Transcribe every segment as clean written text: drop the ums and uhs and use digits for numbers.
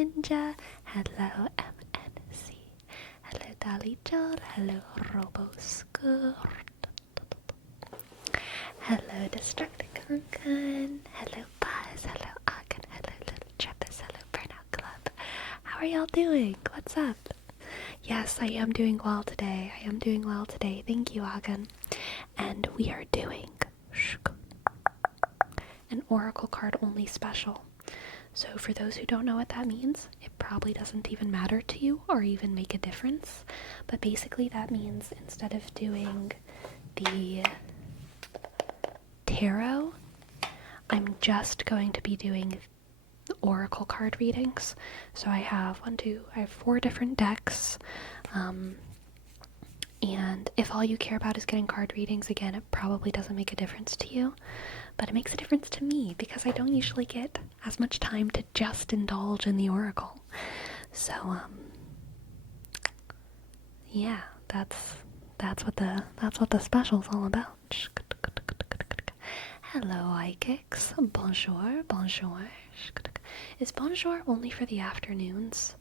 Ninja. Hello, MNC. Hello, Dolly Joel. Hello, Roboscoot. Hello, Destructicon. Hello, Buzz. Hello, Agan. Hello, Little Trappist. Hello, Burnout Club. How are y'all doing? What's up? Yes, I am doing well today. Thank you, Agan. And we are doing an Oracle card only special. So for those who don't know what that means, it probably doesn't even matter to you or even make a difference. But basically that means instead of doing the tarot, I'm just going to be doing the Oracle card readings. So I have 4 different decks. And if all you care about is getting card readings, again, it probably doesn't make a difference to you. But it makes a difference to me because I don't usually get as much time to just indulge in the Oracle. So, yeah, that's what the special's all about. Hello, iKicks. Bonjour, bonjour. Is bonjour only for the afternoons?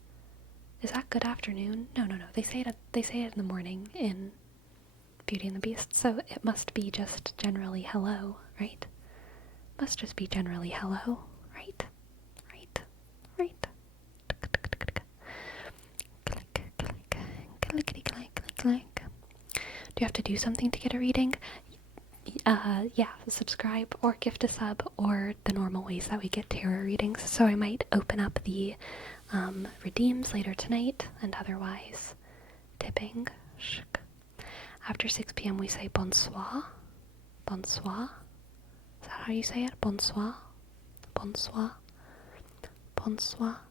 Is that good afternoon? No. They say it in the morning in Beauty and the Beast, so it must be just generally hello, right? Must just be generally hello, right? Right. Click. Do you have to do something to get a reading? Yeah, subscribe or gift a sub or the normal ways that we get tarot readings. So I might open up the redeems later tonight and otherwise tipping. After 6 p.m. we say bonsoir. Bonsoir. Is that how you say it? Bonsoir. Bonsoir. Bonsoir.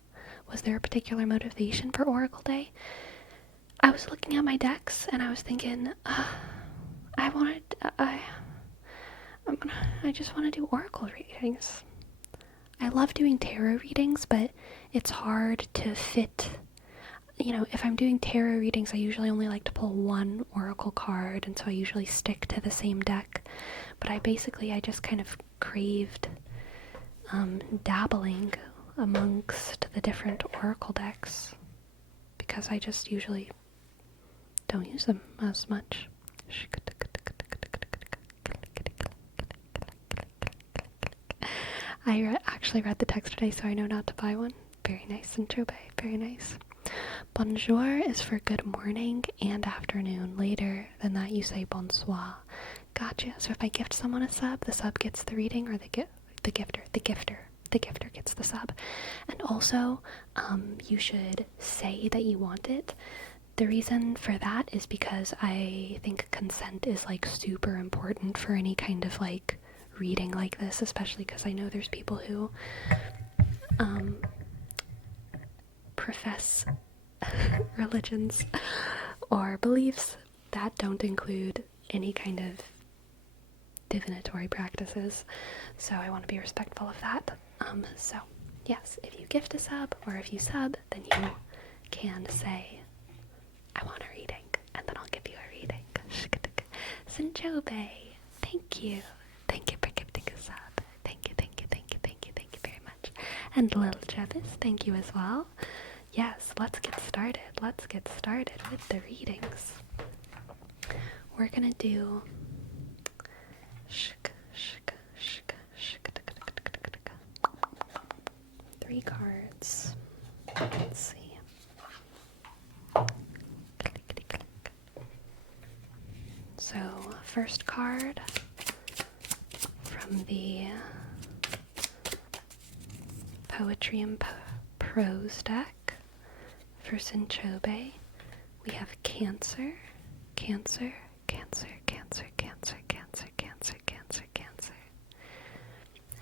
Was there a particular motivation for Oracle Day? I was looking at my decks and I was thinking, I just want to do Oracle readings. I love doing tarot readings, but it's hard to fit. You know, if I'm doing tarot readings, I usually only like to pull one Oracle card, and so I usually stick to the same deck. But I just kind of craved dabbling amongst the different Oracle decks because I just usually don't use them as much. I actually read the text today, so I know not to buy one. Very nice, and Chob, very nice. Bonjour is for good morning and afternoon. Later than that, you say bonsoir. Gotcha. So if I gift someone a sub, the sub gets the reading, or the gifter gets the sub. And also, you should say that you want it. The reason for that is because I think consent is like super important for any kind of like reading like this, especially because I know there's people who profess religions or beliefs that don't include any kind of divinatory practices, so I want to be respectful of that. So yes, if you gift a sub or if you sub, then you can say I want a reading, and then I'll give you a reading. Sinchobe, thank you for gifting a sub. Thank you very much. And Little Travis, thank you as well. Yes, let's get started with the readings. We're gonna do 3 cards. Let's see. So, first card from the Poetry and Prose deck for Sinchobe, we have Cancer.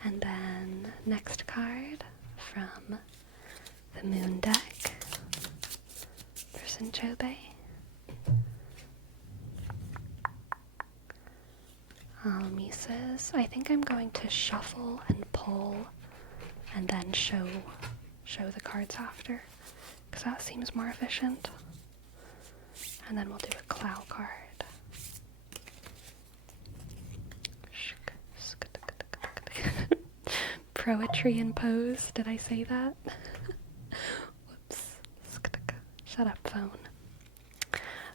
And then next card from the Moon deck for Sinchobe. Mises. I think I'm going to shuffle and pull and then show the cards after, because that seems more efficient. And then we'll do a Clow card. Poetry and Pose, did I say that? Shut up, phone.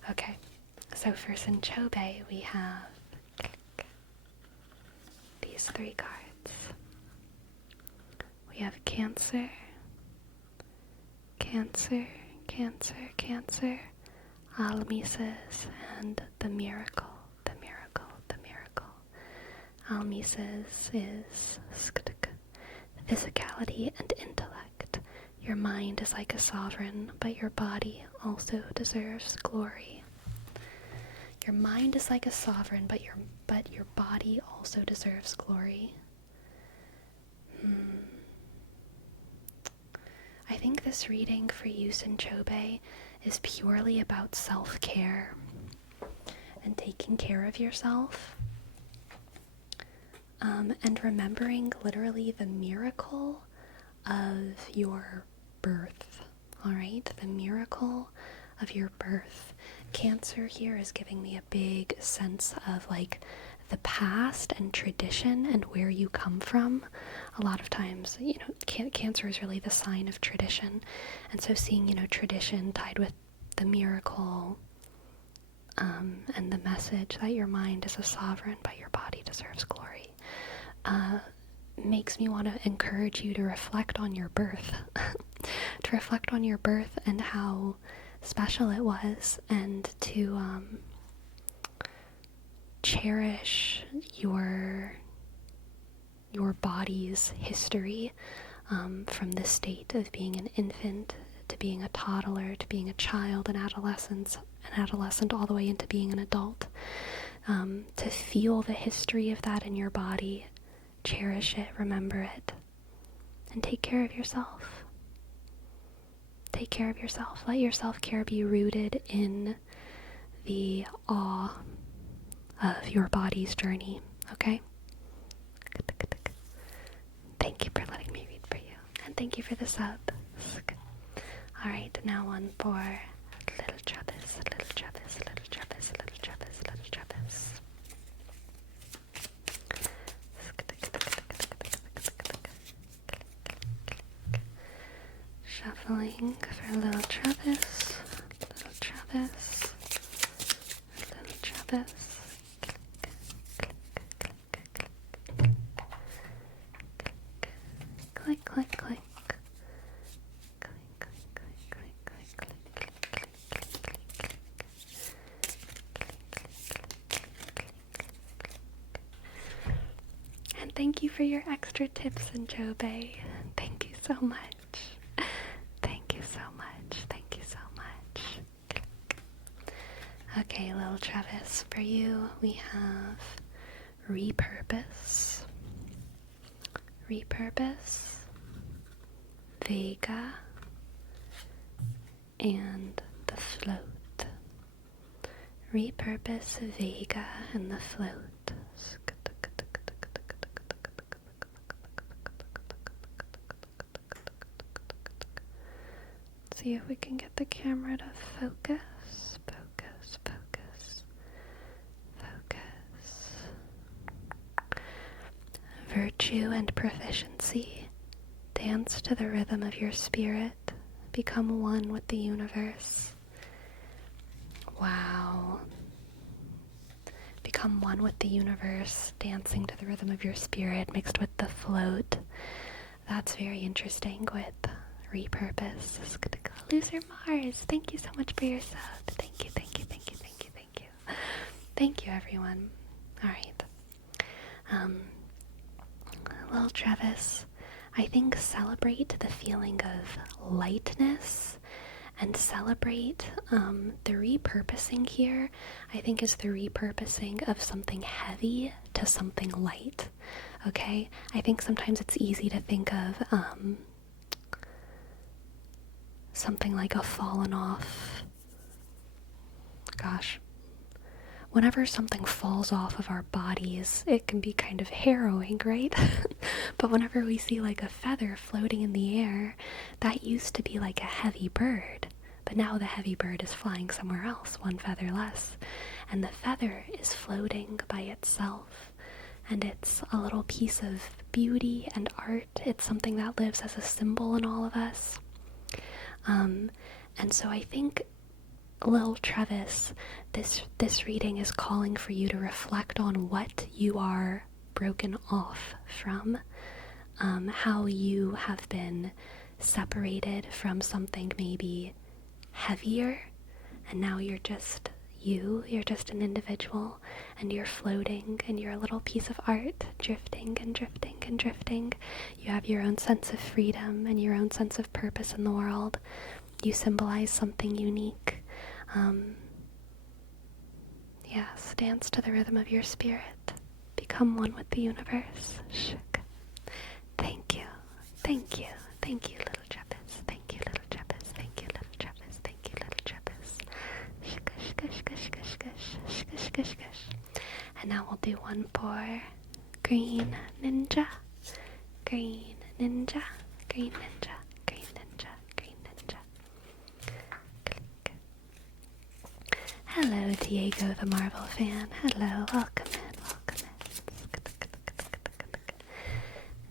Okay, so for Chob, we have these 3 cards. We have Cancer, Cancer, Cancer, Cancer, Almises, and the Miracle, the Miracle, the Miracle. Almises is physicality and intellect. Your mind is like a sovereign, but your body also deserves glory. Your mind is like a sovereign, but your body also deserves glory. I think this reading for use in Chob is purely about self-care and taking care of yourself, and remembering literally the miracle of your birth. All right, the miracle of your birth. Cancer here is giving me a big sense of like the past and tradition and where you come from. A lot of times, Cancer is really the sign of tradition, and so seeing, tradition tied with the miracle, and the message that your mind is a sovereign, but your body deserves glory, makes me want to encourage you to reflect on your birth, to reflect on your birth and how special it was, and to cherish your body's history, from the state of being an infant to being a toddler to being a child, an adolescent all the way into being an adult, to feel the history of that in your body, cherish it, remember it, and take care of yourself. Take care of yourself. Let your self-care be rooted in the awe of your body's journey, okay? Thank you for letting me read for you, and thank you for the sub. Alright, now one for little Travis, little Travis, little Travis, little Travis, little Travis. Shuffling for little Travis, little Travis, little Travis. Click, click, click. And thank you for your extra tips in Chob. Thank you so much. Thank you so much. Thank you so much. Okay, little Travis, for you we have repurpose, Vega, and the float. Repurpose, Vega, and the float. See if we can get the camera to focus, focus, focus, focus. Virtue and proficiency. Dance to the rhythm of your spirit. Become one with the universe. Wow. Become one with the universe, dancing to the rhythm of your spirit mixed with the float. That's very interesting with repurpose. Loser Mars, thank you so much for your sub. Thank you, thank you, thank you, thank you, thank you. Thank you, everyone. Alright. Well, Travis, I think celebrate the feeling of lightness and celebrate the repurposing here. I think is the repurposing of something heavy to something light. Okay? I think sometimes it's easy to think of something like a fallen off. Gosh. Whenever something falls off of our bodies, it can be kind of harrowing, right? But whenever we see like a feather floating in the air, that used to be like a heavy bird. But now the heavy bird is flying somewhere else, one feather less. And the feather is floating by itself. And it's a little piece of beauty and art. It's something that lives as a symbol in all of us. And so I think, little Travis, this reading is calling for you to reflect on what you are broken off from, how you have been separated from something maybe heavier, and now you're just you're just an individual, and you're floating, and you're a little piece of art, drifting and drifting and drifting. You have your own sense of freedom and your own sense of purpose in the world. You symbolize something unique. Yes, dance to the rhythm of your spirit. Become one with the universe. Thank you. Thank you. Thank you, little Travis. Thank you, little Travis. Thank you, little Travis. Thank you, little Travis. And now we'll do one for green ninja. Green ninja. Green ninja. Green ninja. Green ninja. Click. Hello, Diego the Marvel fan. Hello, welcome in, welcome in.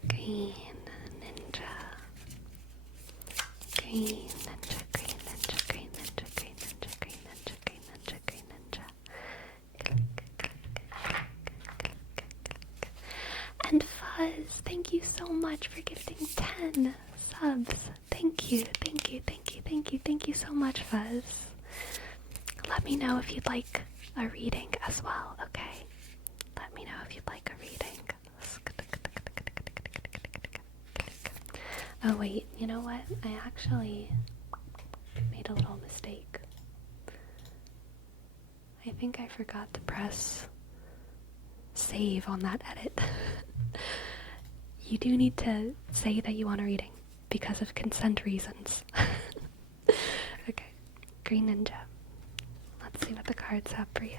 Green ninja. Green ninja, green ninja, green ninja, green ninja, green ninja, green ninja, green ninja. Click, click, click, click, click. And Fuzz, thank you so much for gifting 10 subs. Thank you, thank you, thank you, thank you, thank you so much, Fuzz. Let me know if you'd like a reading as well, okay? Let me know if you'd like a reading. Oh wait, you know what? I actually made a little mistake. I think I forgot to press save on that edit. You do need to say that you want a reading because of consent reasons. Okay, Green Ninja. Let's see what the cards have for you.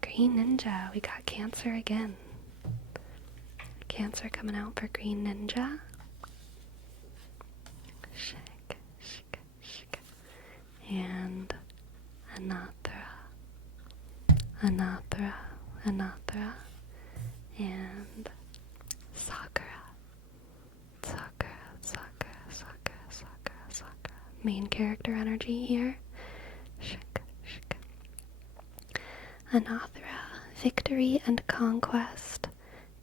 Green Ninja, we got Cancer again. Cancer coming out for Green Ninja. Shake, shake, shake. And Anathra. Anathra, Anathra. And Sakura. Sakura, Sakura, Sakura, Sakura, Sakura. Main character energy here. Shake, shake. Anathra, victory and conquest.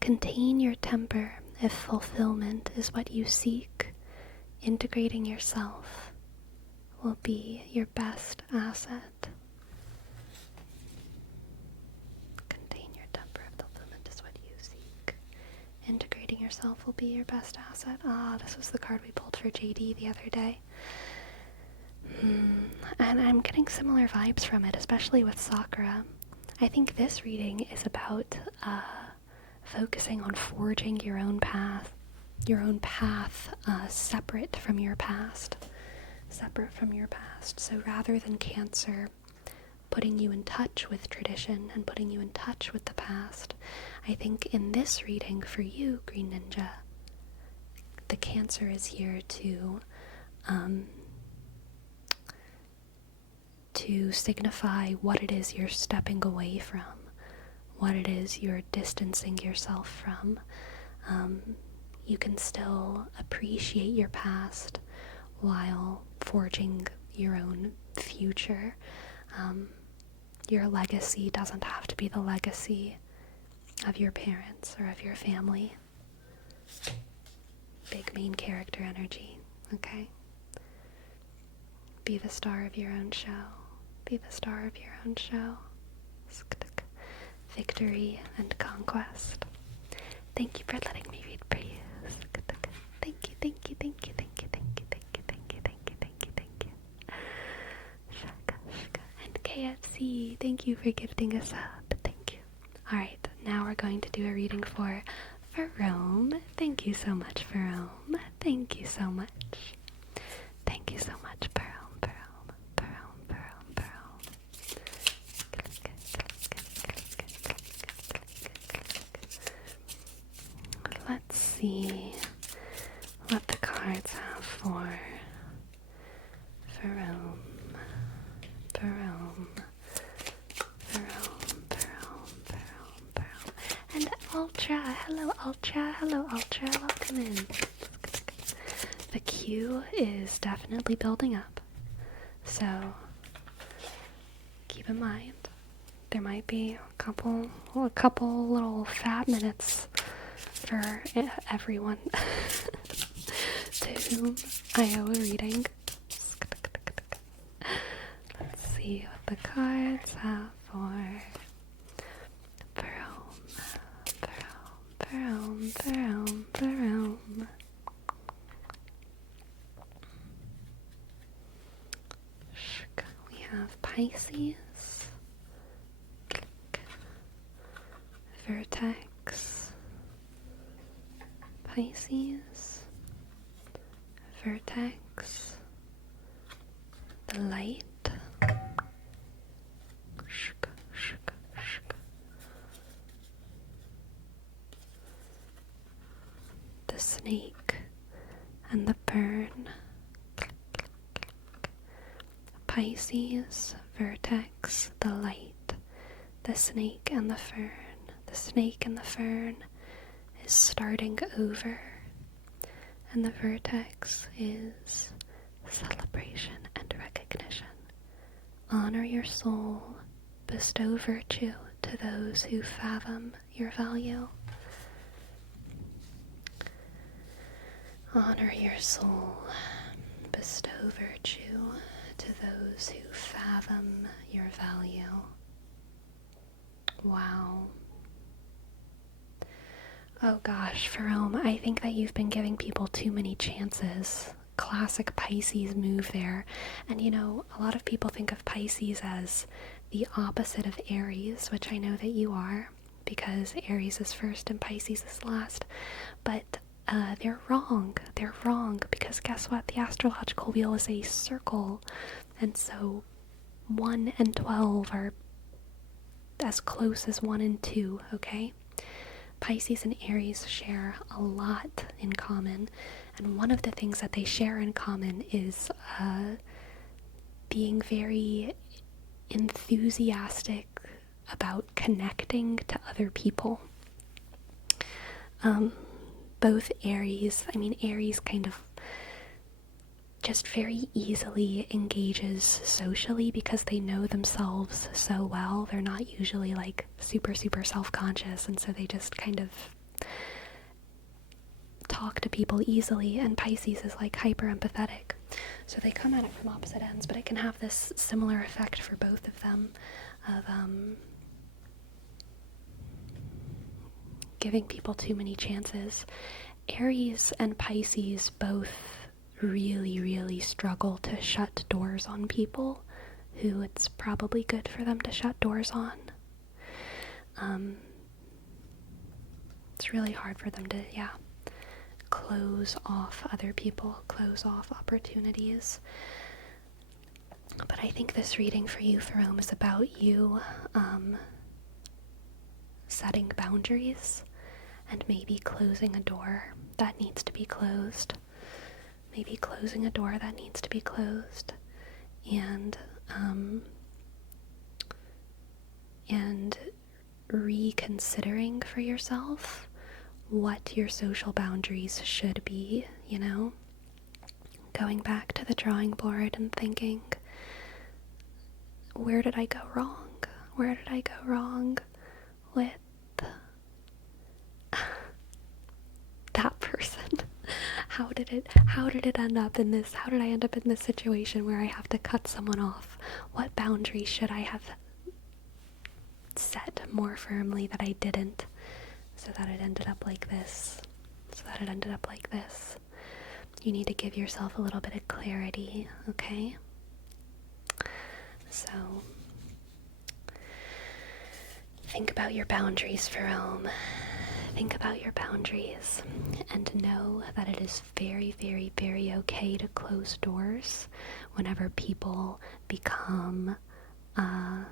Contain your temper if fulfillment is what you seek. Integrating yourself will be your best asset. Contain your temper if fulfillment is what you seek. Integrating yourself will be your best asset. Ah, this was the card we pulled for JD the other day. And I'm getting similar vibes from it, especially with Sakura. I think this reading is about focusing on forging your own path separate from your past. So rather than Cancer putting you in touch with tradition and putting you in touch with the past, I think in this reading for you, Green Ninja, the Cancer is here to signify what it is you're stepping away from, what it is you're distancing yourself from. You can still appreciate your past while forging your own future. Your legacy doesn't have to be the legacy of your parents or of your family. Big main character energy, okay? Be the star of your own show. Be the star of your own show. Victory and conquest. Thank you for letting me read for you. Thank you, thank you, thank you, thank you, thank you, thank you, thank you, thank you, thank you, thank you. Shaka, shaka. And KFC, thank you for gifting us up. Thank you. Alright, now we're going to do a reading for Perome. Thank you so much, Perome. Thank you so much. Thank you so much, Perome, Perome, Perome, Perome, Perome. Let's see what the cards have for Perome. Perome. Perome, Perome, Perome, Perome. And Ultra, hello Ultra, welcome in. The queue is definitely building up. So keep in mind, there might be a couple little fat minutes for everyone to whom I owe a reading. Let's see what the cards have for Perome. We have Pisces, Vertex, Pisces, Vertex, the Light, the Snake, and the Burn. Pisces, Vertex, the Light, the Snake, and the Fern. The Snake and the Fern is starting over, and the Vertex is celebration and recognition. Honor your soul, bestow virtue to those who fathom your value. Honor your soul, bestow virtue to those who fathom your value. Wow. Oh gosh, Perome, I think that you've been giving people too many chances. Classic Pisces move there. And you know, a lot of people think of Pisces as the opposite of Aries, which I know that you are, because Aries is first and Pisces is last. But they're wrong. They're wrong, because guess what? The astrological wheel is a circle. And so 1 and 12 are as close as 1 and 2, okay? Pisces and Aries share a lot in common, and one of the things that they share in common is being very enthusiastic about connecting to other people. Both Aries kind of just very easily engages socially because they know themselves so well. They're not usually like super self-conscious, and so they just kind of talk to people easily, and Pisces is like hyper empathetic. So they come at it from opposite ends, but it can have this similar effect for both of them of giving people too many chances. Aries and Pisces both really struggle to shut doors on people who it's probably good for them to shut doors on. It's really hard for them to, close off other people, close off opportunities. But I think this reading for you, Perome, is about you setting boundaries and maybe closing a door that needs to be closed. Maybe closing a door that needs to be closed, and reconsidering for yourself what your social boundaries should be, you know? Going back to the drawing board and thinking, where did I go wrong? Where did I go wrong with that person? How did it end up in this? How did I end up in this situation where I have to cut someone off? What boundary should I have set more firmly that I didn't, so that it ended up like this? You need to give yourself a little bit of clarity, okay? So think about your boundaries, Perome. Think about your boundaries and know that it is very okay to close doors whenever people become bad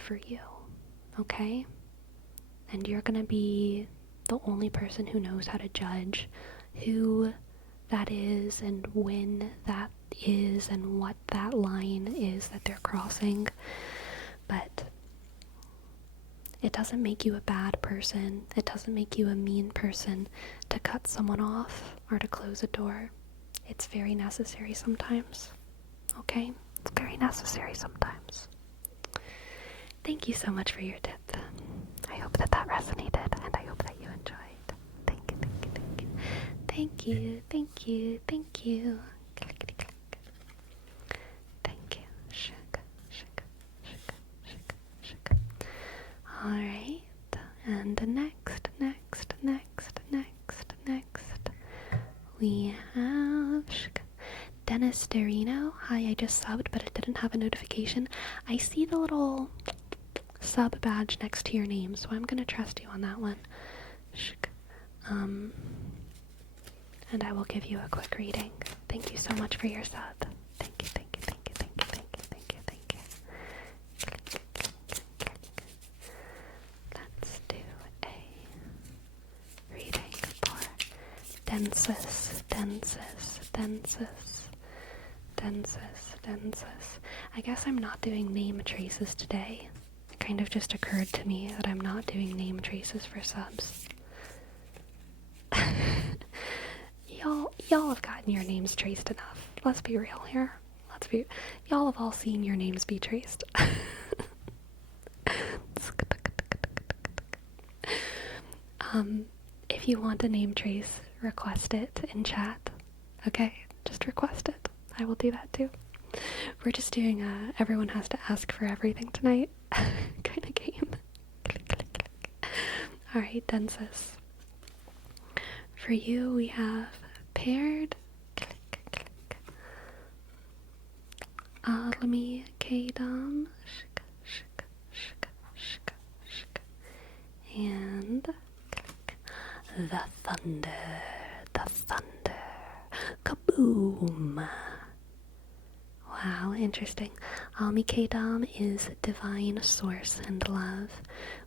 for you, okay? And you're gonna be the only person who knows how to judge who that is and when that is and what that line is that they're crossing. But It doesn't make you a bad person. It doesn't make you a mean person to cut someone off or to close a door. It's very necessary sometimes. Okay? It's very necessary sometimes. Thank you so much for your tip. I hope that resonated, and I hope that you enjoyed. Thank you, thank you, thank you. Thank you, thank you, thank you. Clickety click. Thank you. Shake, shake, shake, shake, shake. Alright, and next, we have Dennis Derino. Hi, I just subbed, but it didn't have a notification. I see the little sub badge next to your name, so I'm gonna trust you on that one. And I will give you a quick reading. Thank you so much for your sub. Thank you, thank you, thank you, thank you, thank you, thank you, thank you. Let's do a reading for Densis, Densis, Densis, Densis, Densis. I guess I'm not doing name traces today. It kind of just occurred to me that I'm not doing name traces for subs. Y'all have gotten your names traced enough. Let's be real here. Y'all have all seen your names be traced. If you want a name trace, request it in chat. Okay? Just request it. I will do that too. We're just doing everyone has to ask for everything tonight kind of game. Alright, Densis. For you, we have paired. Let me K-Dom. And the thunder. Kaboom! Wow, interesting. Almi-K-Dom is divine source and love.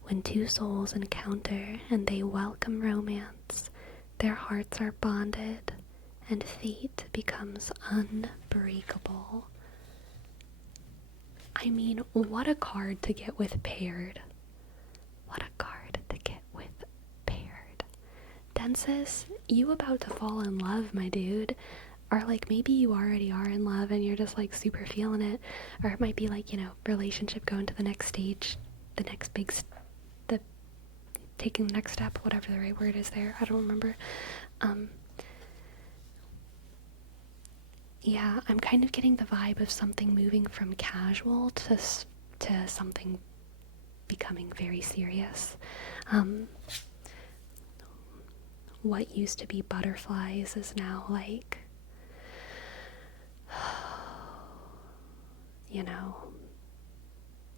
When two souls encounter and they welcome romance, their hearts are bonded and fate becomes unbreakable. I mean, what a card to get with paired. What a card to get with paired. Densis, you about to fall in love, my dude. Or like maybe you already are in love and you're just like super feeling it. Or it might be like, relationship going to the next stage, the next big, taking the next step, whatever the right word is there. I don't remember. Yeah, I'm kind of getting the vibe of something moving from casual to something becoming very serious. What used to be butterflies is now like,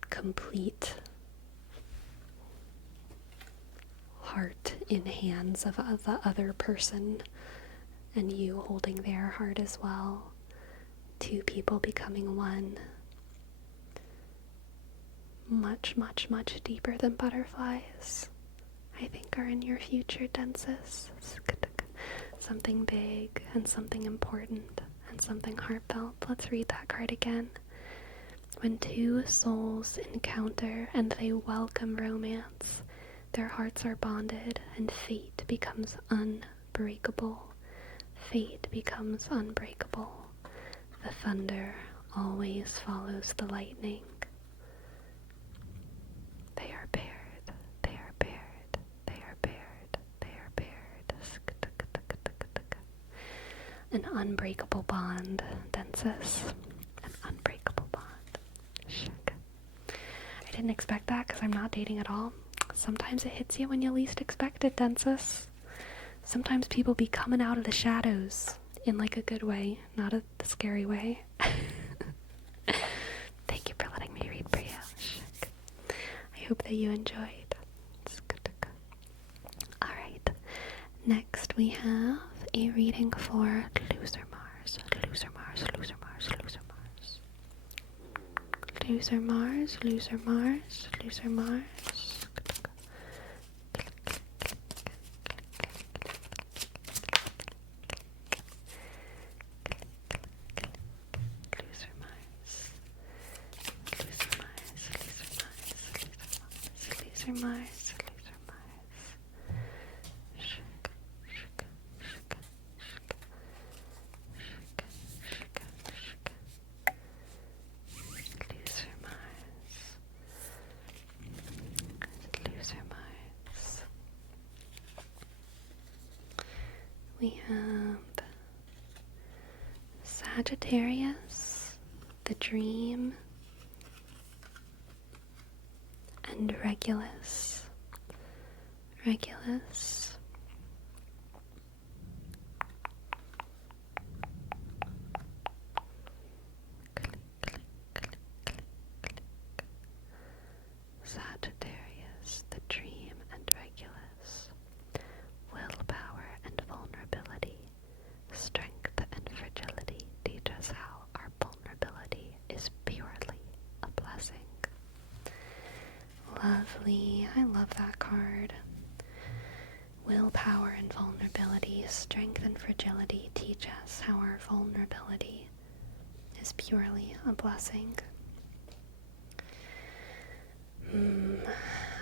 complete heart in hands of the other person, and you holding their heart as well. Two people becoming one. Much, much, much deeper than butterflies, I think, are in your future, Densis. Something big and something important and something heartfelt. Let's read that card again. When two souls encounter and they welcome romance, their hearts are bonded and fate becomes unbreakable. Fate becomes unbreakable. The thunder always follows the lightning. They are paired. They are paired. They are paired. They are paired. An unbreakable bond, Densis. An unbreakable bond. I didn't expect that because I'm not dating at all. Sometimes it hits you when you least expect it, Densis. Sometimes people be coming out of the shadows in like a good way, not the scary way. Thank you for letting me read for you. I hope that you enjoyed. Alright, next we have a reading for Loser Mars. Loser Mars, Loser Mars, Loser Mars. Loser Mars, Loser Mars, Loser Mars. Loser Mars, Loser Mars. Shaka, shaka, shaka, shaka, shaka, shaka, shaka. Loser Mars. Loser Mars. We have Sagittarius, the Dream, and Regulus. Regulus. Click, click, click, click, click. Sagittarius, the Dream, and Regulus. Willpower and vulnerability. Strength and fragility teach us how our vulnerability is purely a blessing. Lovely. I love that card. Willpower and vulnerability, strength and fragility teach us how our vulnerability is purely a blessing.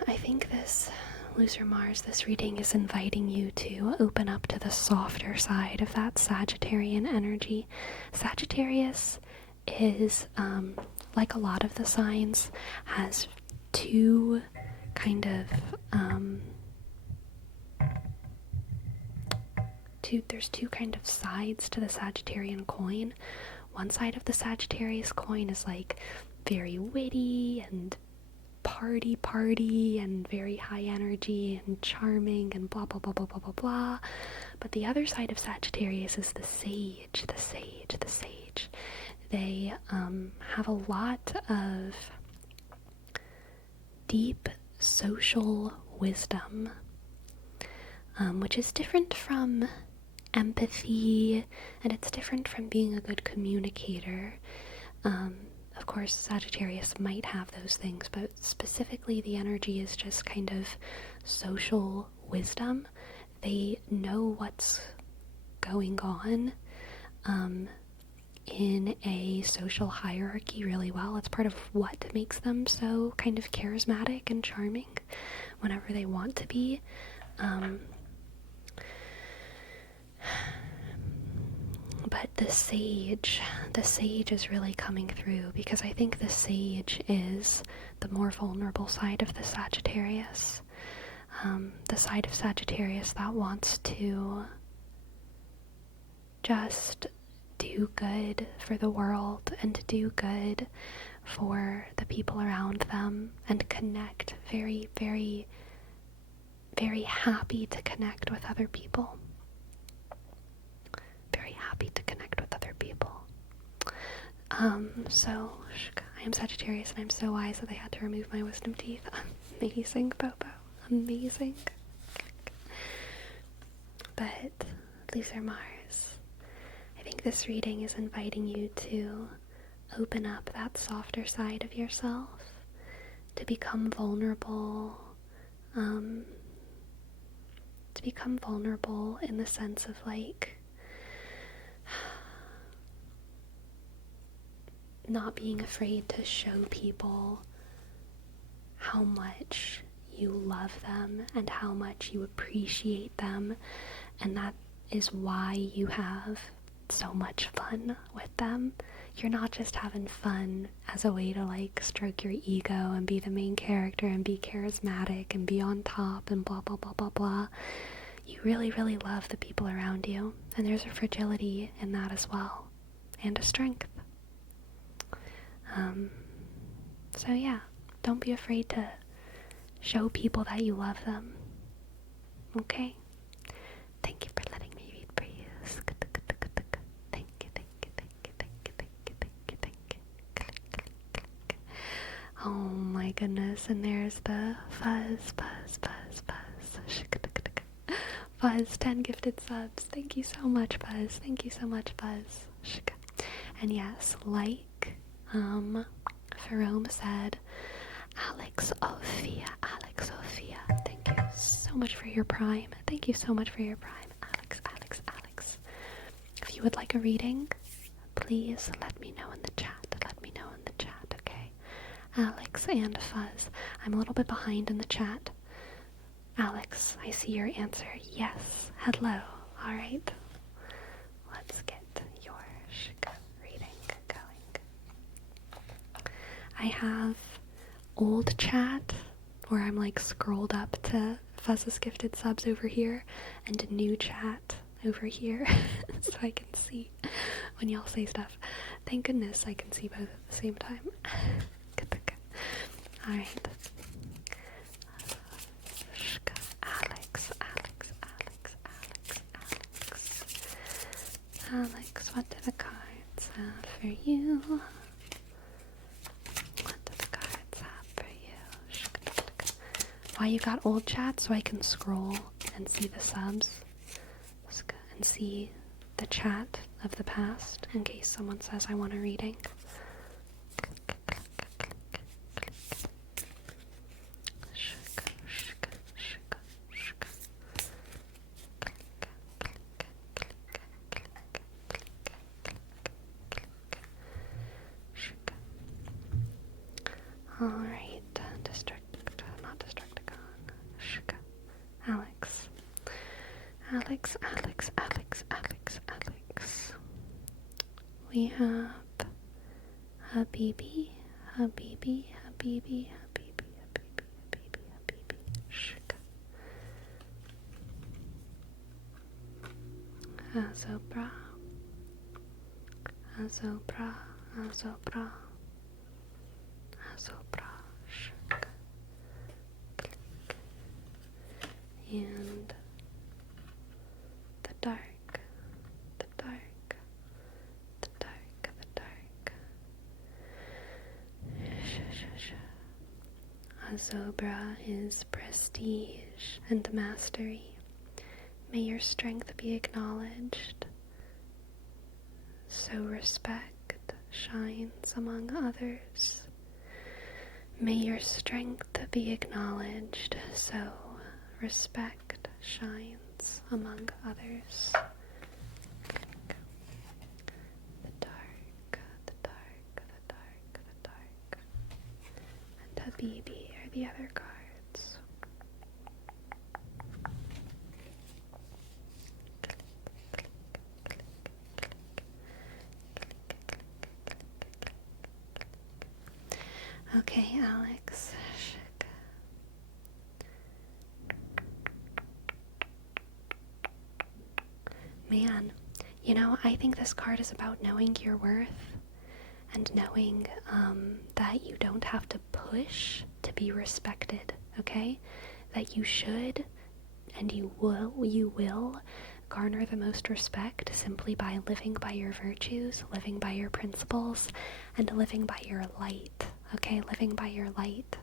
I think this Loser Mars, this reading is inviting you to open up to the softer side of that Sagittarian energy. Sagittarius is, like a lot of the signs, has two kind of, there's two kind of sides to the Sagittarian coin. One side of the Sagittarius coin is like very witty and party and very high energy and charming and blah blah blah blah blah blah blah. But the other side of Sagittarius is the sage. They have a lot of deep social wisdom, which is different from empathy, and it's different from being a good communicator. Of course, Sagittarius might have those things, but specifically the energy is just kind of social wisdom. They know what's going on in a social hierarchy really well. It's part of what makes them so kind of charismatic and charming whenever they want to be. But the sage is really coming through, because I think the sage is the more vulnerable side of the Sagittarius. The side of Sagittarius that wants to just do good for the world and to do good for the people around them and connect. Very, very, very happy to connect with other people. Very happy to connect with other people. So I am Sagittarius and I'm so wise that I had to remove my wisdom teeth. Amazing, Bobo. Amazing. But Loser Mars, I think this reading is inviting you to open up that softer side of yourself, to become vulnerable, in the sense of like not being afraid to show people how much you love them and how much you appreciate them, and that is why you have so much fun with them. You're not just having fun as a way to like stroke your ego and be the main character and be charismatic and be on top and blah blah blah blah blah. You really, really love the people around you, and there's a fragility in that as well, and a strength. So yeah, don't be afraid to show people that you love them. Okay? Thank you for letting me read for you. Thank you, thank you, thank you, thank you, thank you, thank you, thank you. Click, click, click. Oh my goodness, and there's the Fuzz. Fuzz, 10 gifted subs. Thank you so much, Fuzz. Thank you so much, Fuzz. And yes, like Perome said, Alex Ophia. Thank you so much for your prime. Thank you so much for your prime, Alex. If you would like a reading, please let me know in the chat. Okay? Alex and Fuzz. I'm a little bit behind in the chat. Alex, I see your answer. Yes. Hello. Alright. Let's get your reading going. I have old chat where I'm like scrolled up to Fuzz's gifted subs over here and a new chat over here so I can see when y'all say stuff. Thank goodness I can see both at the same time. Alright. Alex, what do the cards have for you? What do the cards have for you? Why you got old chat? So I can scroll and see the subs and see the chat of the past in case someone says I want a reading. Alright, not Destructicon. Alex. We have Habibi. Azobra. And the dark. Azobra is prestige and mastery. May your strength be acknowledged, so respect shines among others. May your strength be acknowledged, so respect shines among others. The dark. And Habibi are the other cards. Okay, Alex. Man, you know, I think this card is about knowing your worth and knowing that you don't have to push to be respected, okay? That you should and you will garner the most respect simply by living by your virtues, living by your principles, and living by your light, okay? Living by your light.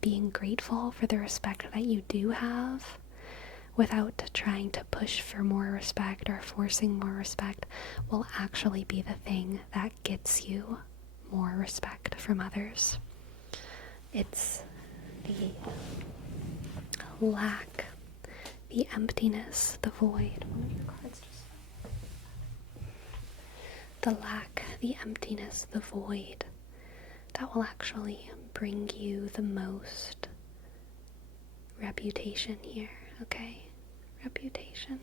Being grateful for the respect that you do have without trying to push for more respect or forcing more respect will actually be the thing that gets you more respect from others. It's the lack, the emptiness, the void. One of your cards just the lack, the emptiness, the void that will actually bring you the most reputation here, okay? Reputation.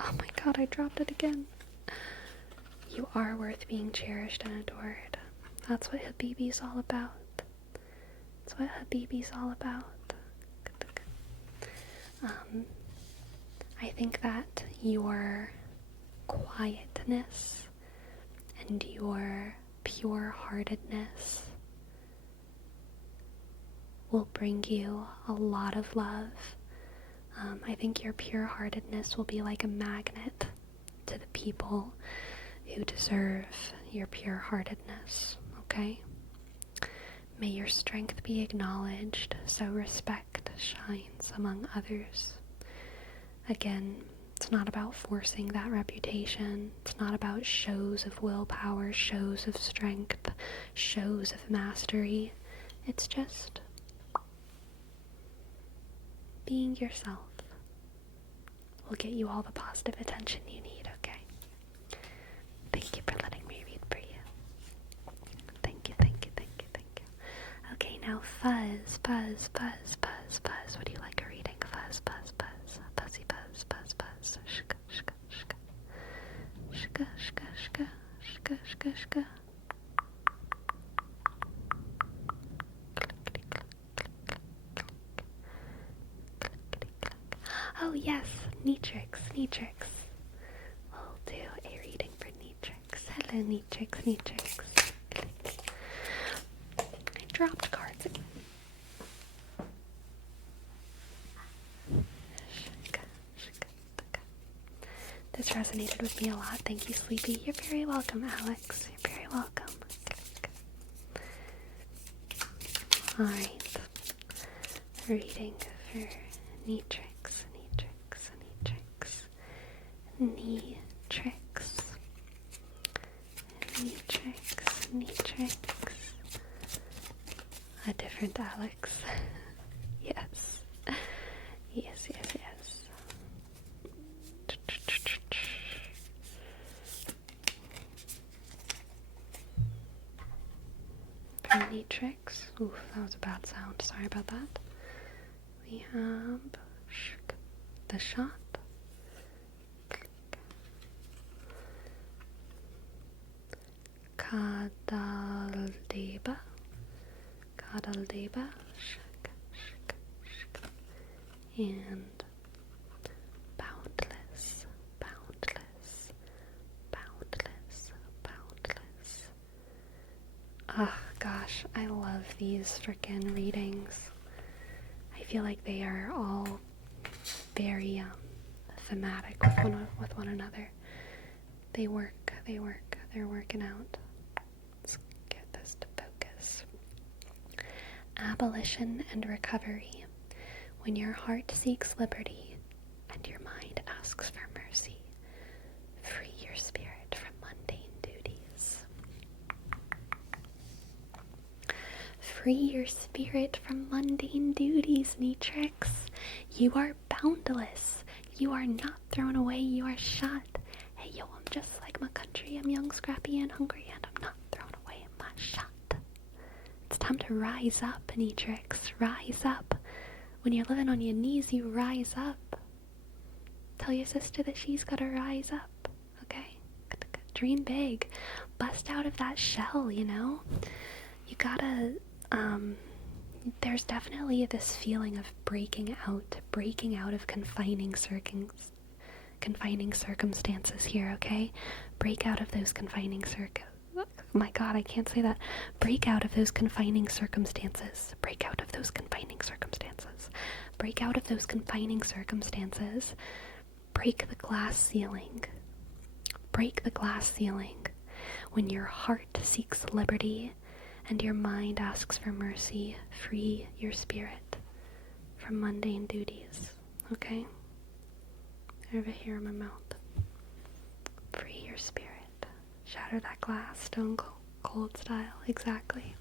Oh my god, I dropped it again. You are worth being cherished and adored. That's what Habibi's all about. That's what Habibi's all about. I think that your quietness and your pure-heartedness will bring you a lot of love. I think your pure-heartedness will be like a magnet to the people who deserve your pure-heartedness, okay? May your strength be acknowledged, so respect shines among others. Again, it's not about forcing that reputation. It's not about shows of willpower, shows of strength, shows of mastery. It's just being yourself will get you all the positive attention you need, okay? Thank you for letting me read for you. Thank you, thank you, thank you, thank you. Okay, now Fuzz, Buzz, Buzz, Buzz, Buzz. What do you like a reading? Fuzz, Buzz, Buzz, Buzzy, Buzz, Buzz, Buzz. Shka, shka, shka. Shka, shka, shka, shka, shka, shka. Oh yes, Knetrix. We'll do a reading for Knetrix. Hello, Knetrix. I dropped cards. This resonated with me a lot. Thank you, Sleepy. You're very welcome, Alex. You're very welcome. Alright. Reading for Knetrix. A different Alex. Yes. For Knetrix. Oof, that was a bad sound. Sorry about that. We have the shop. Kadaldeba, and boundless. Oh gosh, I love these frickin' readings. I feel like they are all very thematic with one another. They're working out. Let's get this to focus. Abolition and recovery. When your heart seeks liberty and your mind asks for mercy, free your spirit from mundane duties. Free your spirit from mundane duties, Knetrix. You are boundless. You are not thrown away. You are shot. Hey, yo, I'm just like my country. I'm young, scrappy, and hungry, and I'm not thrown away in my shot. It's time to rise up, Knetrix. Rise up. When you're living on your knees, you rise up. Tell your sister that she's gotta rise up, okay? Dream big. Bust out of that shell, you know? You gotta, there's definitely this feeling of breaking out of confining circumstances here, okay? Break out of those confining oh my god, I can't say that. Break out of those confining circumstances. Break out of those confining circumstances. Break out of those confining circumstances. Break the glass ceiling. Break the glass ceiling. When your heart seeks liberty and your mind asks for mercy, free your spirit from mundane duties, okay? I have a hair in my mouth. Free your spirit. Shatter that glass, stone cold style. Exactly.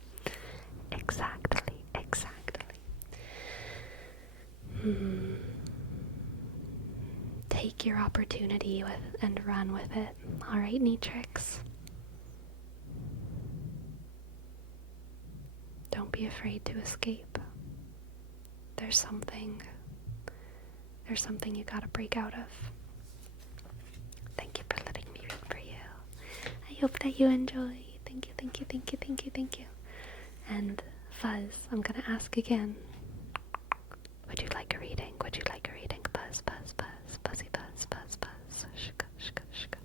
Take your opportunity and run with it. Alright, Knetrix? Don't be afraid to escape. There's something you gotta break out of. Thank you for letting me read for you. I hope that you enjoy. Thank you. And Fuzz, I'm gonna ask again. Would you like a reading? Buzz, buzz, buzz, buzzy, buzz, buzz, buzz. Shka, shka, shka.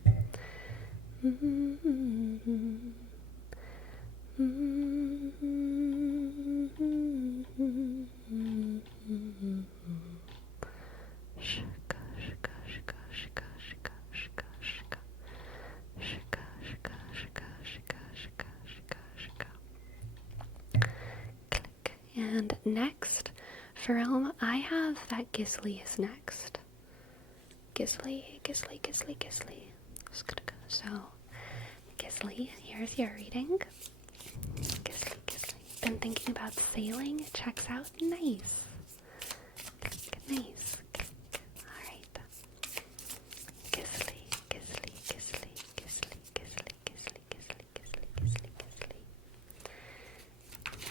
Click. And next, Perome, I have that Gizzly is next. Gizzly. So, Gizzly, here's your reading. Gizzly. Been thinking about sailing? It checks out. Nice. Nice. Alright. Gizzly, Gizzly, Gizzly, Gizzly, Gizzly, Gizzly, Gizzly, Gizzly, Gizzly, Gizzly.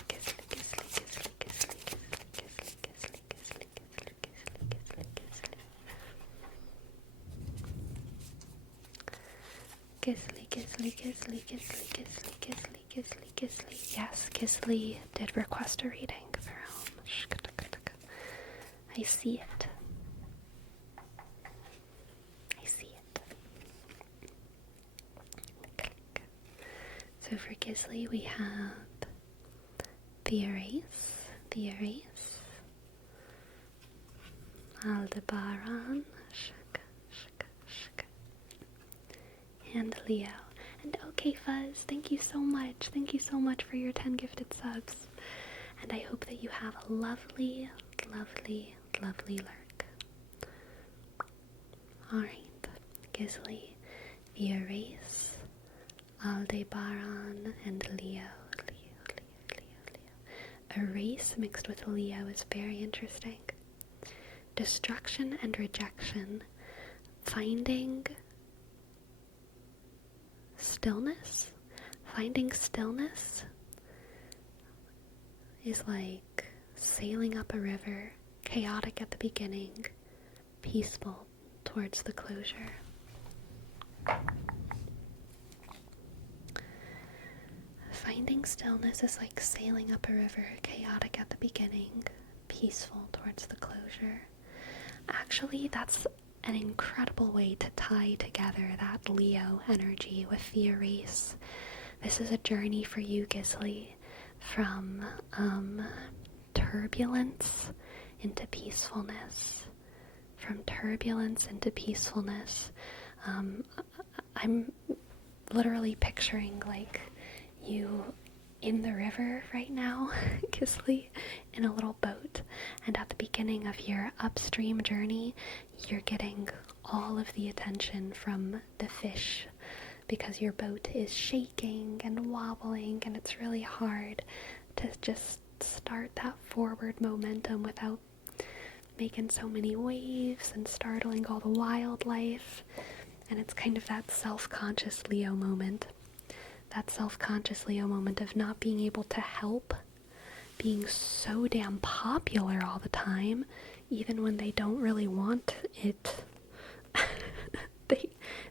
Gizzly, Gizzly, Gizzly, Gizzly, Gizzly, Gizzly, Gizzly, Gizzly, Gizzly, Gizzly, Gizzly. Gizzly, Gizzly, Gizzly, Gizzly, Gizzly, Gizzly, Gizzly, Gizzly. Yes, Gizzly did request a reading. I see it. I see it. Click. So for Gizzly we have the Erase, Aldebaran, and Leo. And okay, Fuzz, thank you so much. Thank you so much for your 10 gifted subs. And I hope that you have a lovely, lovely, lovely lurk. Alright, Gizzly, the Erase, Aldebaran, and Leo. Erase mixed with Leo is very interesting. Destruction and rejection. Finding stillness. Finding stillness is like sailing up a river, chaotic at the beginning, peaceful towards the closure. Finding stillness is like sailing up a river, chaotic at the beginning, peaceful towards the closure. Actually, that's an incredible way to tie together that Leo energy with the Erase. This is a journey for you, Gizzly, from turbulence into peacefulness. From turbulence into peacefulness. I'm literally picturing like you in the river right now, Gizzly, in a little boat, and at the beginning of your upstream journey, you're getting all of the attention from the fish because your boat is shaking and wobbling, and it's really hard to just start that forward momentum without making so many waves and startling all the wildlife. And it's kind of that self-conscious Leo moment. That self-conscious Leo moment of not being able to help being so damn popular all the time, even when they don't really want it.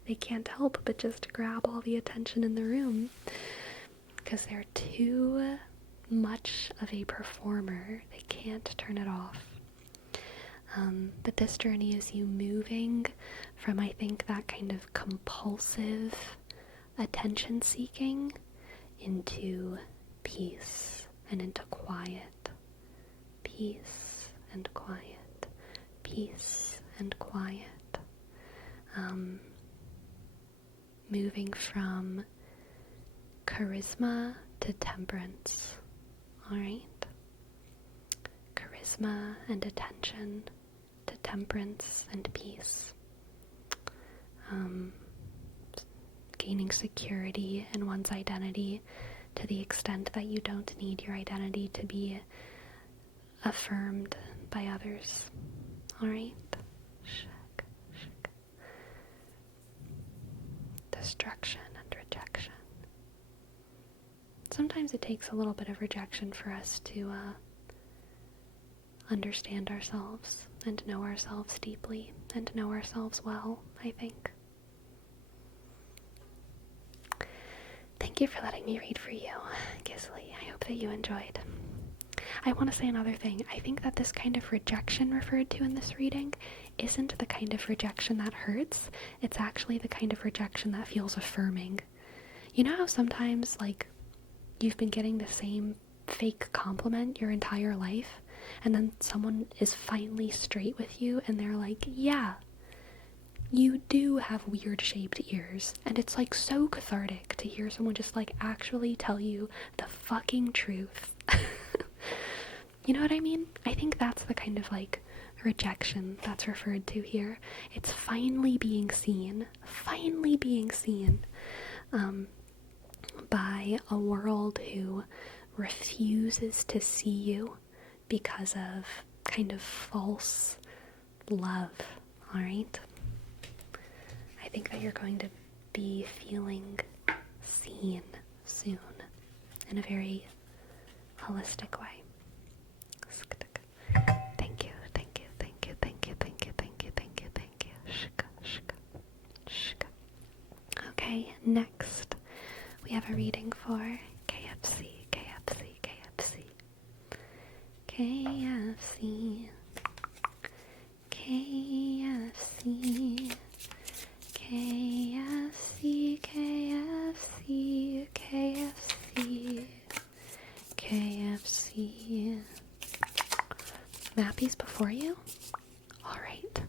They can't help but just grab all the attention in the room because they're too much of a performer. They can't turn it off. But this journey is you moving from, I think, that kind of compulsive attention seeking into peace and into quiet. Peace and quiet. Peace and quiet. Moving from charisma to temperance. Alright? Charisma and attention to temperance and peace. Gaining security in one's identity to the extent that you don't need your identity to be affirmed by others. Alright? Destruction and rejection. Sometimes it takes a little bit of rejection for us to understand ourselves and know ourselves deeply and know ourselves well, I think. Thank you for letting me read for you, Gizzly. I hope that you enjoyed. I want to say another thing. I think that this kind of rejection referred to in this reading isn't the kind of rejection that hurts. It's actually the kind of rejection that feels affirming. You know how sometimes, like, you've been getting the same fake compliment your entire life, and then someone is finally straight with you, and they're like, yeah, you do have weird shaped ears. And it's like so cathartic to hear someone just like actually tell you the fucking truth. You know what I mean? I think that's the kind of like rejection that's referred to here. It's finally being seen by a world who refuses to see you because of kind of false love, alright? I think that you're going to be feeling seen soon in a very holistic way. Thank you, thank you, thank you, thank you, thank you, thank you, thank you, thank you. Shka, shka, shka. Okay, next we have a reading for KFC, KFC, KFC. KFC, KFC, KFC, KFC, KFC, KFC. Mappy's before you? Alright.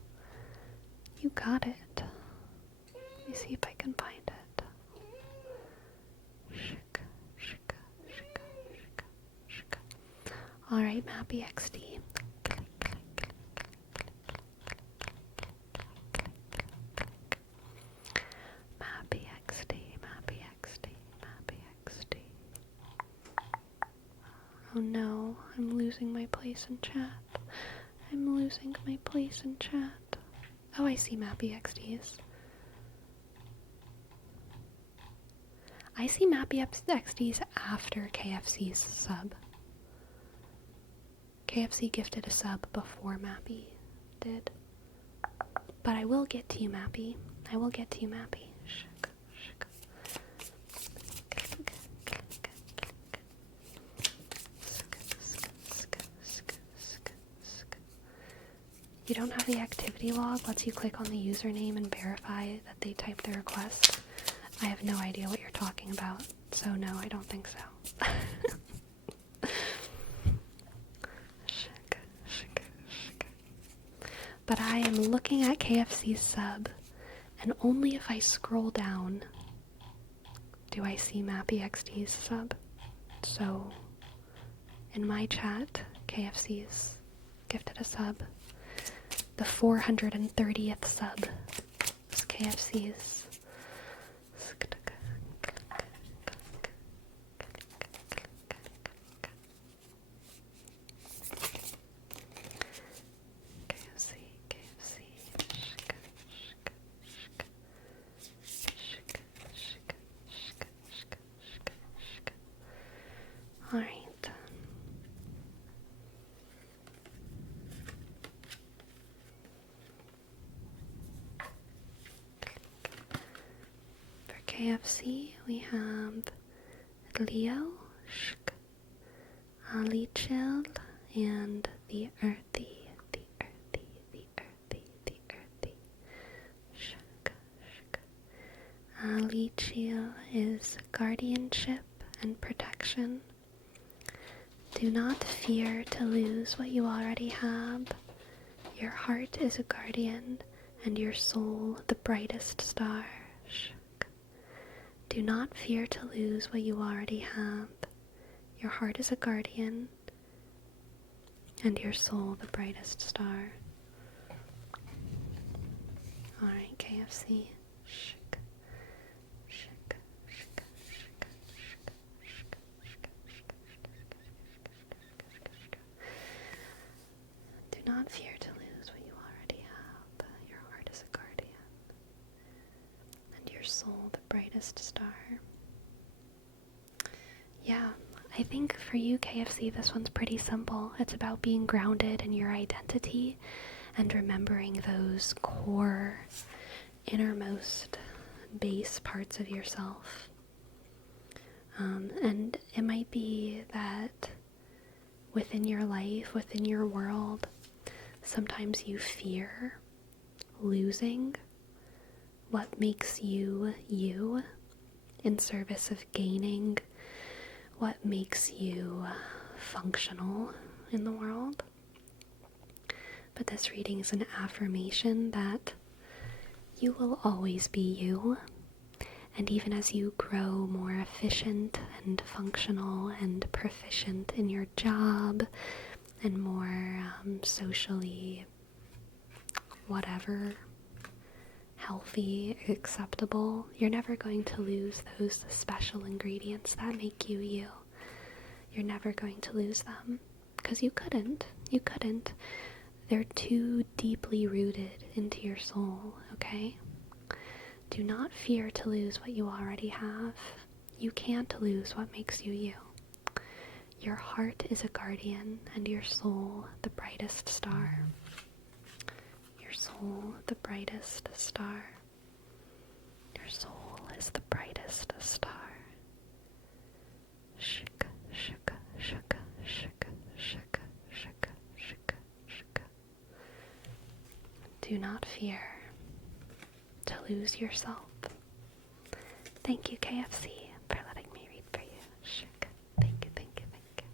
You got it. Let me see if I can find it. Shika, shika, shika, shika, shika. Alright, Mappy XD. Mappy XD, Mappy XD, Mappy XD. Oh no, I'm losing my place in chat. I'm losing my place in chat. Oh, I see Mappy XDs. I see Mappy XDs after KFC's sub. KFC gifted a sub before Mappy did. But I will get to you, Mappy. I will get to you, Mappy. Shuk, shuk. You don't have the activity log, lets you click on the username and verify that they typed the request. I have no idea what you're talking about, so no, I don't think so. But I am looking at KFC's sub, and only if I scroll down do I see Mappy XD's sub. So, in my chat, KFC's gifted a sub. The 430th sub is KFC's. Alright. For KFC, we have Leo, Shk, Ali Chilled, and the Earthy, the Earthy, the Earthy, the Earthy. Shk, Shk. Ali Chill is guardianship and protection. Do not fear to lose what you already have. Your heart is a guardian, and your soul the brightest star. Do not fear to lose what you already have. Your heart is a guardian, and your soul the brightest star. Alright, KFC. Do not fear to lose what you already have. Your heart is a guardian, and your soul the brightest star. Yeah, I think for you, KFC, this one's pretty simple. It's about being grounded in your identity and remembering those core, innermost, base parts of yourself. And it might be that within your life, within your world, sometimes you fear losing what makes you you in service of gaining what makes you functional in the world. But this reading is an affirmation that you will always be you. And even as you grow more efficient and functional and proficient in your job and more socially whatever, healthy, acceptable, you're never going to lose those special ingredients that make you you. You're never going to lose them because you couldn't. They're too deeply rooted into your soul, okay? Do not fear to lose what you already have. You can't lose what makes you you. Your heart is a guardian, and your soul the brightest star. Your soul the brightest star. Your soul is the brightest star. Shika, shika, shika, shika, shika, shika, shika, shika. Do not fear to lose yourself. Thank you, KFC, for letting me read for you. Shika. Thank you, thank you, thank you.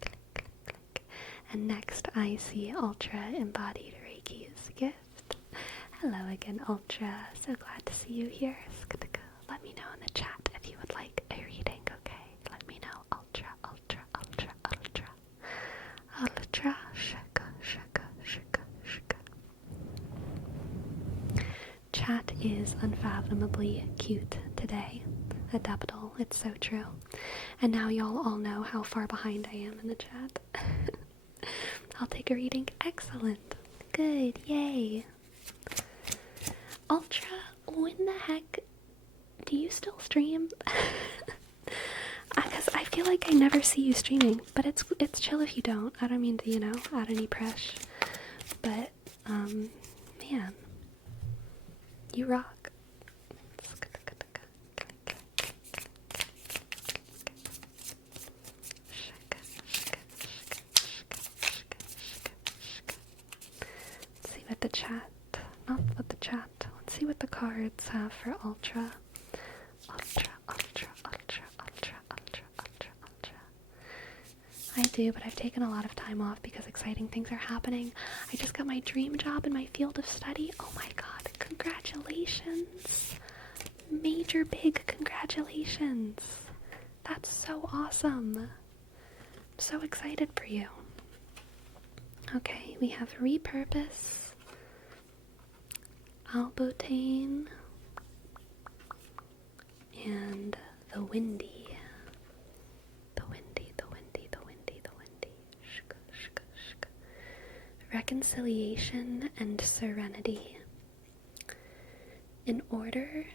Click, click, click. And next I see Ultra Embodied Reiki's gift. Hello again, Ultra. So glad to see you here. Let me know in the chat if you would like a reading, okay? Let me know. Ultra, ultra, ultra, ultra. Ultra. Shika, shika, shika, shika. Chat is unfathomably cute today. Adaptable. It's so true. And now y'all all know how far behind I am in the chat. I'll take a reading. Excellent. Good. Yay. Ultra, when the heck do you still stream? Because I feel like I never see you streaming, but it's chill if you don't. I don't mean to, add any pressure. But, man, you rock. Let's see what the chat, not what the chat, let's see what the cards have for Ultra. Ultra, ultra, ultra, ultra, ultra, ultra, ultra. I do, but I've taken a lot of time off because exciting things are happening. I just got my dream job in my field of study. Oh my god, congratulations. Major big congratulations. That's so awesome. I'm so excited for you. Okay, we have Repurpose, Albotane, and the Windy. Shka, shka, shka. Reconciliation and serenity. In order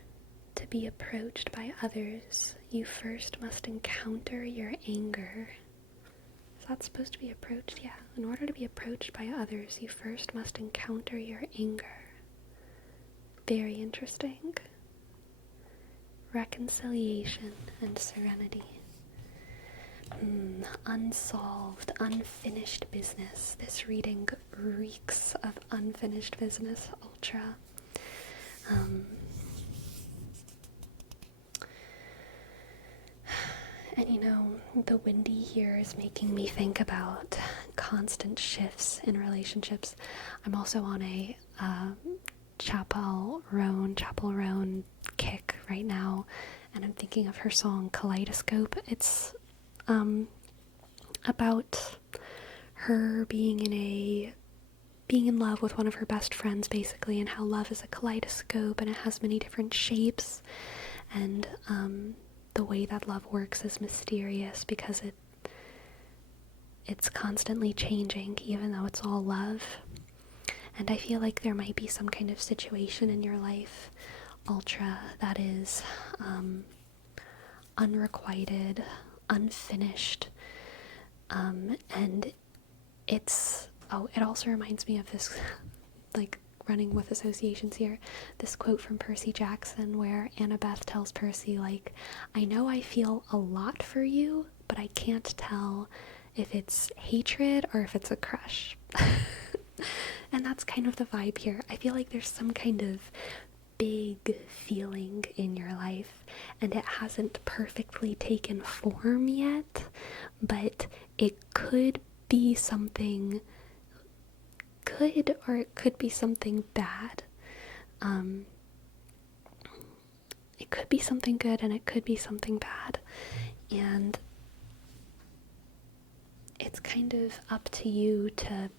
to be approached by others, you first must encounter your anger. Is that supposed to be approached? Yeah. In order to be approached by others, you first must encounter your anger. Very interesting. Reconciliation and serenity. Unsolved, unfinished business. This reading reeks of unfinished business, Ultra. And the Windy here is making me think about constant shifts in relationships. I'm also on a Chapel Roan kick right now, and I'm thinking of her song Kaleidoscope. It's about her being in love with one of her best friends, basically, and how love is a kaleidoscope and it has many different shapes, and the way that love works is mysterious because it's constantly changing, even though it's all love. And I feel like there might be some kind of situation in your life, Ultra, that is unrequited, unfinished, and it also reminds me of this, like, running with associations here, this quote from Percy Jackson where Annabeth tells Percy, like, I know I feel a lot for you, but I can't tell if it's hatred or if it's a crush. And that's kind of the vibe here. I feel like there's some kind of big feeling in your life, and it hasn't perfectly taken form yet, but it could be something good or it could be something bad. It could be something good and it could be something bad, and it's kind of up to you to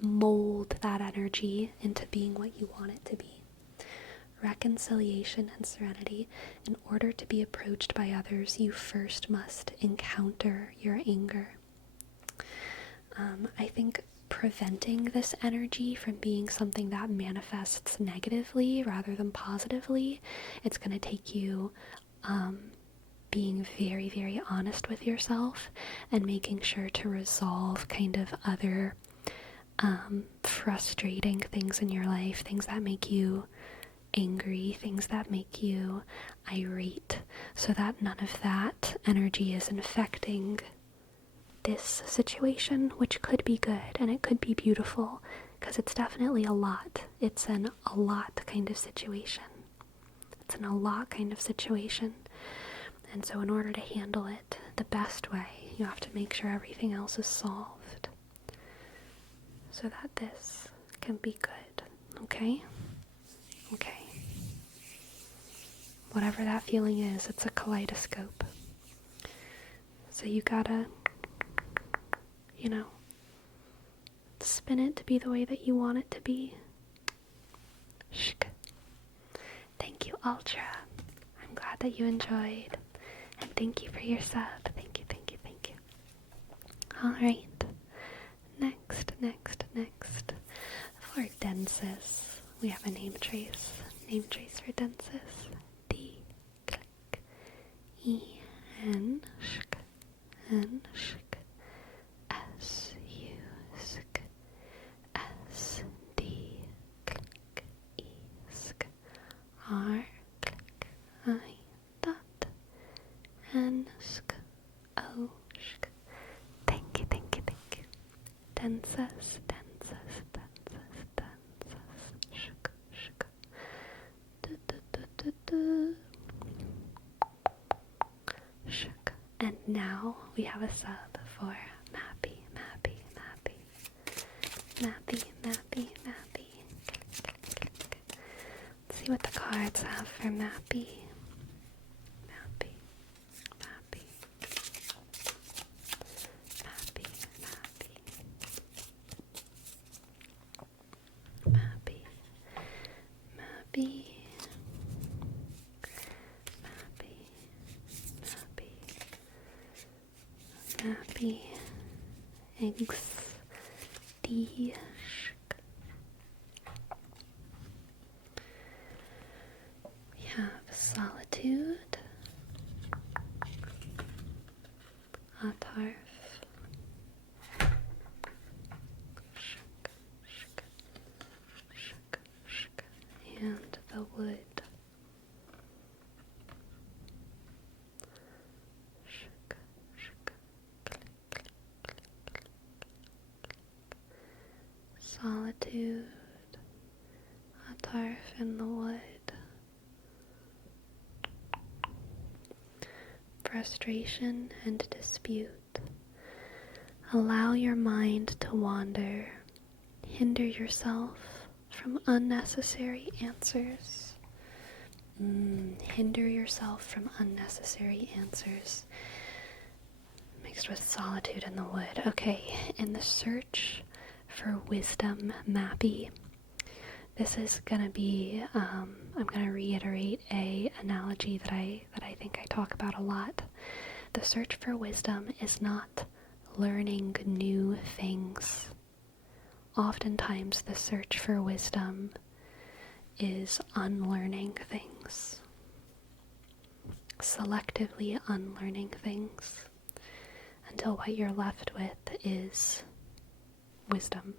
mold that energy into being what you want it to be. Reconciliation and serenity. In order to be approached by others, you first must encounter your anger. I think preventing this energy from being something that manifests negatively rather than positively. It's going to take you being very, very honest with yourself and making sure to resolve kind of other frustrating things in your life, things that make you angry, things that make you irate, so that none of that energy is infecting this situation, which could be good and it could be beautiful, because it's definitely a lot. It's an a lot kind of situation. It's an a lot kind of situation. And so in order to handle it the best way, you have to make sure everything else is solved so that this can be good. Okay? Okay. Whatever that feeling is, it's a kaleidoscope. So you gotta, spin it to be the way that you want it to be. Shk. Thank you, Ultra. I'm glad that you enjoyed. And thank you for your sub. Thank you, thank you, thank you. Alright. Next. For Densis, we have a name trace. Name trace for Densis. D, click, E, N, shk, N, shk, S, U, sk, S, D, click, E, sk, R, click, I, dot, N, sk, O, shk. Thank you. Densis, shk, shk. Shk. And now we have a sub for Mappy. Let's see what the cards have for Mappy. Mappy, eggs, D, shk. We have solitude, Atarf, shk, and the wood. Solitude, Atarf in the wood. Frustration and dispute. Allow your mind to wander. Hinder yourself from unnecessary answers. Hinder yourself from unnecessary answers. Mixed with solitude in the wood. Okay, in the search for wisdom, Mappy. This is gonna be, I'm gonna reiterate a analogy that I think I talk about a lot. The search for wisdom is not learning new things. Oftentimes the search for wisdom is unlearning things. Selectively unlearning things until what you're left with is wisdom.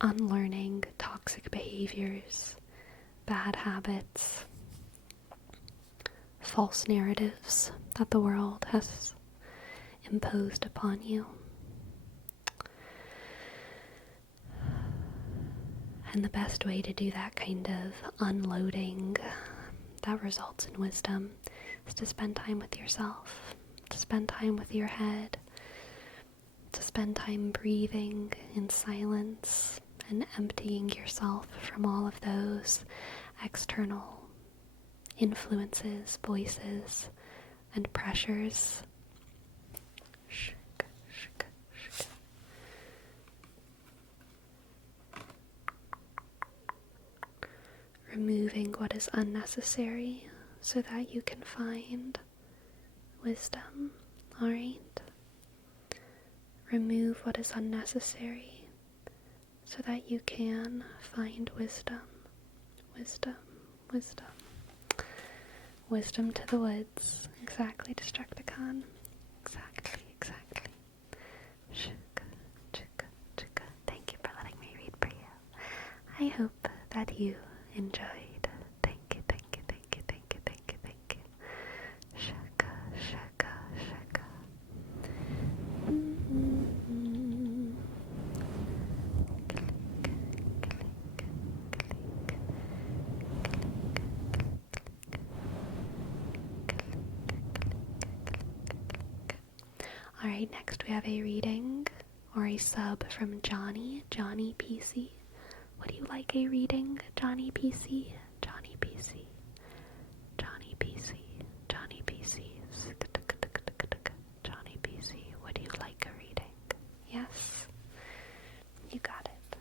Unlearning toxic behaviors, bad habits, false narratives that the world has imposed upon you. And the best way to do that kind of unloading that results in wisdom is to spend time with yourself, to spend time with your head, to spend time breathing in silence and emptying yourself from all of those external influences, voices, and pressures. Removing what is unnecessary so that you can find wisdom. Alright? remove what is unnecessary so that you can find wisdom. Wisdom, wisdom. Wisdom to the woods. Exactly, Destructicon. Exactly, exactly. Chicka, chicka, chicka. Thank you for letting me read for you. I hope that you enjoyed. Thank you, thank you, thank you, thank you, thank you, thank you. Shaka, shaka, shaka. Click, click, click. Alright, next we have a reading or a sub from Johnny PC. Would you like a reading, Johnny PC? Johnny PC. Johnny PC. Johnny PC. Johnny PC. Would you like a reading? Yes? You got it.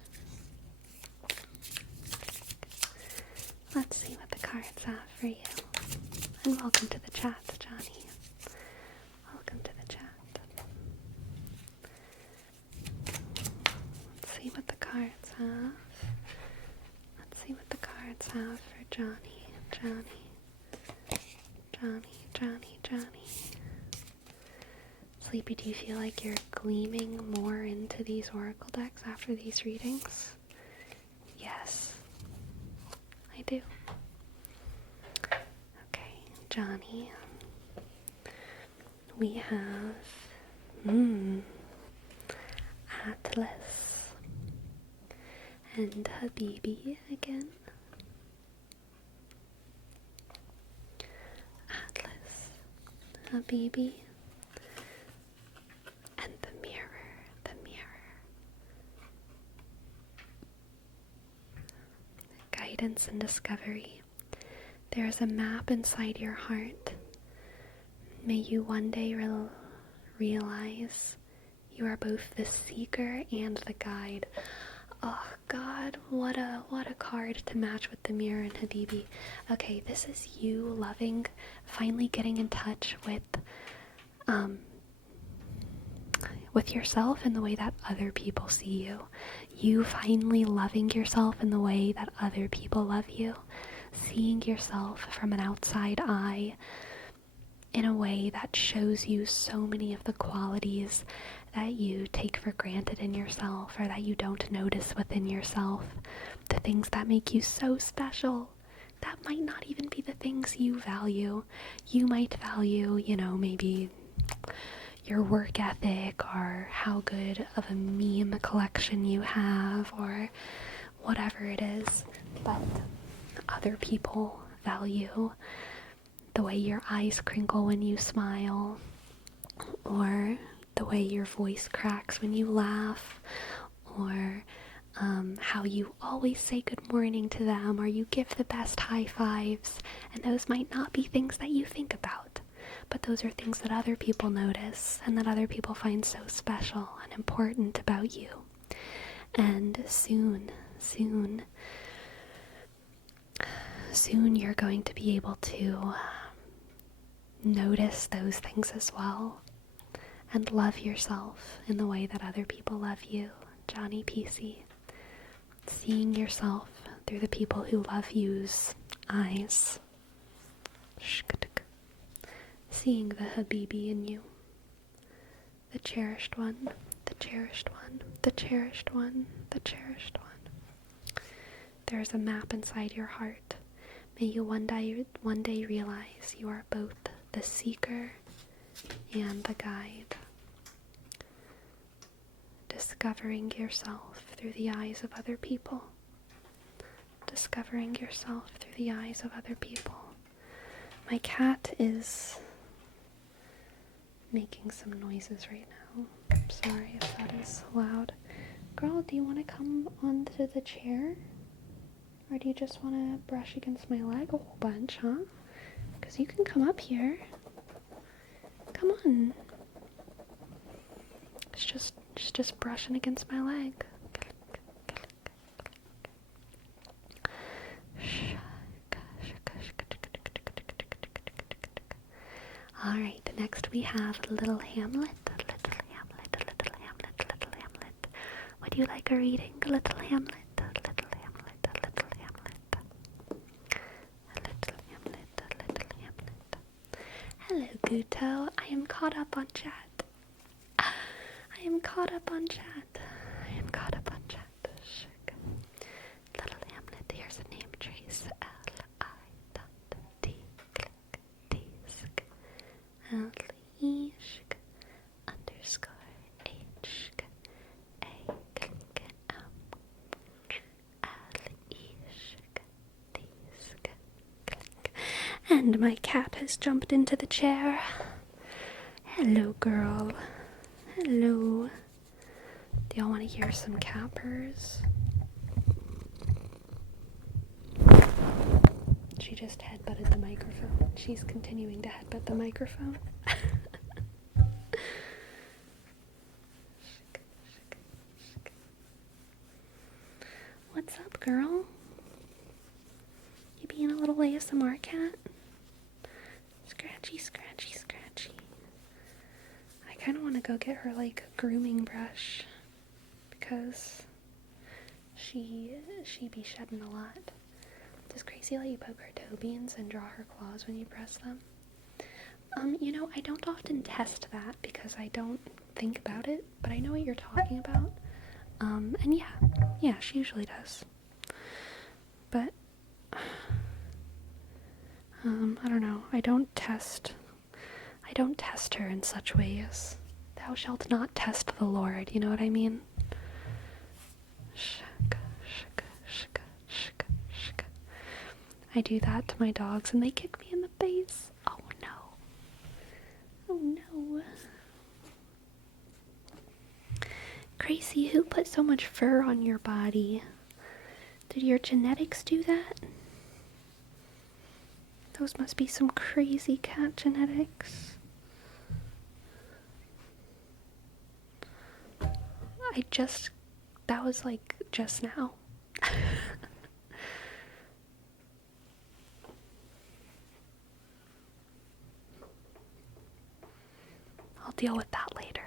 Let's see what the cards have for you. And welcome to the chat, Johnny. Welcome to the chat. Let's see what the cards have. Let's see what the cards have for Johnny. Johnny. Sleepy, do you feel like you're gleaming more into these oracle decks after these readings? Yes, I do. Okay, Johnny. We have Atlas and Habibi again. Atlas, Habibi, and the mirror. Guidance and discovery. There is a map inside your heart. May you one day realize you are both the seeker and the guide. Oh God, what a card to match with the mirror and Habibi. Okay, this is you loving, finally getting in touch with yourself in the way that other people see you. You finally loving yourself in the way that other people love you. Seeing yourself from an outside eye in a way that shows you so many of the qualities that you take for granted in yourself or that you don't notice within yourself. The things that make you so special. That might not even be the things you value. You might value, maybe your work ethic or how good of a meme collection you have or whatever it is. But other people value the way your eyes crinkle when you smile, or the way your voice cracks when you laugh, or how you always say good morning to them, or you give the best high fives. And those might not be things that you think about, but those are things that other people notice and that other people find so special and important about you. And soon you're going to be able to notice those things as well and love yourself in the way that other people love you. Johnny PC. Seeing yourself through the people who love you's eyes. Seeing the Habibi in you. The cherished one, the cherished one, the cherished one, the cherished one. There is a map inside your heart. May you one day realize you are both the seeker and the guide. Discovering yourself through the eyes of other people. Discovering yourself through the eyes of other people. My cat is making some noises right now. I'm sorry if that is loud. Girl, do you want to come onto the chair? Or do you just want to brush against my leg a whole bunch, huh? Because you can come up here. Come on. It's just brushing against my leg. Alright, next we have Little Hamlet. Little Hamlet. Would you like a reading, little Hamlet? Little Hamlet, little Hamlet. Little Hamlet, little Hamlet. Hello, Guto. I am caught up on chat. I am caught up on chat. I am caught up on chat. Little Hamlet, here's a name trace. L-I.T click D-sk L-E-shk underscore H-k A-click L-E-shk D-sk click. And my cat has jumped into the chair. Hello, girl. Hello. Do y'all want to hear some cappers? She just headbutted the microphone. She's continuing to headbutt the microphone. What's up, girl? You being a little ASMR cat? Scratchy, scratchy, scratchy. I kind of want to go get her, like, a grooming brush. Because she be shedding a lot. Does Crazy let you poke her toe beans and draw her claws when you press them? You know, I don't often test that because I don't think about it, but I know what you're talking about. And yeah, she usually does. But, I don't know, I don't test her in such ways. Thou shalt not test the Lord, you know what I mean? Shaka, shaka, shaka, shaka, shaka. I do that to my dogs and they kick me in the face. Oh no. Oh no. Crazy, who put so much fur on your body? Did your genetics do that? Those must be some crazy cat genetics. That was like just now. I'll deal with that later.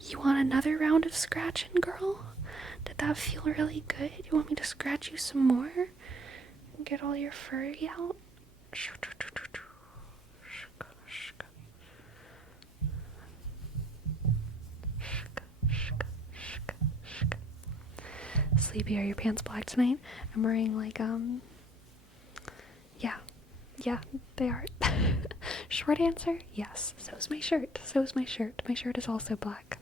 You want another round of scratching, girl? Did that feel really good? You want me to scratch you some more? And get all your furry out? Sleepy, are your pants black tonight? I'm wearing like, yeah, they are. Short answer, yes. So is my shirt. My shirt is also black.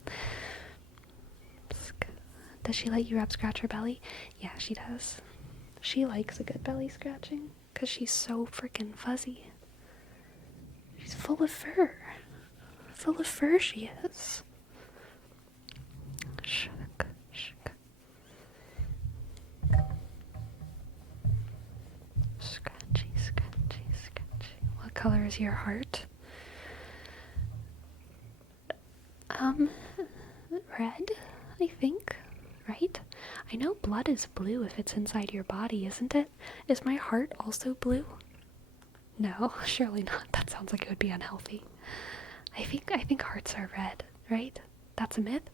Does she let you rub scratch her belly? Yeah, she does. She likes a good belly scratching because she's so freaking fuzzy. She's full of fur. Full of fur she is. Shuk, shuk. Scratchy, scratchy, scratchy. What color is your heart? Red, I think, right? I know blood is blue if it's inside your body, isn't it? Is my heart also blue? No, surely not. That sounds like it would be unhealthy. I think hearts are red, right? That's a myth?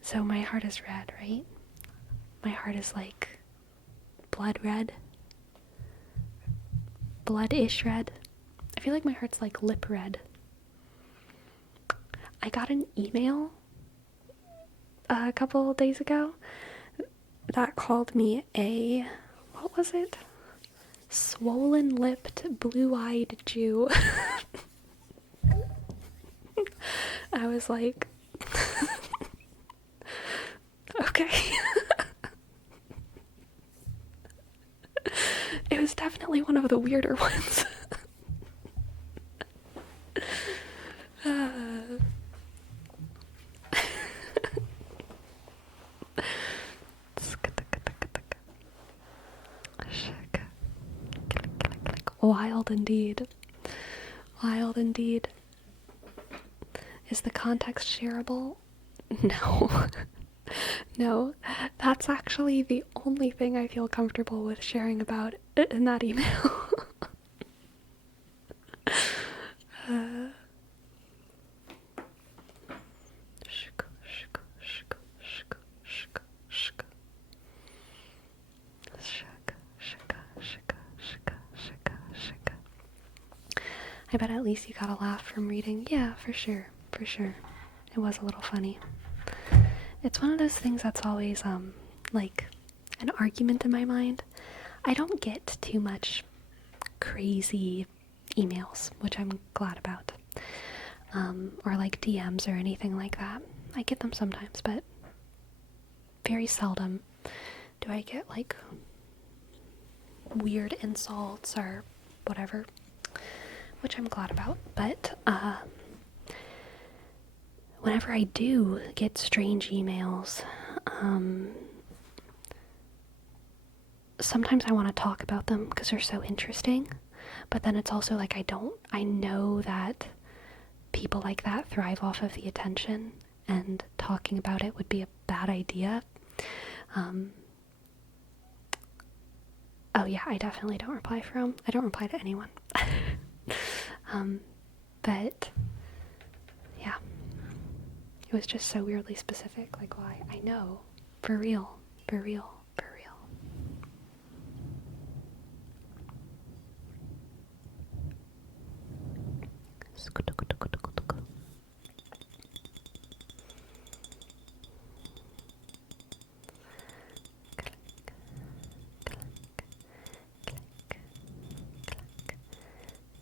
So my heart is red, right? My heart is like blood red. Blood-ish red. I feel like my heart's like lip red. I got an email a couple days ago that called me a, what was it? Swollen-lipped, blue-eyed Jew. I was like, okay. It was definitely one of the weirder ones. Wild indeed. Wild indeed. Is the context shareable? No. No. That's actually the only thing I feel comfortable with sharing about in that email. I bet at least you got a laugh from reading. Yeah, for sure, for sure. It was a little funny. It's one of those things that's always, like, an argument in my mind. I don't get too much crazy emails, which I'm glad about. Or like DMs or anything like that. I get them sometimes, but very seldom do I get like weird insults or whatever, which I'm glad about. But whenever I do get strange emails, sometimes I want to talk about them because they're so interesting, but then it's also like I know that people like that thrive off of the attention, and talking about it would be a bad idea. Oh yeah, I definitely don't reply from. I don't reply to anyone. But yeah, it was just so weirdly specific. Like, why? I know, for real, for real, for real.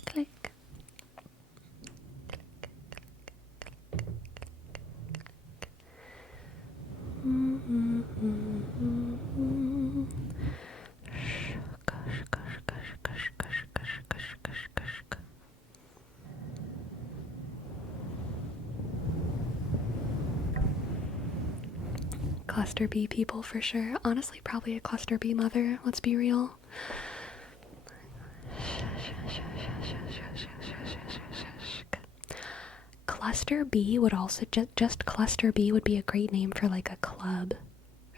Click. Cluster B people for sure. Honestly, probably a cluster B mother. Let's be real. Cluster B would also just Cluster B would be a great name for like a club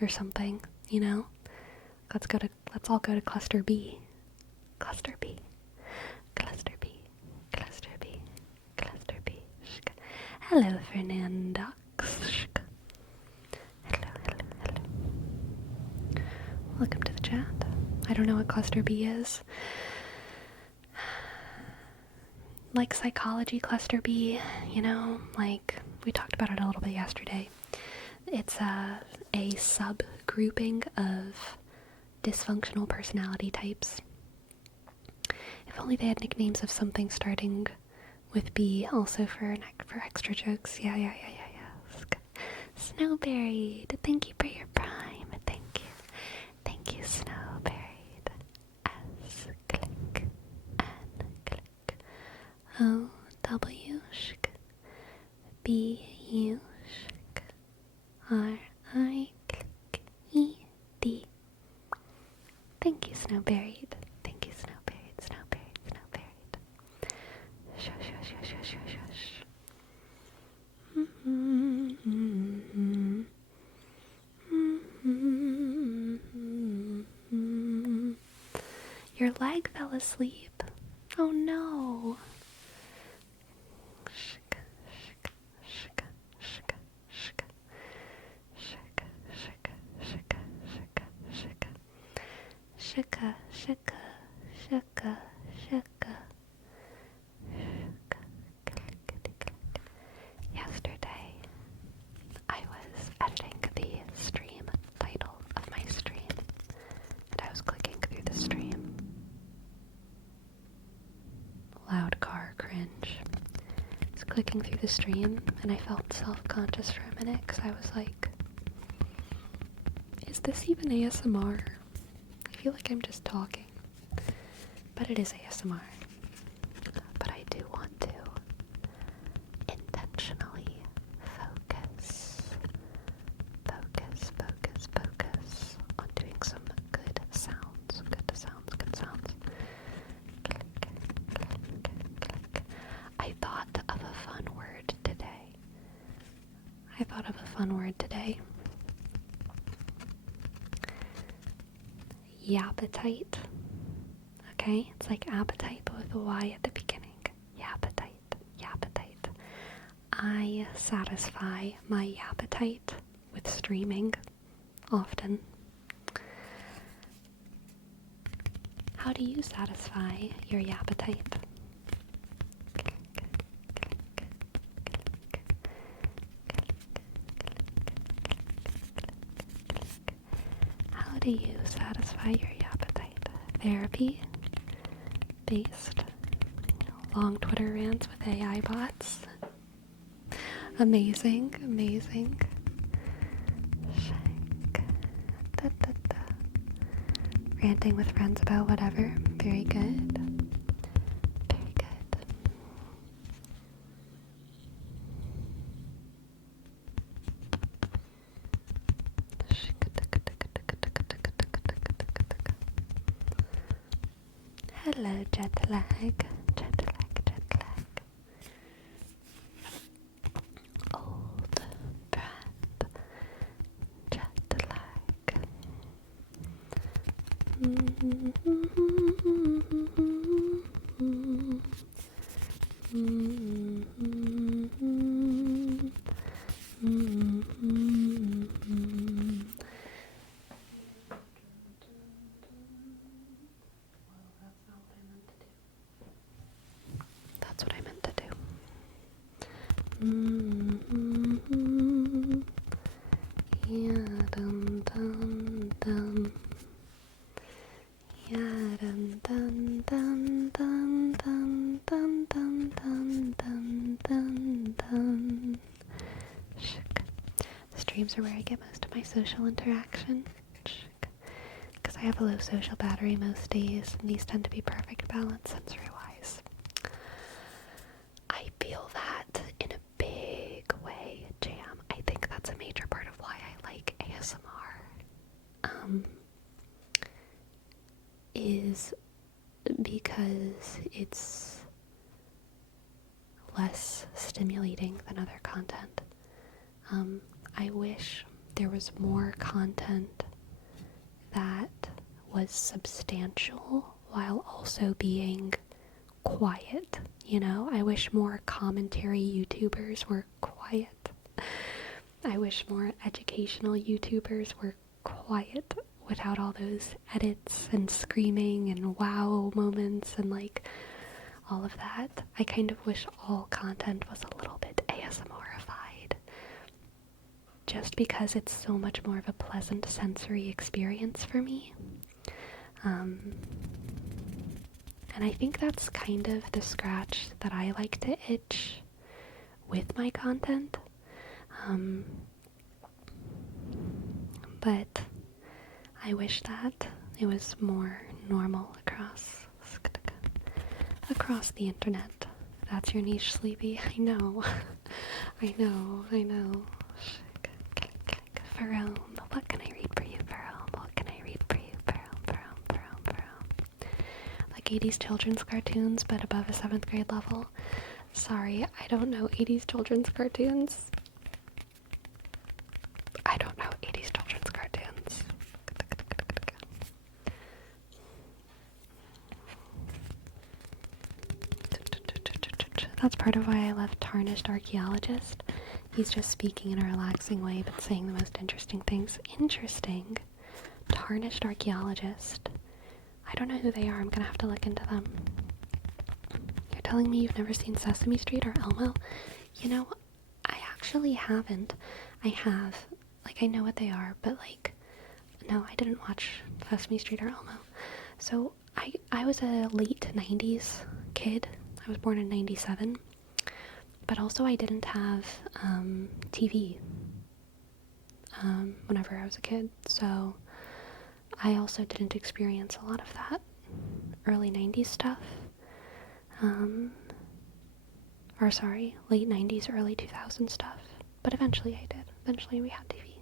or something, you know? Let's all go to Cluster B. Cluster B. Cluster B. Cluster B. Cluster B. Hello, Fernando. Hello. Welcome to the chat. I don't know what Cluster B is. Like psychology Cluster B, you know, like we talked about it a little bit yesterday. It's a subgrouping of dysfunctional personality types. If only they had nicknames of something starting with B, also for extra jokes. Yeah. Snowberried, thank you for your prime. Thank you, Snowberried. S, click, N, click. O, W, shk, B, U, shk, R, I, click, E, D. Thank you, Snowberried. Thank you, Snowberried. Shush. Your leg fell asleep. Oh no. Shaka. Yesterday, I was editing the stream title of my stream, and I was clicking through the stream. Loud car cringe. I was clicking through the stream, and I felt self-conscious for a minute, because I was like, is this even ASMR? I feel like I'm just talking. But it is ASMR. But I do want to intentionally focus on doing some good sounds. Click. I thought of a fun word today. Yappetite. Okay? It's like appetite, but with a Y at the beginning. Yappetite. I satisfy my appetite with streaming often. How do you satisfy your appetite? do you satisfy your appetite? Therapy? Based? Long Twitter rants with AI bots? Amazing, amazing. Shake. Da, da, da. Ranting with friends about whatever. Very good. Very good. Hello, jet lag. Jet lag, jet lag. Old breath. Jet lag. That's what I meant to do. Yeah, dum dum dum. Yeah, dum dum dum dum dum dum dum dum dum dum dum. Streams are where I get most of my social interaction. Because I have a low social battery most days, and these tend to be perfect balance sensory-wise. I feel that in a big way, Jam. I think that's a major part of why I like ASMR. Is because it's less stimulating than other content. I wish there was more content that was substantial while also being quiet, you know? I wish more commentary YouTubers were quiet. I wish more educational YouTubers were quiet without all those edits and screaming and wow moments and like all of that. I kind of wish all content was a little bit ASMRified, just because it's so much more of a pleasant sensory experience for me. And I think that's kind of the scratch that I like to itch with my content. But I wish that it was more normal across the internet. That's your niche, Sleepy. I know. I know. Perome. What can I read for you, Perome? What can I read for you, Perome? Like 80s children's cartoons, but above a 7th grade level. Sorry, I don't know 80s children's cartoons. That's part of why I love Tarnished Archaeologist. He's just speaking in a relaxing way, but saying the most interesting things. Interesting. Tarnished Archaeologist. I don't know who they are. I'm gonna have to look into them. You're telling me you've never seen Sesame Street or Elmo? You know, I actually haven't. I have. Like, I know what they are, but like, no, I didn't watch Sesame Street or Elmo. So, I was a late 90s kid. I was born in 97. But also I didn't have TV whenever I was a kid. So I also didn't experience a lot of that early 90s stuff. Late 90s, early 2000s stuff. But eventually I did. Eventually we had TV.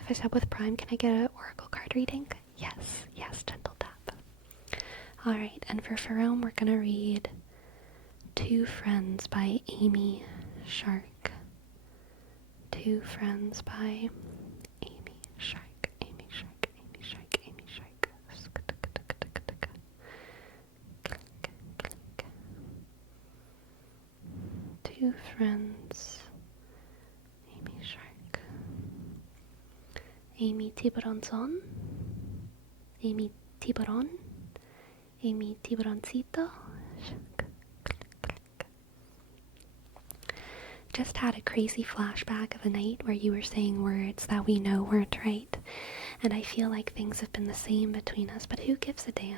If I sub with Prime, can I get an Oracle card reading? Yes, gentle tap. Alright, and for Perome, we're gonna read Two Friends by Amy Shark. Two Friends by Amy Shark. Two Friends, Amy Shark. Amy Tiburonson. Amy Tiburon. Amy Tiburoncito. just had a crazy flashback of a night where you were saying words that we know weren't right. And I feel like things have been the same between us, but who gives a damn?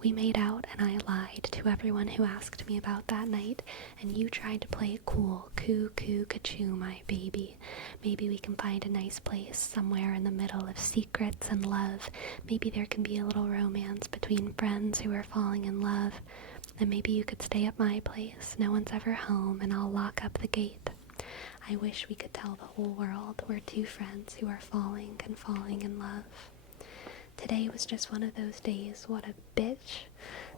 We made out and I lied to everyone who asked me about that night, and you tried to play it cool. Coo, coo, ka-choo, my baby. Maybe we can find a nice place somewhere in the middle of secrets and love. Maybe there can be a little romance between friends who are falling in love. And maybe you could stay at my place. No one's ever home, and I'll lock up the gate. I wish we could tell the whole world we're two friends who are falling and falling in love. Today was just one of those days. What a bitch.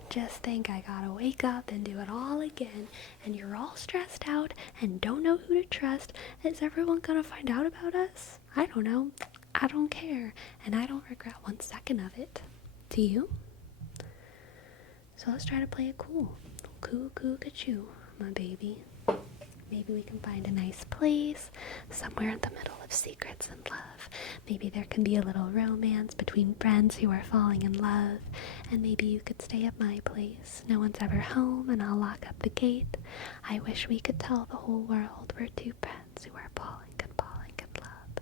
Just think I gotta wake up and do it all again, and you're all stressed out and don't know who to trust. Is everyone gonna find out about us? I don't know. I don't care, and I don't regret 1 second of it. Do you? So let's try to play it cool. Coo, coo, ka-choo, my baby. Maybe we can find a nice place somewhere in the middle of secrets and love. Maybe there can be a little romance between friends who are falling in love. And maybe you could stay at my place. No one's ever home, and I'll lock up the gate. I wish we could tell the whole world we're two friends who are falling and falling in love.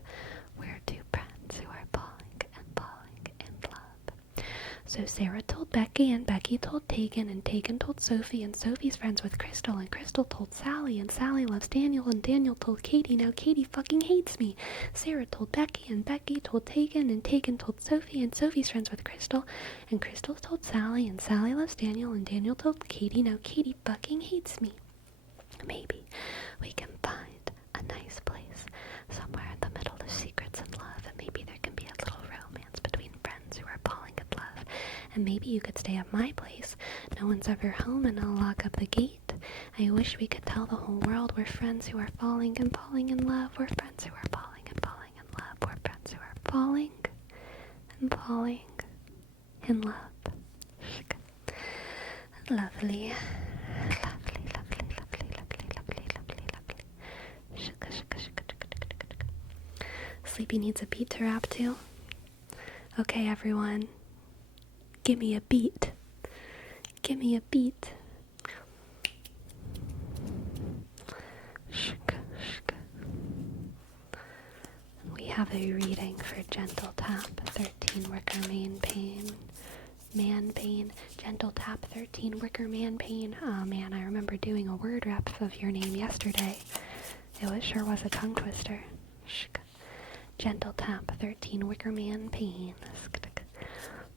We're two friends who are falling and falling in love. So Sarah told Becky, and Becky told Tegan, and Tegan told Sophie, and Sophie's friends with Crystal, and Crystal told Sally, and Sally loves Daniel, and Daniel told Katie. Now Katie fucking hates me. Sarah told Becky, and Becky told Tegan, and Tegan told Sophie, and Sophie's friends with Crystal, and Crystal told Sally, and Sally loves Daniel, and Daniel told Katie. Now Katie fucking hates me. Maybe we can find a nice place somewhere in the middle of secrets and love, and maybe there can be a little romance between friends who are falling in love. And maybe you could stay at my place. No one's ever home, and I'll lock up the gate. I wish we could tell the whole world we're friends who are falling and falling in love. We're friends who are falling and falling in love. We're friends who are falling and falling in love. Lovely. Lovely, lovely, lovely, lovely, lovely, lovely, lovely. Sleepy needs a beat to rap to. Okay, everyone. Give me a beat. Give me a beat. We have a reading for Gentle Tap, 13 Wicker Man Pain. Gentle Tap, 13 Wicker Man Pain. Oh man, I remember doing a word rap of your name yesterday. Sure was a tongue twister. Gentle Tap, 13 Wicker Man Pain.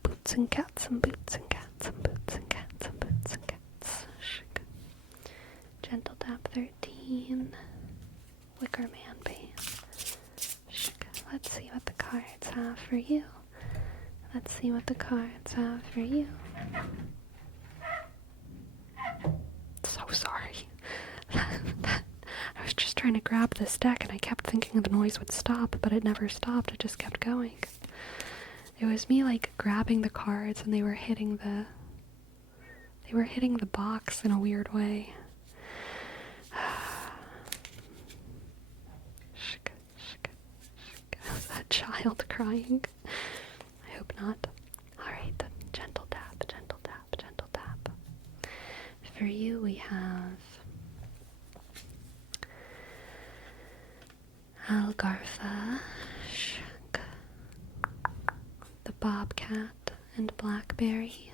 Boots and cats and boots and cats and boots and cats and boots and cats. Gentle Tap, 13 Wicker Man Pain. Let's see what the cards have for you. Let's see what the cards have for you. So sorry. I was just trying to grab this deck and I kept thinking the noise would stop, but it never stopped. It just kept going. It was me like grabbing the cards and they were hitting the box in a weird way. Is that child crying? I hope not. Alright, gentle tap, gentle tap, gentle tap. For you we have Algarfa, the bobcat, and blackberry.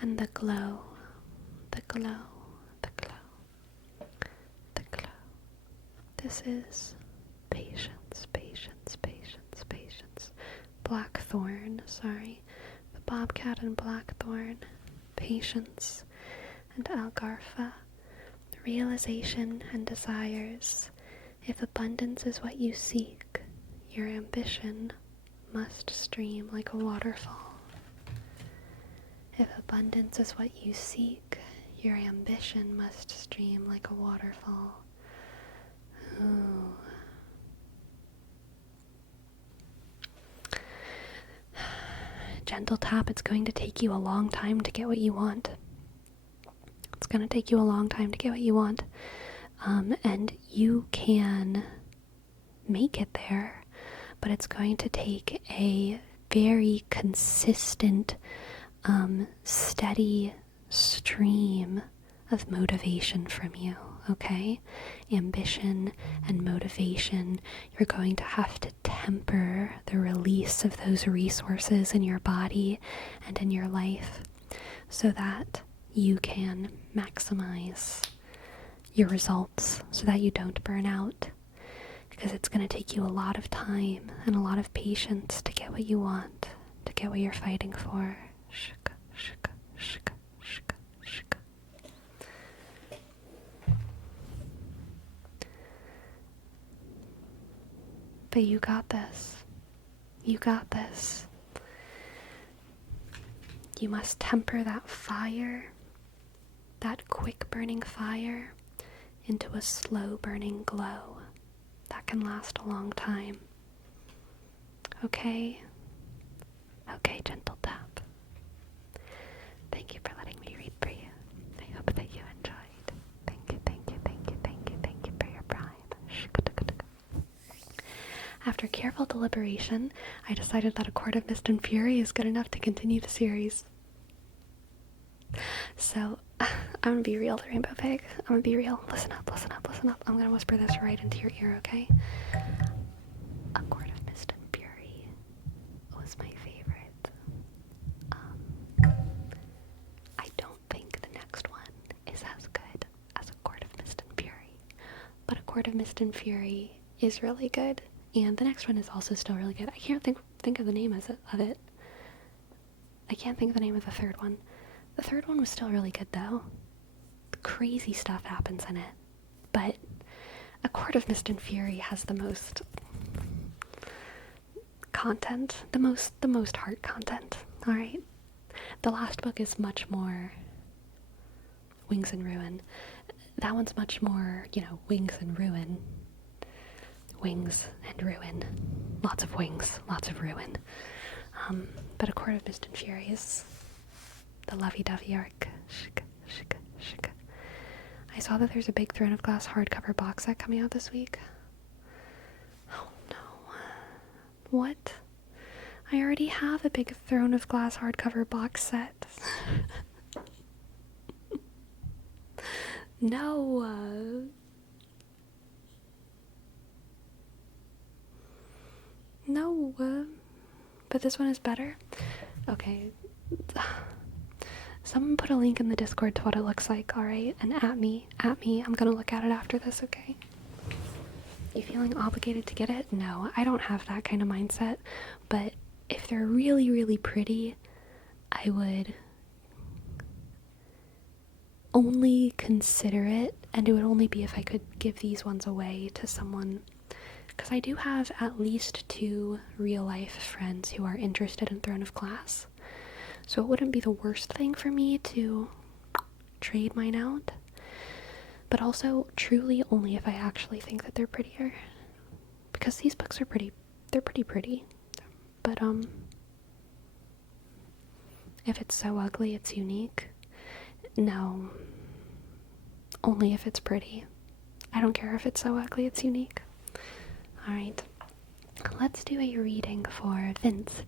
And the glow, the glow, the glow, the glow. This is patience, patience, patience, patience. Blackthorn, sorry. The bobcat and blackthorn, patience, and Algarfa, realization and desires. If abundance is what you seek, your ambition must stream like a waterfall. If abundance is what you seek, your ambition must stream like a waterfall. Ooh. Gentle tap, it's going to take you a long time to get what you want. It's going to take you a long time to get what you want. And you can make it there, but it's going to take a very consistent, steady stream of motivation from you, okay? Ambition and motivation. You're going to have to temper the release of those resources in your body and in your life so that you can maximize your results, so that you don't burn out. Because it's going to take you a lot of time and a lot of patience to get what you want, to get what you're fighting for. Shika, shika, shika, shika, shika. But you got this. You got this. You must temper that fire, that quick burning fire, into a slow burning glow that can last a long time. Okay? Okay, gentle tap. Thank you for letting me read for you. I hope that you enjoyed. Thank you, thank you, thank you, thank you, thank you for your prime. After careful deliberation, I decided that A Court of Mist and Fury is good enough to continue the series. So, I'm gonna be real, the Rainbow Pig. I'm gonna be real. Listen up, listen up, listen up. I'm gonna whisper this right into your ear, okay? A Court of Mist and Fury was my favorite. I don't think the next one is as good as A Court of Mist and Fury. But A Court of Mist and Fury is really good. And the next one is also still really good. I can't think of the name of it. I can't think of the name of the third one. The third one was still really good, though. Crazy stuff happens in it. But A Court of Mist and Fury has the most content. The most heart content. Alright? The last book is much more Wings and Ruin. That one's much more, Wings and Ruin. Wings and ruin. Lots of wings, lots of ruin. But A Court of Mist and Fury is the lovey-dovey arc. Shika, shika, shika. I saw that there's a big Throne of Glass hardcover box set coming out this week. Oh no. What? I already have a big Throne of Glass hardcover box set. No. No, but this one is better? Okay. Someone put a link in the Discord to what it looks like, alright? And at me, I'm gonna look at it after this, okay? You feeling obligated to get it? No, I don't have that kind of mindset, but if they're really, really pretty, I would only consider it, and it would only be if I could give these ones away to someone. Because I do have at least 2 real-life friends who are interested in Throne of Glass. So it wouldn't be the worst thing for me to trade mine out. But also, truly, only if I actually think that they're prettier. Because these books are they're pretty pretty. But, if it's so ugly, it's unique. No. Only if it's pretty. I don't care if it's so ugly, it's unique. Alright, let's do a reading for Vince.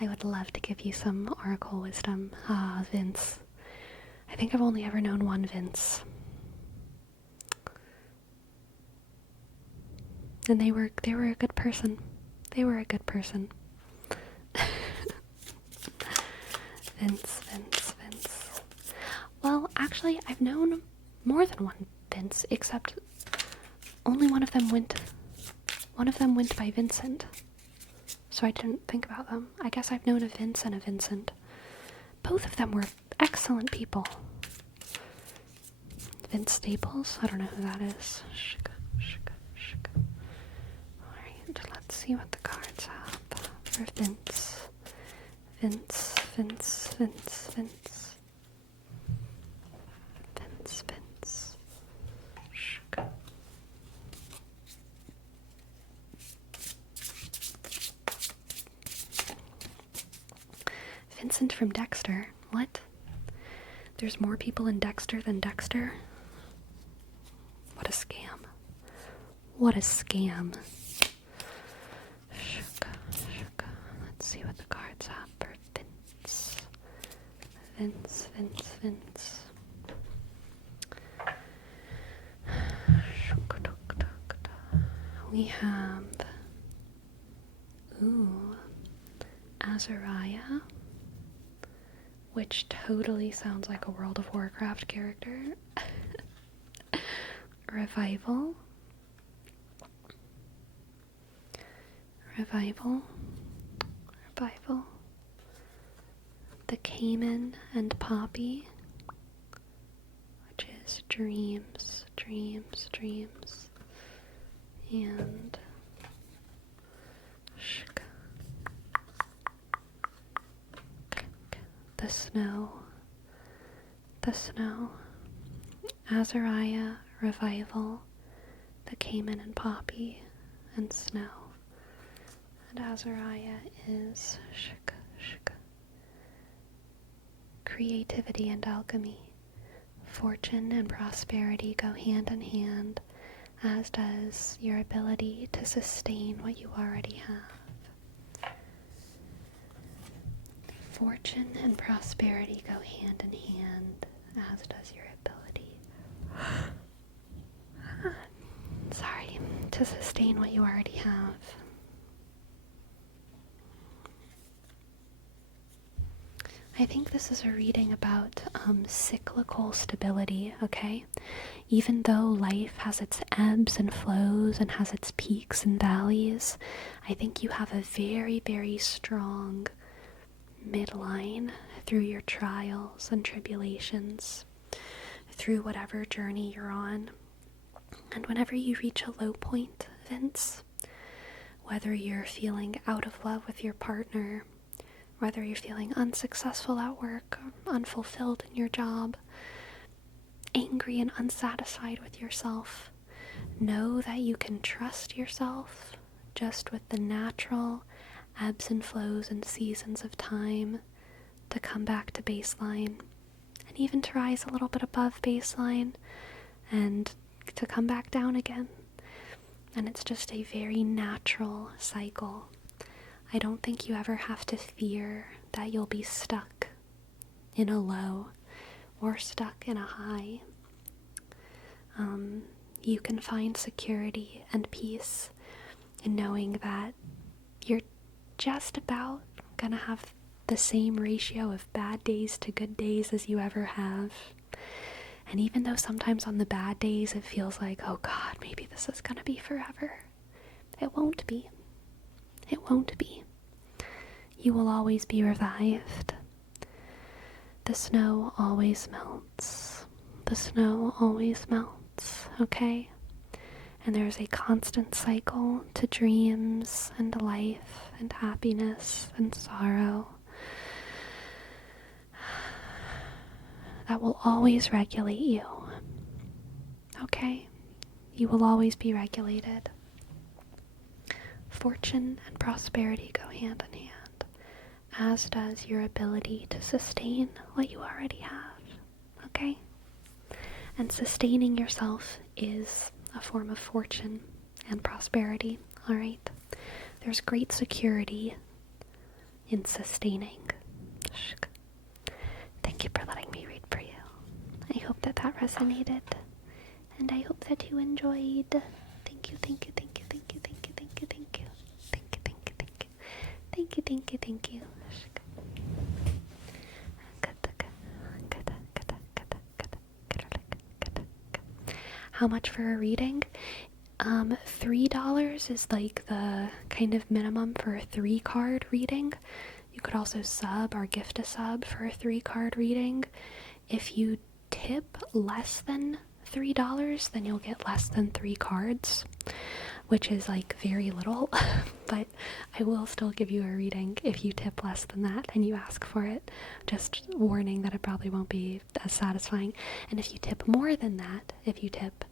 I would love to give you some oracle wisdom. Vince. I think I've only ever known one Vince. And they were a good person. They were a good person. Vince. Well, actually, I've known more than one Vince, except only one of them went by Vincent. So I didn't think about them. I guess I've known a Vince and a Vincent. Both of them were excellent people. Vince Staples? I don't know who that is. Shika. Alright, let's see what the cards have for Vince. Vince. Shika. Vincent from Dexter. What? There's more people in Dexter than Dexter? What a scam. What a scam. Shuka. Let's see what the cards have for Vince. Vince. We have, Azariah, which totally sounds like a World of Warcraft character. Revival. The Cayman and Poppy, which is dreams, and the snow, Azariah, Revival, the Cayman and Poppy, and snow. And Azariah is creativity and alchemy. Fortune and prosperity go hand in hand, as does your ability to sustain what you already have. Fortune and prosperity go hand in hand, as does your ability to sustain what you already have. I think this is a reading about cyclical stability, okay? Even though life has its ebbs and flows and has its peaks and valleys, I think you have a very, very strong midline through your trials and tribulations, through whatever journey you're on. And whenever you reach a low point, Vince, whether you're feeling out of love with your partner, whether you're feeling unsuccessful at work, unfulfilled in your job, angry and unsatisfied with yourself, know that you can trust yourself just with the natural ebbs and flows and seasons of time to come back to baseline, and even to rise a little bit above baseline and to come back down again. And it's just a very natural cycle. I don't think you ever have to fear that you'll be stuck in a low or stuck in a high. You can find security and peace in knowing that you're just about gonna have the same ratio of bad days to good days as you ever have. And even though sometimes on the bad days it feels like, oh God, maybe this is gonna be forever, it won't be. It won't be. You will always be revived. The snow always melts. The snow always melts, okay? And there's a constant cycle to dreams and life and happiness and sorrow that will always regulate you, okay? You will always be regulated. Fortune and prosperity go hand in hand, as does your ability to sustain what you already have, okay? And sustaining yourself is a form of fortune and prosperity, alright? There's great security in sustaining. Thank you for letting me read for you. I hope that resonated, and I hope that you enjoyed. Thank you. How much for a reading? $3 is like the kind of minimum for a 3-card reading. You could also sub or gift a sub for a 3-card reading. If you tip less than $3, then you'll get less than 3 cards, which is like very little, but I will still give you a reading if you tip less than that and you ask for it. Just warning that it probably won't be as satisfying. And if you tip more than that, if you tip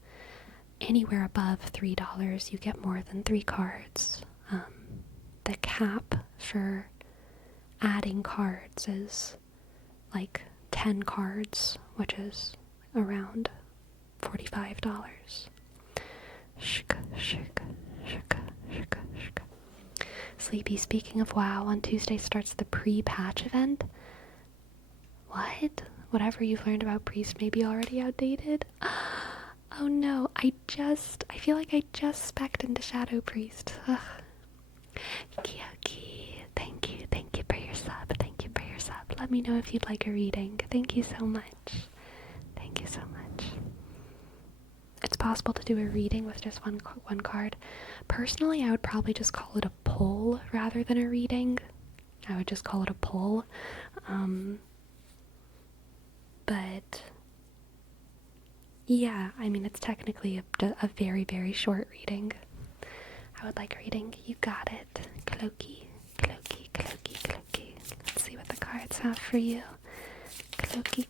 anywhere above $3, you get more than 3 cards. The cap for adding cards is like 10 cards, which is around $45. Sleepy, speaking of WoW, on Tuesday starts the pre-patch event. What? Whatever you've learned about Priest may be already outdated. Oh no, I feel like I just spec'd into Shadow Priest. Ugh. Kyoki, thank you for your sub, Let me know if you'd like a reading. Thank you so much. Thank you so much. It's possible to do a reading with just one card. Personally, I would probably just call it a pull rather than a reading. I would just call it a pull. But yeah, I mean, it's technically a very, very short reading. I would like a reading. You got it. Cloaky. Let's see what the cards have for you. Cloaky.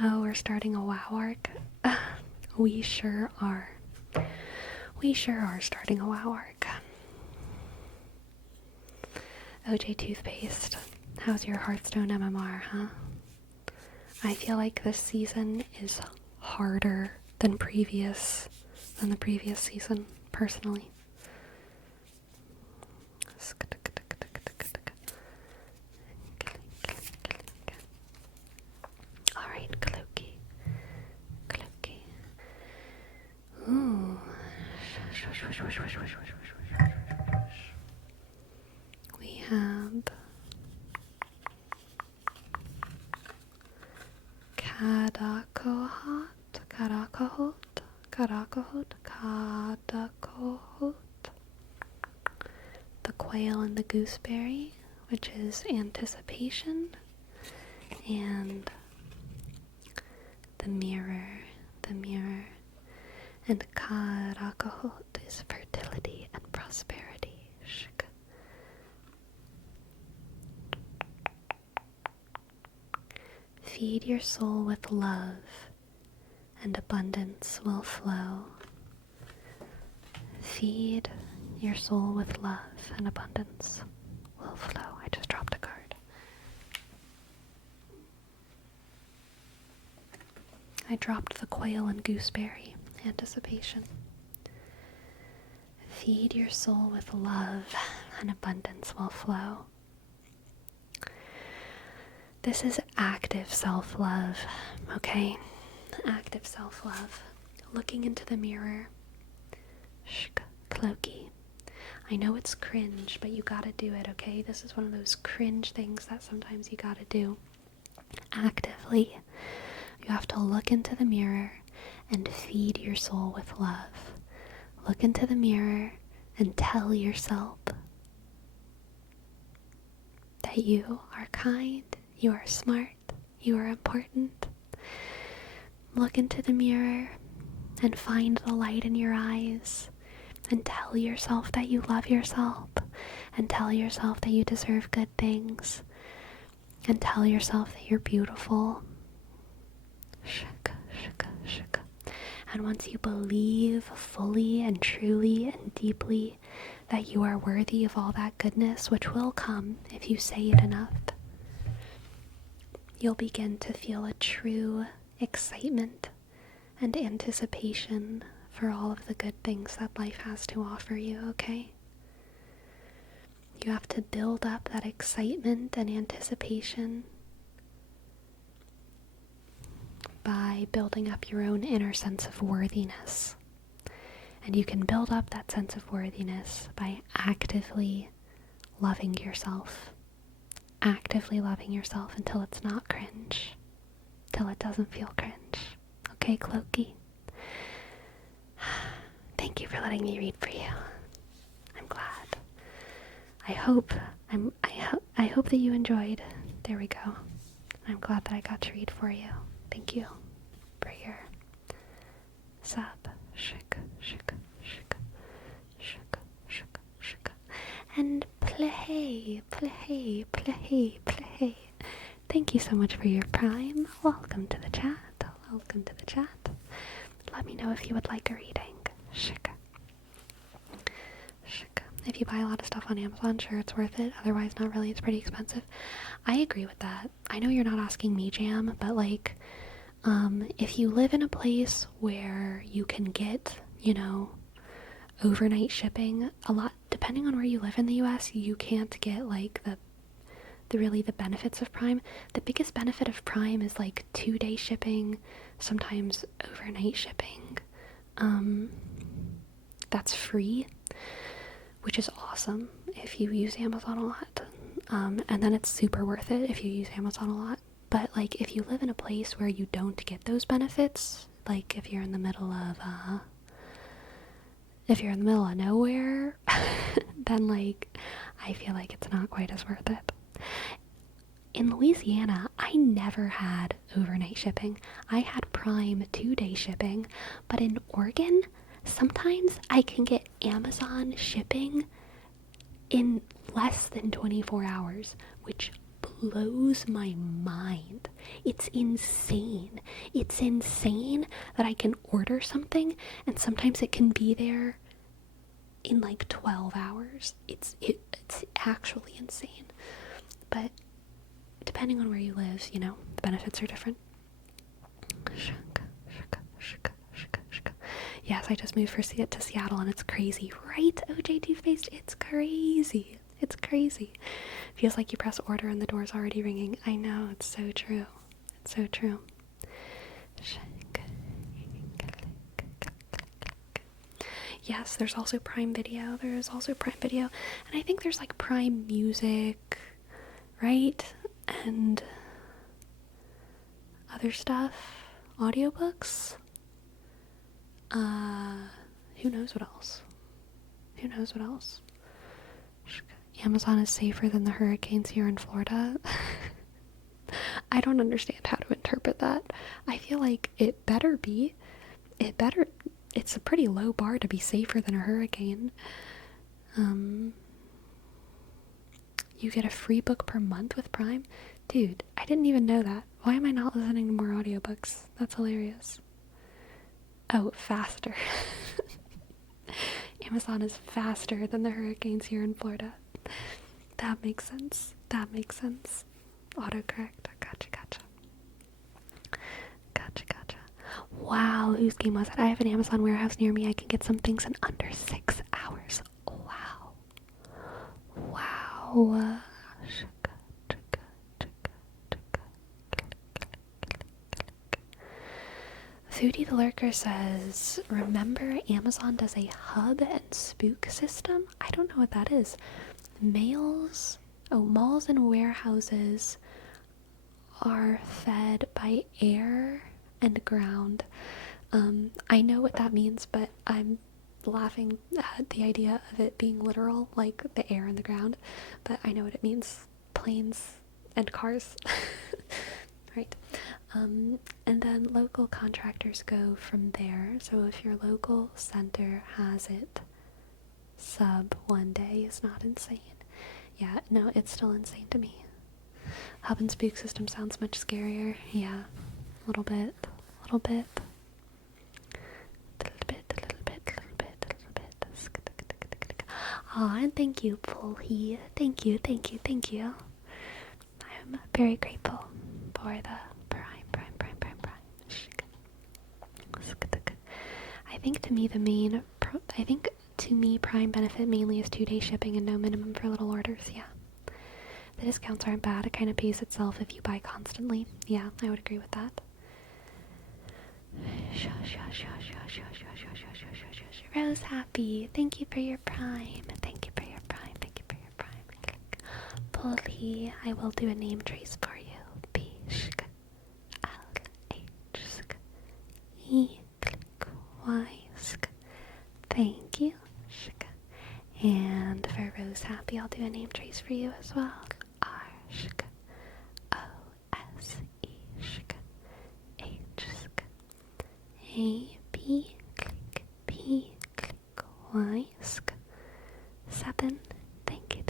Oh, we're starting a WoW arc. We sure are. We sure are starting a WoW arc. OJ Toothpaste, how's your Hearthstone MMR, huh? I feel like this season is harder than the previous season, personally. Alright, Cloaky. Ooh. We have Kadakohot, the Quail and the Gooseberry, which is Anticipation, and the Mirror, and Kadakohot is Fertility and Prosperity. Feed your soul with love, and abundance will flow. Feed your soul with love, and abundance will flow. I just dropped a card. I dropped the Quail and Gooseberry. Anticipation. Feed your soul with love, and abundance will flow. This is active self-love, okay? Active self-love. Looking into the mirror. Cloaky. I know it's cringe, but you gotta do it, okay? This is one of those cringe things that sometimes you gotta do. Actively. You have to look into the mirror and feed your soul with love. Look into the mirror and tell yourself that you are kind, you are smart, you are important. Look into the mirror and find the light in your eyes and tell yourself that you love yourself and tell yourself that you deserve good things and tell yourself that you're beautiful. And once you believe fully and truly and deeply that you are worthy of all that goodness, which will come if you say it enough, you'll begin to feel a true excitement and anticipation for all of the good things that life has to offer you, okay? You have to build up that excitement and anticipation by building up your own inner sense of worthiness. And you can build up that sense of worthiness by actively loving yourself. Actively loving yourself until it's not cringe. Till it doesn't feel cringe. Okay, Cloaky? Thank you for letting me read for you. I'm glad. I hope that you enjoyed. There we go. I'm glad that I got to read for you. Thank you for your sub. And play. Thank you so much for your prime. Welcome to the chat. Let me know if you would like a reading. If you buy a lot of stuff on Amazon, sure, it's worth it. Otherwise, not really. It's pretty expensive. I agree with that. I know you're not asking me, Jam, but like, If you live in a place where you can get, overnight shipping, a lot, depending on where you live in the US, you can't get like the benefits of Prime. The biggest benefit of Prime is like 2-day shipping, sometimes overnight shipping. That's free, which is awesome if you use Amazon a lot. And then it's super worth it if you use Amazon a lot. But like if you live in a place where you don't get those benefits, like if you're in the middle of nowhere, then like I feel like it's not quite as worth it. In Louisiana, I never had overnight shipping. I had Prime 2-day shipping, but in Oregon, sometimes I can get Amazon shipping in less than 24 hours, which blows my mind. It's insane. It's insane that I can order something and sometimes it can be there in like 12 hours. It's actually insane. But depending on where you live, the benefits are different. Yes, I just moved to Seattle and it's crazy, right? OJ Two-Faced, it's crazy. It's crazy. Feels like you press order and the door's already ringing. I know, it's so true. It's so true. Yes, there's also Prime Video. There is also Prime Video. And I think there's like Prime Music, right? And other stuff. Audiobooks. Who knows what else? Who knows what else? Amazon is safer than the hurricanes here in Florida. I don't understand how to interpret that. I feel like it better be. It's a pretty low bar to be safer than a hurricane. You get a free book per month with Prime? Dude, I didn't even know that. Why am I not listening to more audiobooks? That's hilarious. Oh, faster. Amazon is faster than the hurricanes here in Florida. That makes sense. That makes sense. Autocorrect. Gotcha. Wow, whose game was it? I have an Amazon warehouse near me. I can get some things in under 6 hours. Wow. Foodie the Lurker says, remember Amazon does a hub and spook system? I don't know what that is. Malls and warehouses are fed by air and ground. I know what that means, but I'm laughing at the idea of it being literal, like the air and the ground, but I know what it means. Planes and cars. Right. And then local contractors go from there. So if your local center has it sub one day, is not insane. Yeah, no, it's still insane to me. Hub and spook system sounds much scarier. Yeah, a little bit. Aw, and thank you, Polly. Thank you. I'm very grateful for the Prime. To me, Prime benefit mainly is 2-day shipping and no minimum for little orders. Yeah. The discounts aren't bad. It kind of pays itself if you buy constantly. Yeah, I would agree with that. Rose Happy, thank you for your Prime. Polly, I will do a name trace for you. Thank you. And for Rose Happy, I'll do a name trace for you as well. A-B, click, P, click, Y, 7. Thank you.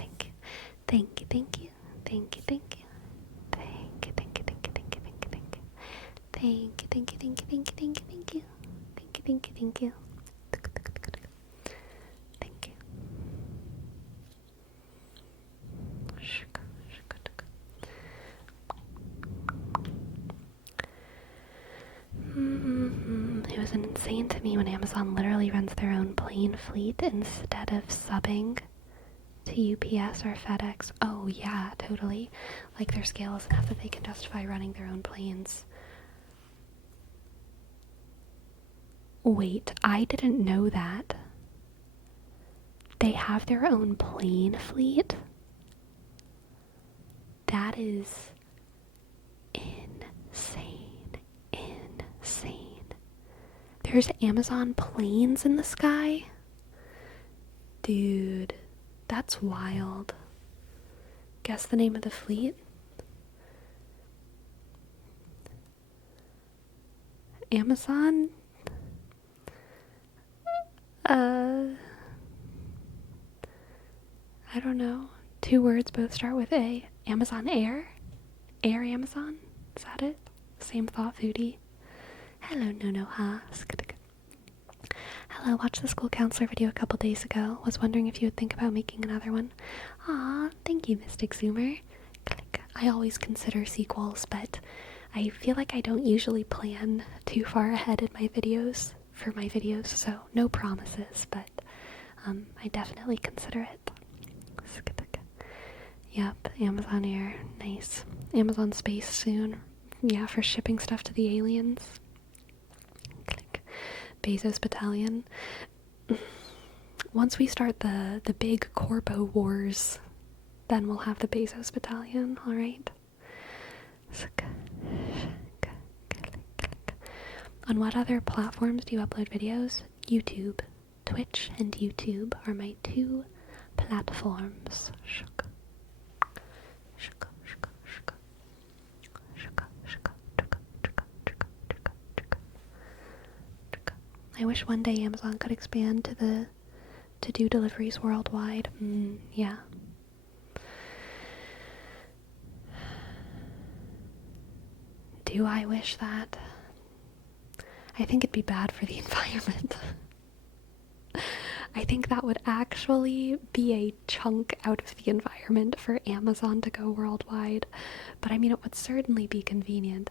insane to me when Amazon literally runs their own plane fleet instead of subbing to UPS or FedEx. Oh yeah, totally. Like their scale is enough that they can justify running their own planes. Wait, I didn't know that. They have their own plane fleet? That is insane. Insane. There's Amazon planes in the sky? Dude, that's wild. Guess the name of the fleet? Amazon? I don't know. 2 words, both start with A. Amazon Air? Air Amazon? Is that it? Same thought, foodie. Hello, no, Hello, watched the school counselor video a couple days ago. Was wondering if you would think about making another one. Aw, thank you, Mystic Zoomer. Click. I always consider sequels, but I feel like I don't usually plan too far ahead in my videos, so no promises, but I definitely consider it. Yep, Amazon Air, nice. Amazon Space soon. Yeah, for shipping stuff to the aliens. Click. Bezos Battalion. Once we start the big Corpo wars, then we'll have the Bezos Battalion, alright? On what other platforms do you upload videos? YouTube. Twitch and YouTube are my 2 platforms. I wish one day Amazon could expand to do deliveries worldwide. Yeah. Do I wish that? I think it'd be bad for the environment. I think that would actually be a chunk out of the environment for Amazon to go worldwide. But I mean, it would certainly be convenient.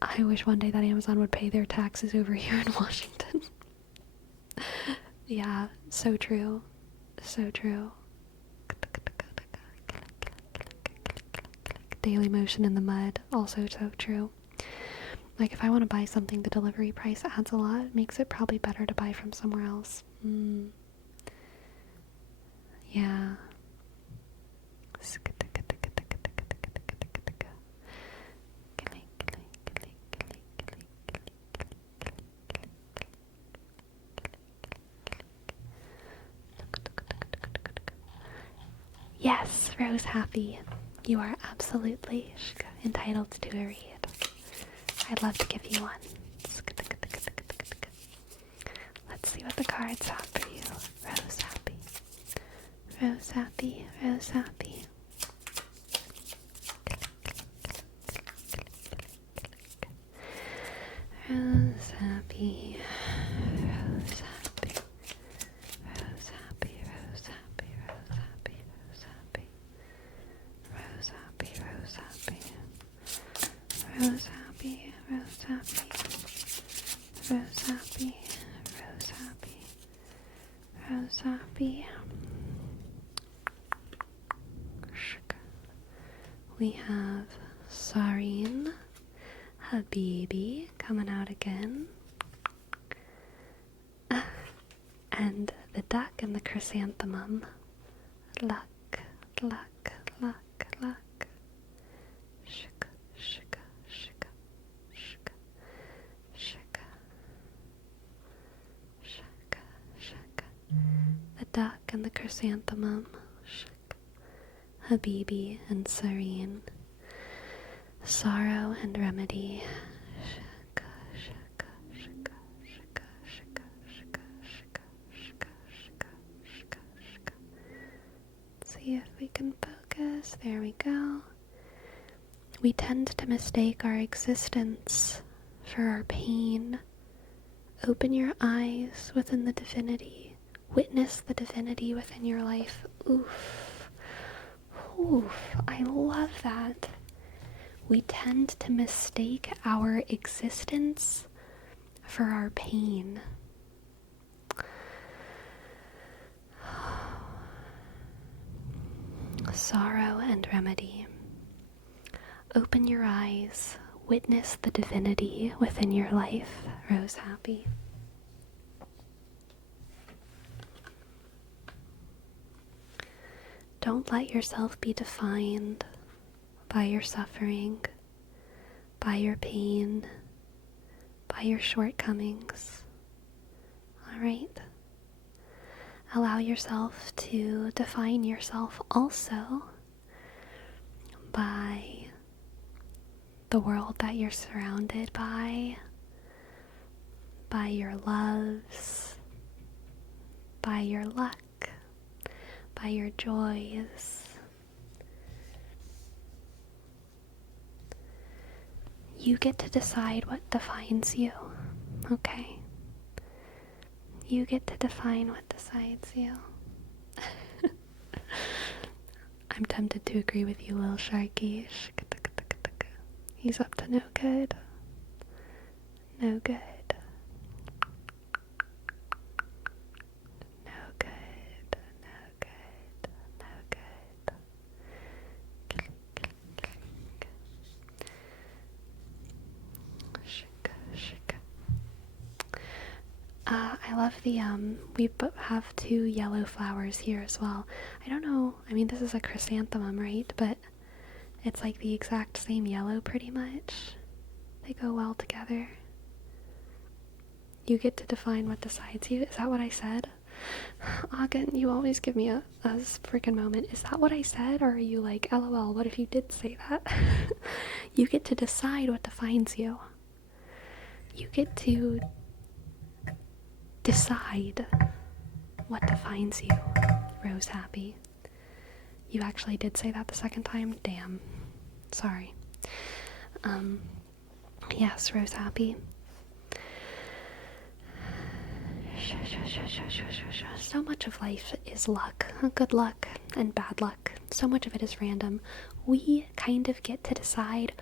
I wish one day that Amazon would pay their taxes over here in Washington. Yeah, so true. So true. Daily motion in the mud, also so true. Like, if I want to buy something, the delivery price adds a lot. It makes it probably better to buy from somewhere else. Yeah. Yes, Rose Happy. You are absolutely entitled to a read. I'd love to give you one. Let's see what the cards have for you. Rose Happy. Rose Happy. Rose Happy. Rose Happy. Rose Happy. Rose Happy. Rose Happy. Rose Happy. Rose Happy. Rose Happy. Rose Happy. Rose Happy. Rose Happy. Rose Happy. Rose Happy. Rose Happy. We have Sareen, Habibi coming out again. And the duck and the chrysanthemum. Luck, luck, luck, luck. Shika, shika, shika, shika, shika, shika, shika. The duck and the chrysanthemum. Shika. Habibi and Sareen. Sorrow and remedy. Shika, shika, shika, shika, shika, shika, shika, shika, shika, shika, shika. Let's see if we can focus. There we go. We tend to mistake our existence for our pain. Open your eyes within the divinity. Witness the divinity within your life. Oof. Oof. I love that. we tend to mistake our existence for our pain. Sorrow and remedy. Open your eyes, witness the divinity within your life, Rose Happy. Don't let yourself be defined by your suffering, by your pain, by your shortcomings. Alright? Allow yourself to define yourself also by the world that you're surrounded by your loves, by your luck, by your joys. You get to decide what defines you, okay? You get to define what decides you. I'm tempted to agree with you, Lil Sharky. He's up to no good. No good. No good. No good. No good. I love the, we have 2 yellow flowers here as well. I don't know, I mean, this is a chrysanthemum, right? But it's like the exact same yellow pretty much. They go well together. You get to define what decides you. Is that what I said? Ogden, you always give me a freaking moment. Is that what I said? Or are you like, LOL, what if you did say that? You get to decide what defines you. You get to decide what defines you, Rose Happy. You actually did say that the second time? Damn. Sorry. Yes, Rose Happy. So much of life is luck. Good luck and bad luck. So much of it is random. We kind of get to decide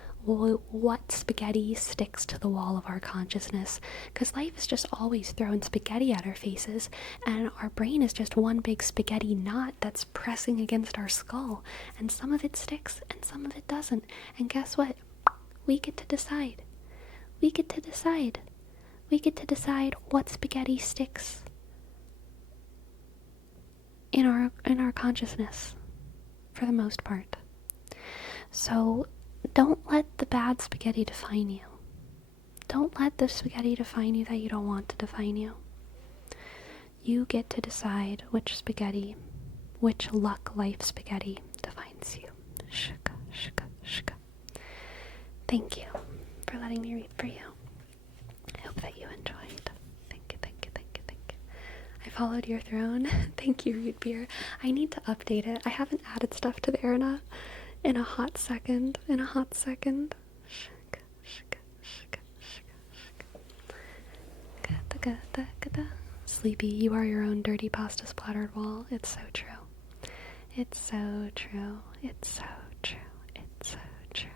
what spaghetti sticks to the wall of our consciousness, because life is just always throwing spaghetti at our faces, and our brain is just one big spaghetti knot that's pressing against our skull, and some of it sticks and some of it doesn't. And guess what? We get to decide. We get to decide. We get to decide what spaghetti sticks in our consciousness, for the most part. So don't let the bad spaghetti define you. Don't let the spaghetti define you that you don't want to define you. You get to decide which spaghetti, which luck life spaghetti defines you. Shika, shika, shika. Thank you for letting me read for you. I hope that you enjoyed. Thank you, thank you, thank you, thank you. I followed your throne. Thank you, Root Beer. I need to update it. I haven't added stuff to the arena in a hot second. Shika, shika, shika, shika, shika. Gada, gada, gada. Sleepy, you are your own dirty pasta splattered wall. It's so true. It's so true. It's so true. It's so true.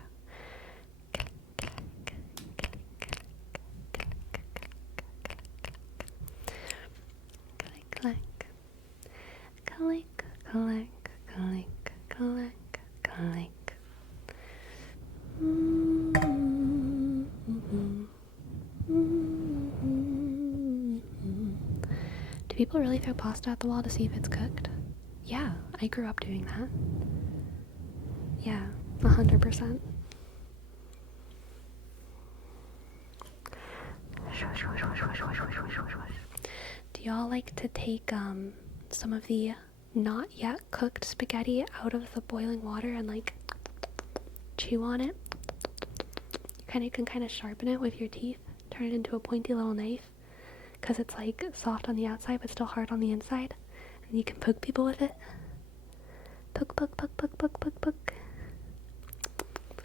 Clank, clank, clank, clank, clank, clank. Do people really throw pasta at the wall to see if it's cooked? Yeah, I grew up doing that. Yeah, 100%. Do y'all like to take some of the not yet cooked spaghetti out of the boiling water and like chew on it? You can kind of sharpen it with your teeth, turn it into a pointy little knife, because it's like soft on the outside but still hard on the inside, and you can poke people with it. Poke, poke, poke, poke, poke, poke, poke.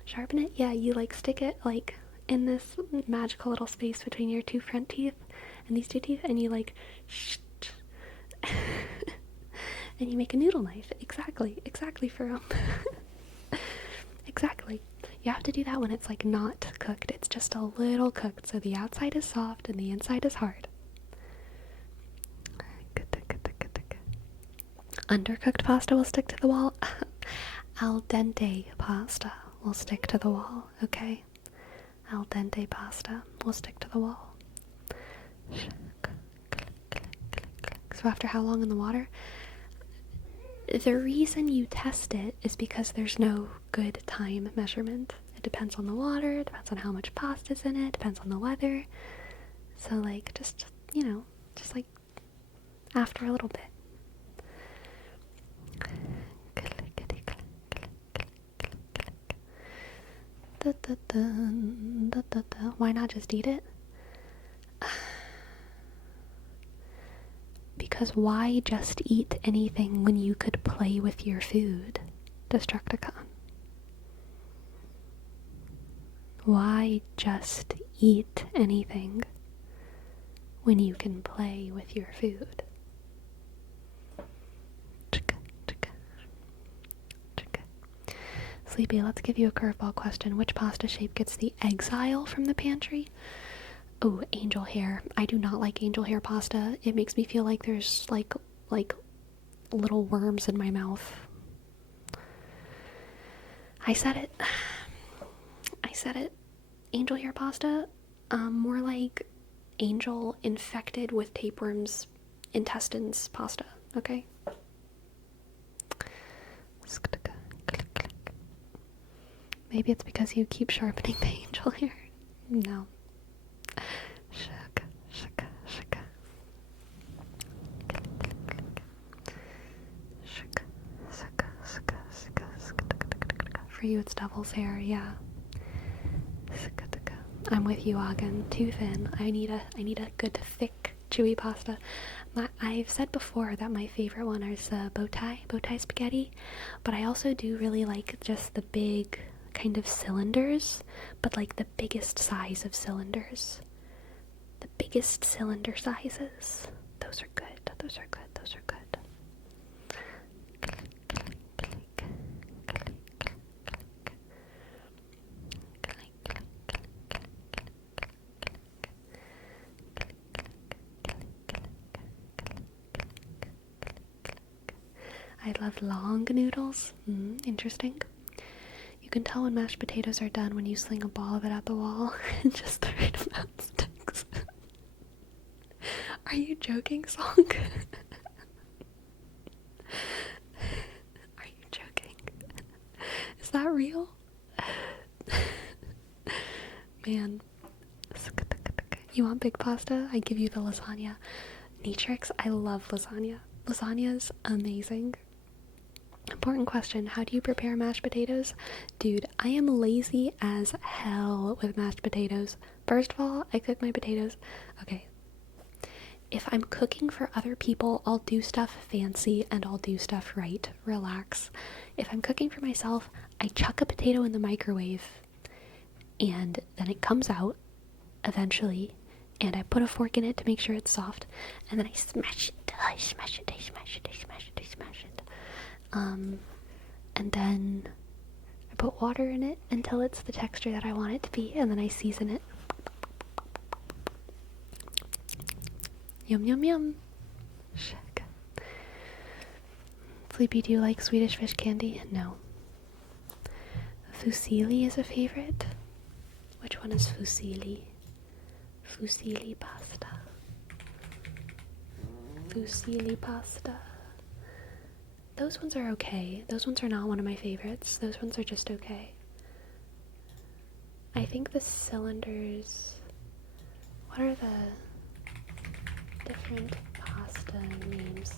Sharpen it? Yeah, you like stick it like in this magical little space between your 2 front teeth and these 2 teeth, and you like and you make a noodle knife. Exactly for exactly. You You have to do that when it's like not cooked. It's just a little cooked, so the outside is soft and the inside is hard. Undercooked pasta will stick to the wall. Al dente pasta will stick to the wall, okay? Al dente pasta will stick to the wall. So after how long in the water? The reason you test it is because there's no good time measurement. It depends on the water, it depends on how much pasta's in it, depends on the weather. So like, just like after a little bit. Why not just eat it? Because why just eat anything when you could play with your food? Destructicon. Why just eat anything when you can play with your food? Sleepy, let's give you a curveball question. Which pasta shape gets the exile from the pantry? Oh, angel hair. I do not like angel hair pasta. It makes me feel like there's like little worms in my mouth. I said it. Angel hair pasta, more like angel infected with tapeworms intestines pasta, okay? Maybe it's because you keep sharpening the angel hair. No. For you it's devil's hair, yeah. I'm with you, Agan. Too thin. I need a good thick chewy pasta. I've said before that my favorite one is bow tie spaghetti, but I also do really like just the big kind of cylinders, but like the biggest size of cylinders. The biggest cylinder sizes. Those are good. I love long noodles. Interesting. You can tell when mashed potatoes are done when you sling a ball of it at the wall and just the right amount sticks. Are you joking, Song? Are you joking? Is that real? Man. You want big pasta? I give you the lasagna. Knetrix, I love lasagna. Lasagna's amazing. Important question, how do you prepare mashed potatoes? Dude, I am lazy as hell with mashed potatoes. First of all, I cook my potatoes. Okay. If I'm cooking for other people, I'll do stuff fancy and I'll do stuff right. Relax. If I'm cooking for myself, I chuck a potato in the microwave and then it comes out eventually and I put a fork in it to make sure it's soft and then I smash it. And then I put water in it until it's the texture that I want it to be, and then I season it. Yum yum yum. Shake. Sleepy, do you like Swedish fish candy? No. Fusilli is a favorite. Which one is fusilli? Fusilli pasta. Fusilli pasta. Those ones are okay. Those ones are not one of my favorites. Those ones are just okay. I think the cylinders... What are the different pasta names?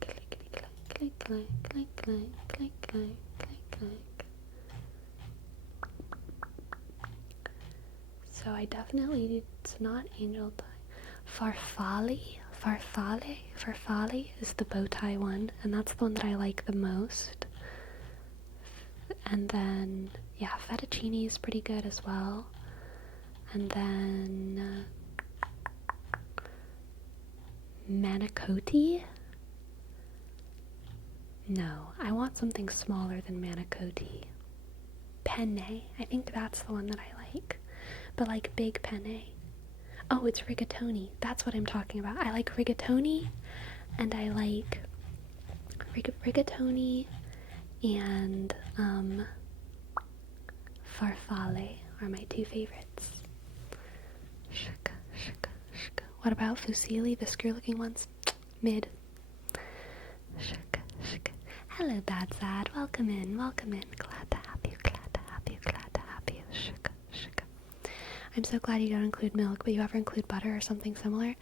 Click, click, click, click, click, click, click, click, click, click. So I definitely... It's not angel pie. Farfalle is the bow tie one, and that's the one that I like the most. And then, yeah, fettuccine is pretty good as well. And then manicotti? No, I want something smaller than manicotti. penne. I think that's the one that I like. But like big penne. Oh, it's rigatoni. That's what I'm talking about. I like rigatoni, and I like rigatoni and farfalle are my two favorites. Shika, shika, shika. What about fusilli, the screw-looking ones? Mid. Shika, shika. Hello, Bad Sad. Welcome in, welcome in. Glad to have you, glad to have you, glad to have you. Shika, shika. I'm so glad you don't include milk, but you ever include butter or something similar?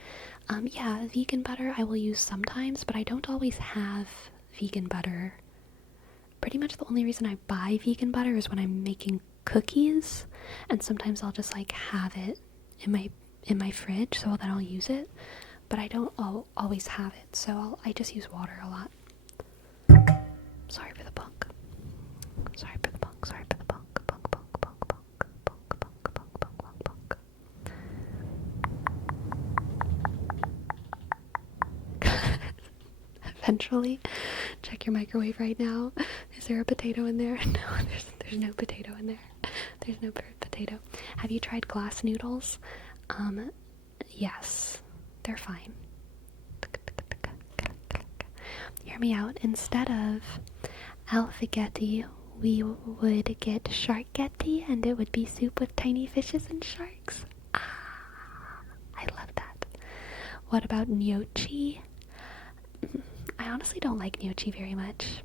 Yeah, vegan butter I will use sometimes, but I don't always have vegan butter. Pretty much the only reason I buy vegan butter is when I'm making cookies, and sometimes I'll just like have it in my fridge, so then I'll use it, but I don't always have it, so I just use water a lot. Sorry for the punk. Sorry for the punk. Sorry for the punk. Punk, punk, punk, punk, punk, punk, punk, punk, punk, punk. Eventually, check your microwave right now. Is there a potato in there? No, there's no potato in there. There's no potato. Have you tried glass noodles? Yes, they're fine. Hear me out. Instead of alphagetti, we would get sharkgetti, and it would be soup with tiny fishes and sharks. I love that. What about gnocchi? I honestly don't like gnocchi very much.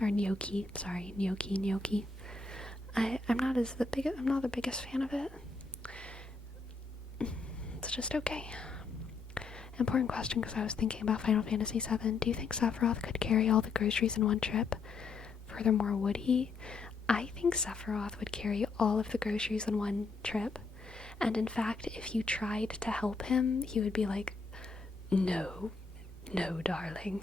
Or gnocchi, sorry, gnocchi. I'm not the biggest fan of it. It's just okay. Important question, because I was thinking about Final Fantasy VII. Do you think Sephiroth could carry all the groceries in one trip? Furthermore, would he? I think Sephiroth would carry all of the groceries in one trip. And in fact, if you tried to help him, he would be like, no, darling.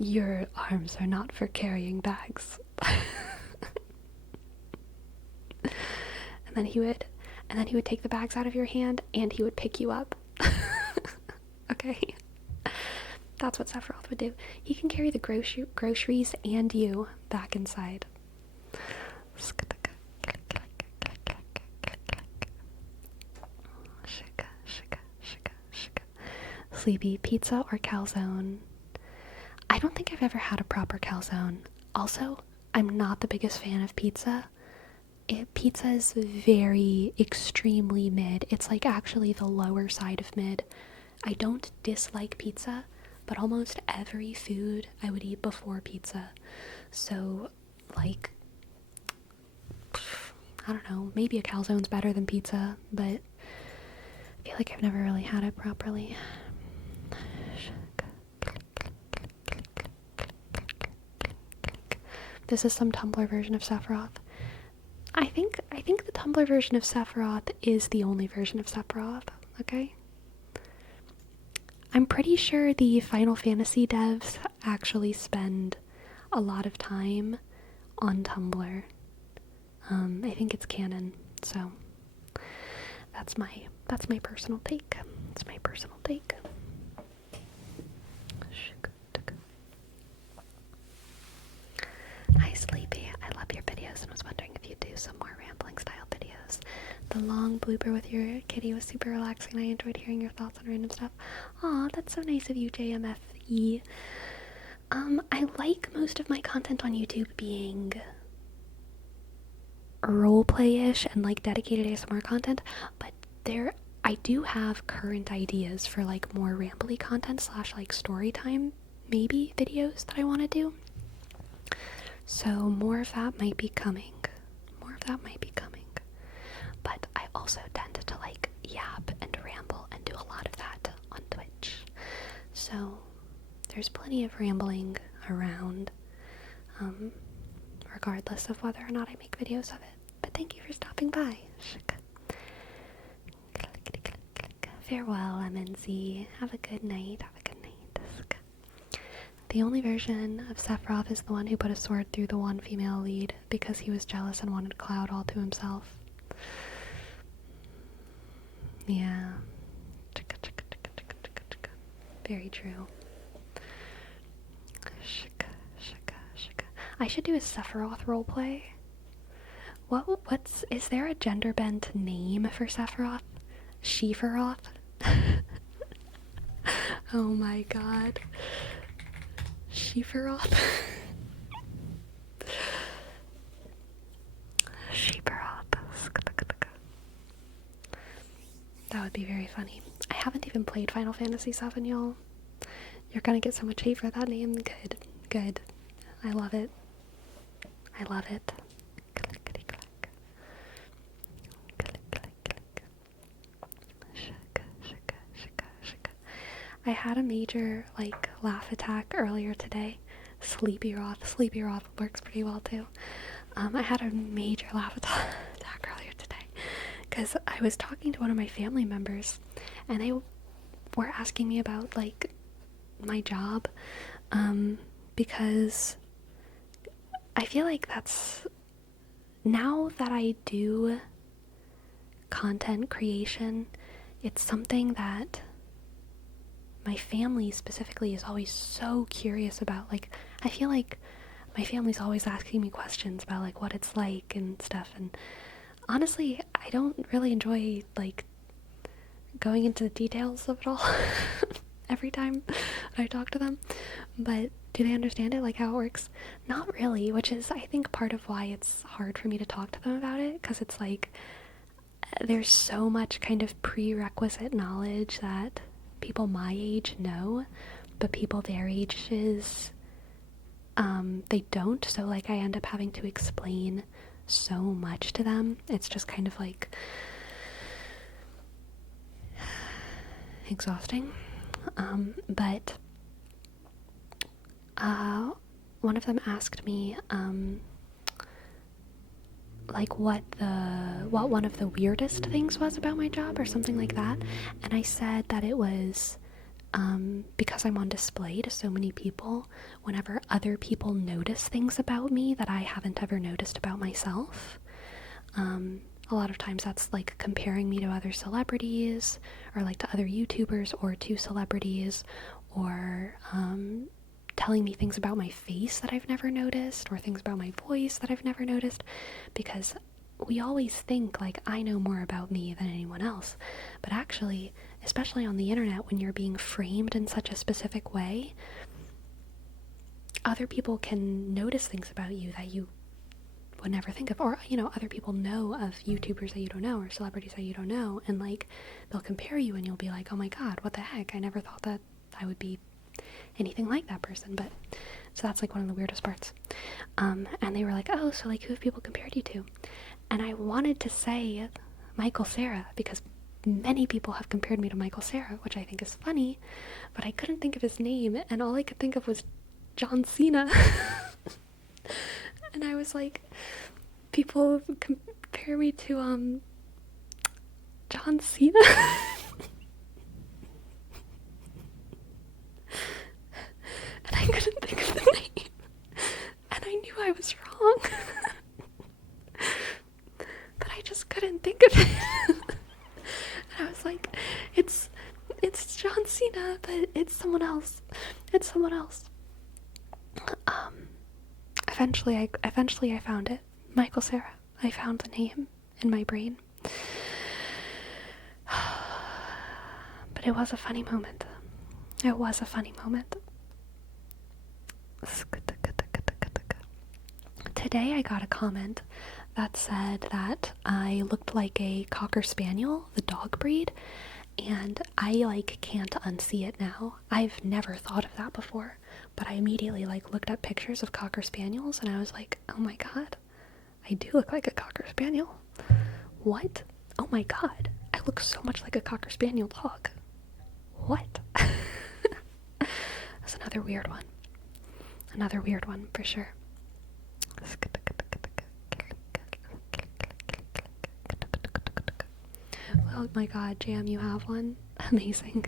Your arms are not for carrying bags. And then he would take the bags out of your hand, and he would pick you up. Okay? That's what Sephiroth would do. He can carry the groceries and you back inside. Sleepy, pizza or calzone? I don't think I've ever had a proper calzone. Also, I'm not the biggest fan of pizza. Pizza is very extremely mid. It's like actually the lower side of mid. I don't dislike pizza, but almost every food I would eat before pizza. So, like, I don't know, maybe a calzone's better than pizza, but I feel like I've never really had it properly. This is some Tumblr version of Sephiroth. I think the Tumblr version of Sephiroth is the only version of Sephiroth, okay? I'm pretty sure the Final Fantasy devs actually spend a lot of time on Tumblr. I think it's canon, so that's my personal take. That's my personal take. Hi Sleepy, I love your videos and was wondering if you do some more rambling style videos. The long blooper with your kitty was super relaxing and I enjoyed hearing your thoughts on random stuff. Aw, that's so nice of you, JMFE. I like most of my content on YouTube being roleplay-ish and like dedicated ASMR content, but I do have current ideas for like more rambly content / like story time maybe videos that I want to do. So more of that might be coming. But I also tend to like yap and ramble and do a lot of that on Twitch. So there's plenty of rambling around, regardless of whether or not I make videos of it. But thank you for stopping by. Farewell, MNZ. Have a good night. The only version of Sephiroth is the one who put a sword through the one female lead because he was jealous and wanted Cloud all to himself. Yeah. Very true. I should do a Sephiroth roleplay. Is there a gender bent name for Sephiroth? Sheeferoth? Oh my god. Sheeferoth? Sheeferoth. That would be very funny. I haven't even played Final Fantasy VII, y'all. You're gonna get so much hate for that name. Good. Good. I love it. I love it. I had a major, like, laugh attack earlier today. Sleepy Roth works pretty well, too. I had a major laugh attack earlier today because I was talking to one of my family members, and they were asking me about, like, my job, because I feel like that's, now that I do content creation, it's something that my family specifically is always so curious about. Like, I feel like my family's always asking me questions about, like, what it's like and stuff, and honestly, I don't really enjoy, like, going into the details of it all every time I talk to them, but do they understand it, like, how it works? Not really, which is, I think, part of why it's hard for me to talk to them about it, because it's like, there's so much kind of prerequisite knowledge that people my age know, but people their ages, they don't, so, like, I end up having to explain so much to them. It's just kind of, like, exhausting, but, one of them asked me, like, what one of the weirdest things was about my job or something like that, and I said that it was because I'm on display to so many people, whenever other people notice things about me that I haven't ever noticed about myself. A lot of times that's, like, comparing me to other celebrities, or, like, to other YouTubers, or to celebrities, or telling me things about my face that I've never noticed, or things about my voice that I've never noticed, because we always think, like, I know more about me than anyone else, but actually, especially on the internet, when you're being framed in such a specific way, other people can notice things about you that you would never think of, or, you know, other people know of YouTubers that you don't know, or celebrities that you don't know, and, like, they'll compare you, and you'll be like, oh my god, what the heck, I never thought that I would be anything like that person. But so that's, like, one of the weirdest parts, and they were like, oh, so, like, who have people compared you to? And I wanted to say Michael Cera, because many people have compared me to Michael Cera, which I think is funny, but I couldn't think of his name, and all I could think of was John Cena. And I was like, people compare me to John Cena. And I couldn't think of the name, and I knew I was wrong. But I just couldn't think of it. And I was like, it's John Cena, but it's someone else. It's someone else. Eventually I found it. Michael Cera. I found the name in my brain. But it was a funny moment. It was a funny moment. Today I got a comment that said that I looked like a Cocker Spaniel, the dog breed, and I, like, can't unsee it now. I've never thought of that before, but I immediately, like, looked up pictures of Cocker Spaniels, and I was like, oh my god, I do look like a Cocker Spaniel. What? Oh my god, I look so much like a Cocker Spaniel dog. What? That's another weird one. Another weird one, for sure. Oh my god, Jam, you have one? Amazing.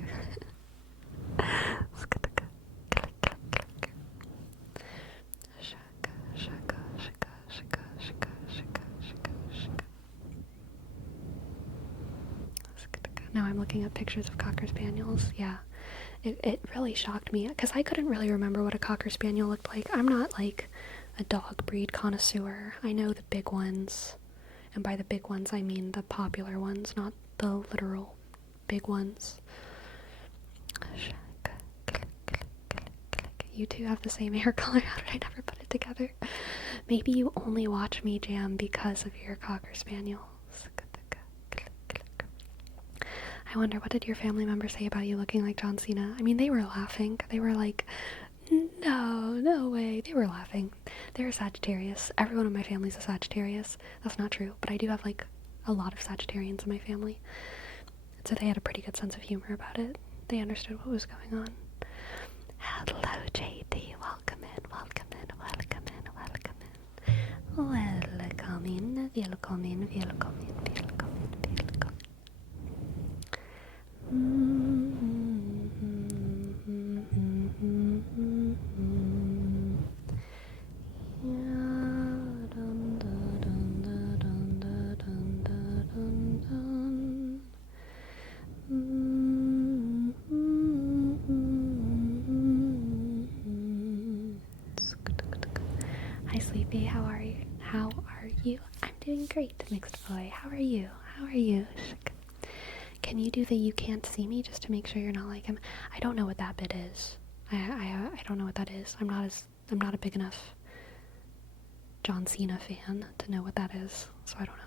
Now I'm looking at pictures of Cocker Spaniels. Yeah, it really shocked me, because I couldn't really remember what a Cocker Spaniel looked like. I'm not, like, a dog breed connoisseur. I know the big ones, and by the big ones I mean the popular ones, not the literal big ones. You two have the same hair color. How did I never put it together? Maybe you only watch me jam because of your Cocker Spaniel. I wonder, what did your family members say about you looking like John Cena? I mean, they were laughing. They were like, no way. They were laughing. They're a Sagittarius. Everyone in my family's a Sagittarius. That's not true, but I do have like a lot of Sagittarians in my family. So they had a pretty good sense of humor about it. They understood what was going on. Hello, JD. Welcome in, welcome in, welcome in, welcome in. Welcome in, welcome in, welcome in, welcome in, welcome Hi, Sleepy. How are you? How are you? I'm doing great, Mixed Boy. How are you? How are you? Can you do the "you can't see me" just to make sure you're not like him? I don't know what that bit is. I don't know what that is. I'm not a big enough John Cena fan to know what that is, so I don't know.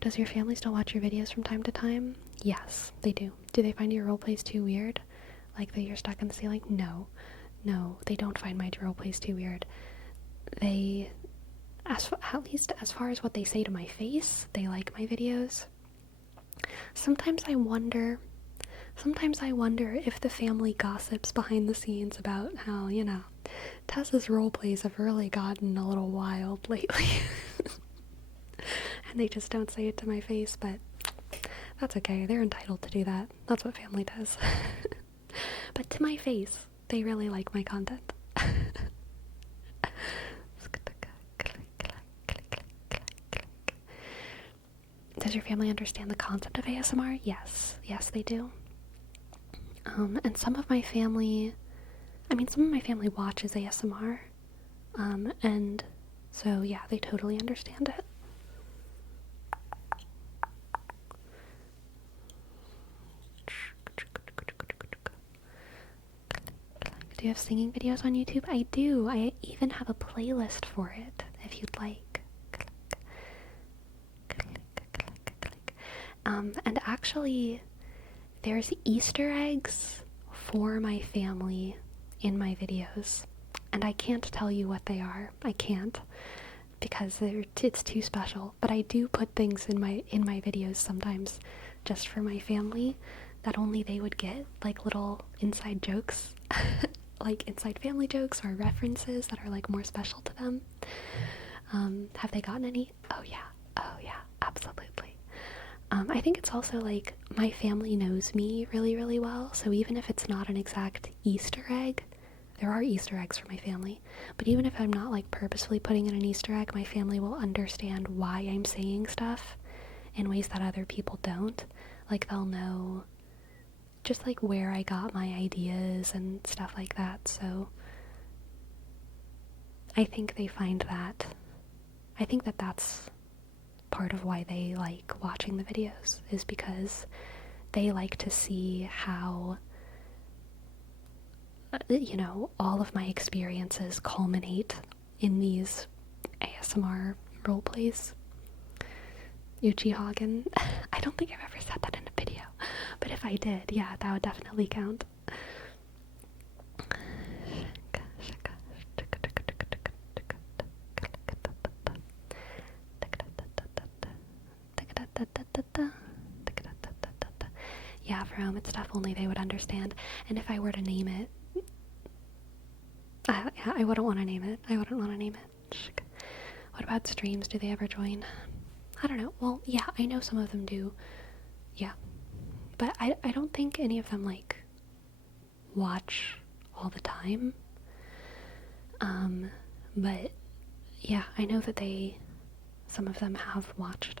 Does your family still watch your videos from time to time? Yes, they do. Do they find your roleplays too weird? Like that you're stuck in the ceiling? No, they don't find my roleplays too weird. They, at least as far as what they say to my face, they like my videos. Sometimes I wonder if the family gossips behind the scenes about how, Tessa's roleplays have really gotten a little wild lately. And they just don't say it to my face, but that's okay. They're entitled to do that. That's what family does. But to my face, they really like my content. Does your family understand the concept of ASMR? Yes, they do. And some of my family watches ASMR, and so yeah, they totally understand it. Do you have singing videos on YouTube? I do. I even have a playlist for it, if you'd like. And actually, there's Easter eggs for my family in my videos, and I can't tell you what they are. I can't, because it's too special. But I do put things in my videos sometimes, just for my family, that only they would get, like little inside jokes, like inside family jokes or references that are like more special to them. Have they gotten any? Oh yeah, absolutely. I think it's also like my family knows me really, really well, so even if it's not an exact Easter egg, there are Easter eggs for my family, but even if I'm not like purposefully putting in an Easter egg, my family will understand why I'm saying stuff in ways that other people don't. Like they'll know just like where I got my ideas and stuff like that, so I think they find that. I think that that's part of why they like watching the videos, is because they like to see how all of my experiences culminate in these ASMR roleplays. Uchihagen. I don't think I've ever said that in a video, but if I did, yeah, that would definitely count. Yeah, Perome, it's stuff only they would understand. And if I were to name it, I wouldn't want to name it. What about streams? Do they ever join? I don't know. Well, yeah, I know some of them do. Yeah. But I don't think any of them, like, watch all the time. But, yeah, I know that some of them have watched.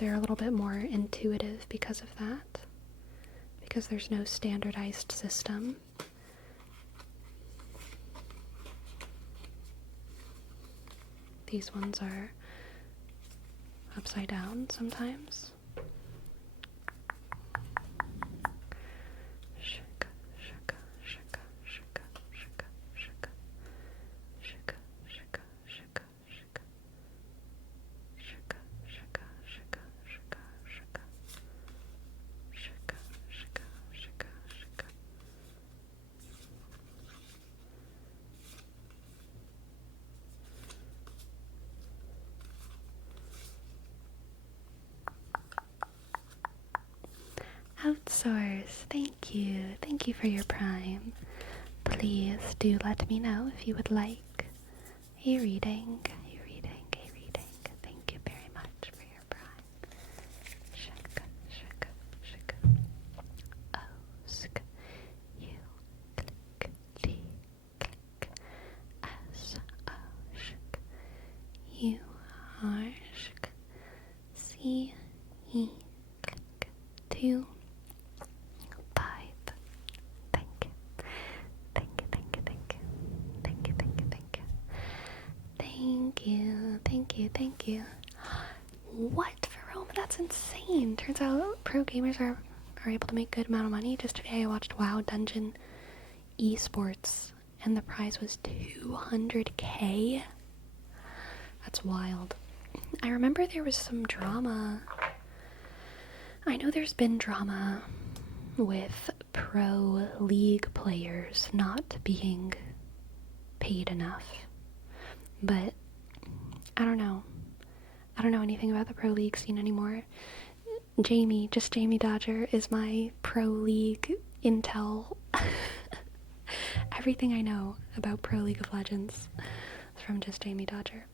they're a little bit more intuitive because of that. Because there's no standardized system. These ones are upside down sometimes. Outsource, thank you. Thank you for your Prime. Please do let me know if you would like a reading. Thank you very much for your Prime. Shaka, shaka, shaka. O, sk, U, click, T, click, S, O, shk, U, R, shk, C, E, click, 2, 5. Thank you. Thank you, thank you, thank you. Thank you, thank you, thank you. Thank you, thank you, thank you. What, Perome? That's insane. Turns out pro gamers are able to make good amount of money. Just today I watched WoW Dungeon Esports and the prize was 200k. That's wild. I remember there was some drama. I know there's been drama with pro league players not being paid enough, but I don't know anything about the pro league scene anymore. Jamie Dodger is my pro league intel. Everything I know about pro League of Legends is from just Jamie Dodger.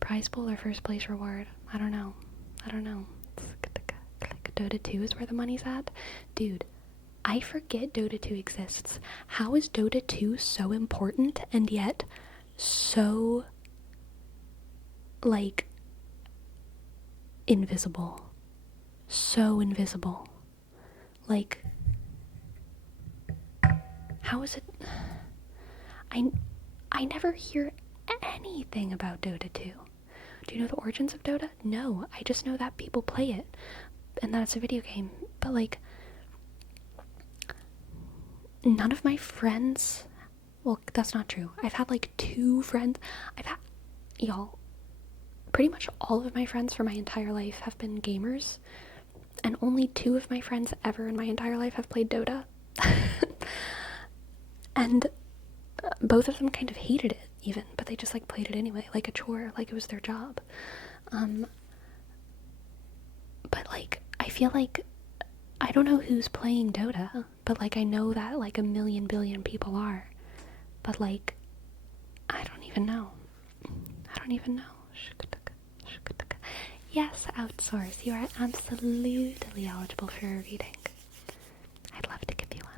Prize pool or first place reward? I don't know. Dota 2 is where the money's at? Dude, I forget Dota 2 exists. How is Dota 2 so important and yet so, like, invisible? So invisible. Like, how is it? I never hear anything about Dota 2. Do you know the origins of Dota? No, I just know that people play it and that it's a video game. But like, none of my friends, well, that's not true. I've had like 2 friends. Y'all, pretty much all of my friends for my entire life have been gamers, and only 2 of my friends ever in my entire life have played Dota. And both of them kind of hated it even, but they just like played it anyway, like a chore, like it was their job. But like, I feel like, I don't know who's playing Dota, but like I know that like a million billion people are, but like, I don't even know. Yes, outsource, you are absolutely eligible for a reading. I'd love to give you one.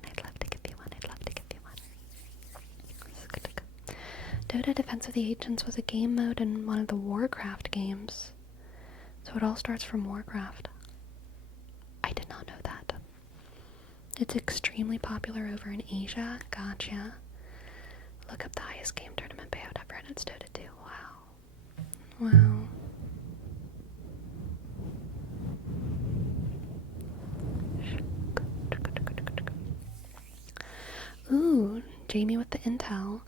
Dota Defense of the Ancients was a game mode in one of the Warcraft games. So it all starts from Warcraft. I did not know that. It's extremely popular over in Asia. Gotcha. Look up the highest game tournament payout ever and it's Dota 2. Wow. Ooh, Jamie with the intel.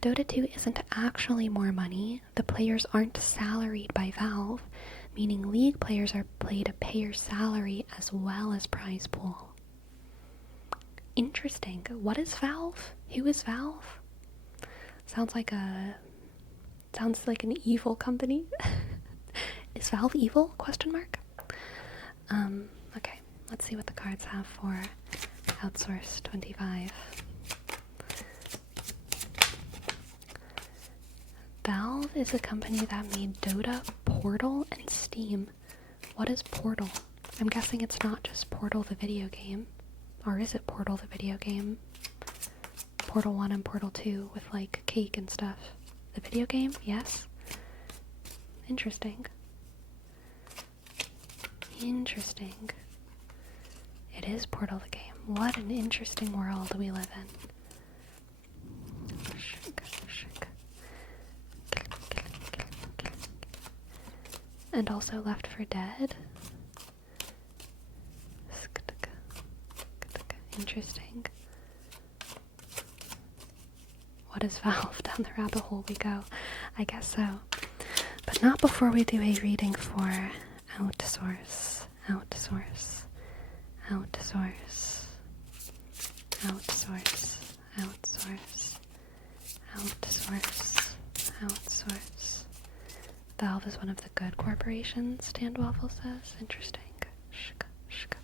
Dota 2 isn't actually more money. The players aren't salaried by Valve, meaning League players are paid a payer salary as well as prize pool. Interesting. What is Valve? Who is Valve? Sounds like an evil company. Is Valve evil? Question mark. Okay, let's see what the cards have for Outsource 25. Valve is a company that made Dota, Portal, and Steam. What is Portal? I'm guessing it's not just Portal the video game. Or is it Portal the video game? Portal 1 and Portal 2 with like cake and stuff. The video game? Yes. Interesting. Interesting. It is Portal the game. What an interesting world we live in. And also Left 4 Dead. Interesting. What is Valve? Down the rabbit hole we go. I guess so. But not before we do a reading for outsource. Outsource. Outsource. Outsource. Outsource. Outsource. Outsource. Valve is one of the good corporations, Standwaffle says. Interesting. Shka, shka.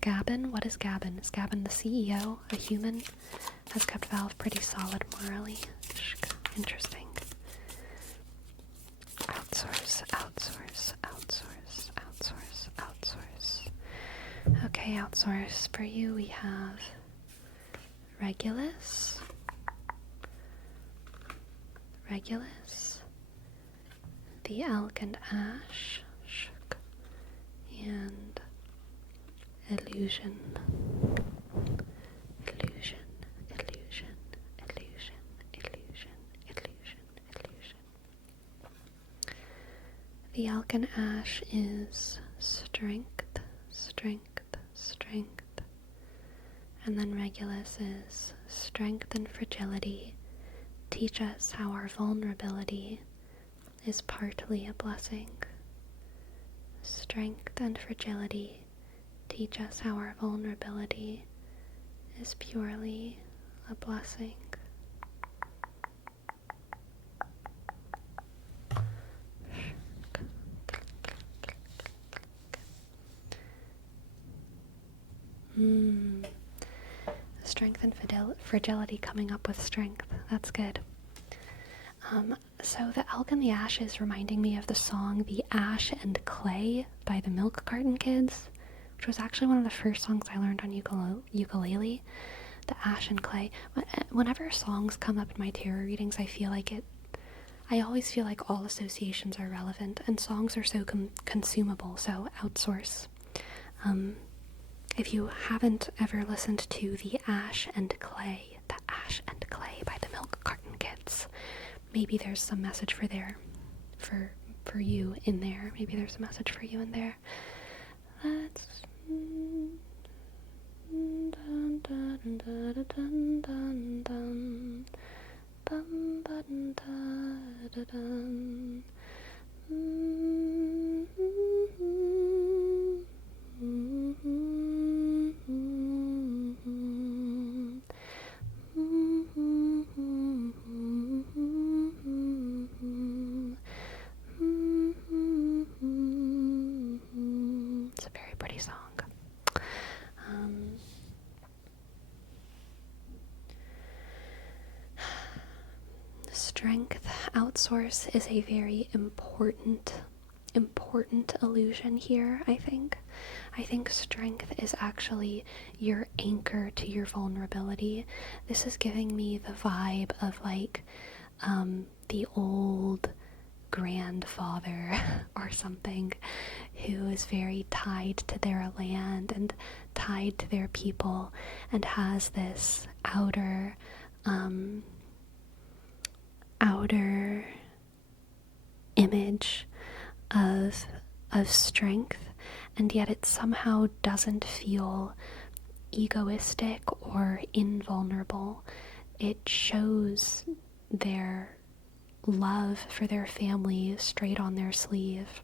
Gavin? What is Gavin? Is Gavin the CEO? A human? Has kept Valve pretty solid morally. Shka. Interesting. Outsource, outsource, outsource, outsource, outsource. Okay, outsource. For you we have Regulus. Regulus. The Elk and Ash. Shk. And Illusion. Illusion. Illusion. Illusion. Illusion. Illusion. Illusion. The Elk and Ash is strength, strength, strength. And then Regulus is strength and fragility. Teach us how our vulnerability is partly a blessing. Strength and fragility. Teach us how our vulnerability is purely a blessing. Strength and fragility coming up with strength. That's good. So the Elk and the Ash is reminding me of the song The Ash and Clay by the Milk Carton Kids, which was actually one of the first songs I learned on ukulele. The Ash and Clay. Whenever songs come up in my tarot readings, I always feel like all associations are relevant, and songs are so consumable, so outsource. If you haven't ever listened to The Ash and Clay by the Milk Carton Kids, maybe there's some message for you in there. Maybe there's a message for you in there. Let's dun, dun, dun, dun, dun, dun, dun. Bum, bum, da, da, dun. It's a very pretty song. Strength outsource is a very important illusion here, I think. I think strength is actually your anchor to your vulnerability. This is giving me the vibe of like the old grandfather or something who is very tied to their land and tied to their people and has this outer image of strength, and yet it somehow doesn't feel egoistic or invulnerable. It shows their love for their family straight on their sleeve.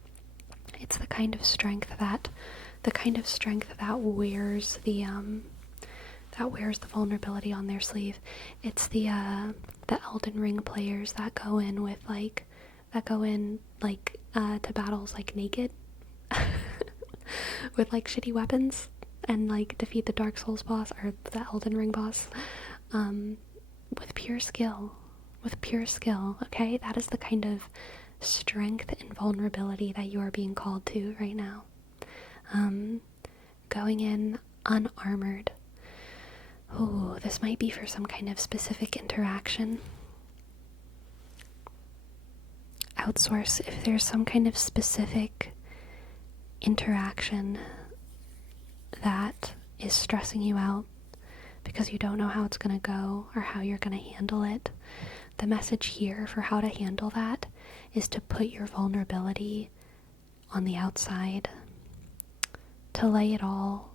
It's the kind of strength that wears the vulnerability on their sleeve. It's the Elden Ring players that go in to battles like naked with like shitty weapons and like defeat the Dark Souls boss or the Elden Ring boss with pure skill. Okay, that is the kind of strength and vulnerability that you are being called to right now. Going in unarmored. Oh, this might be for some kind of specific interaction. Outsource, if there's some kind of specific interaction that is stressing you out because you don't know how it's going to go or how you're going to handle it, the message here for how to handle that is to put your vulnerability on the outside, to lay it all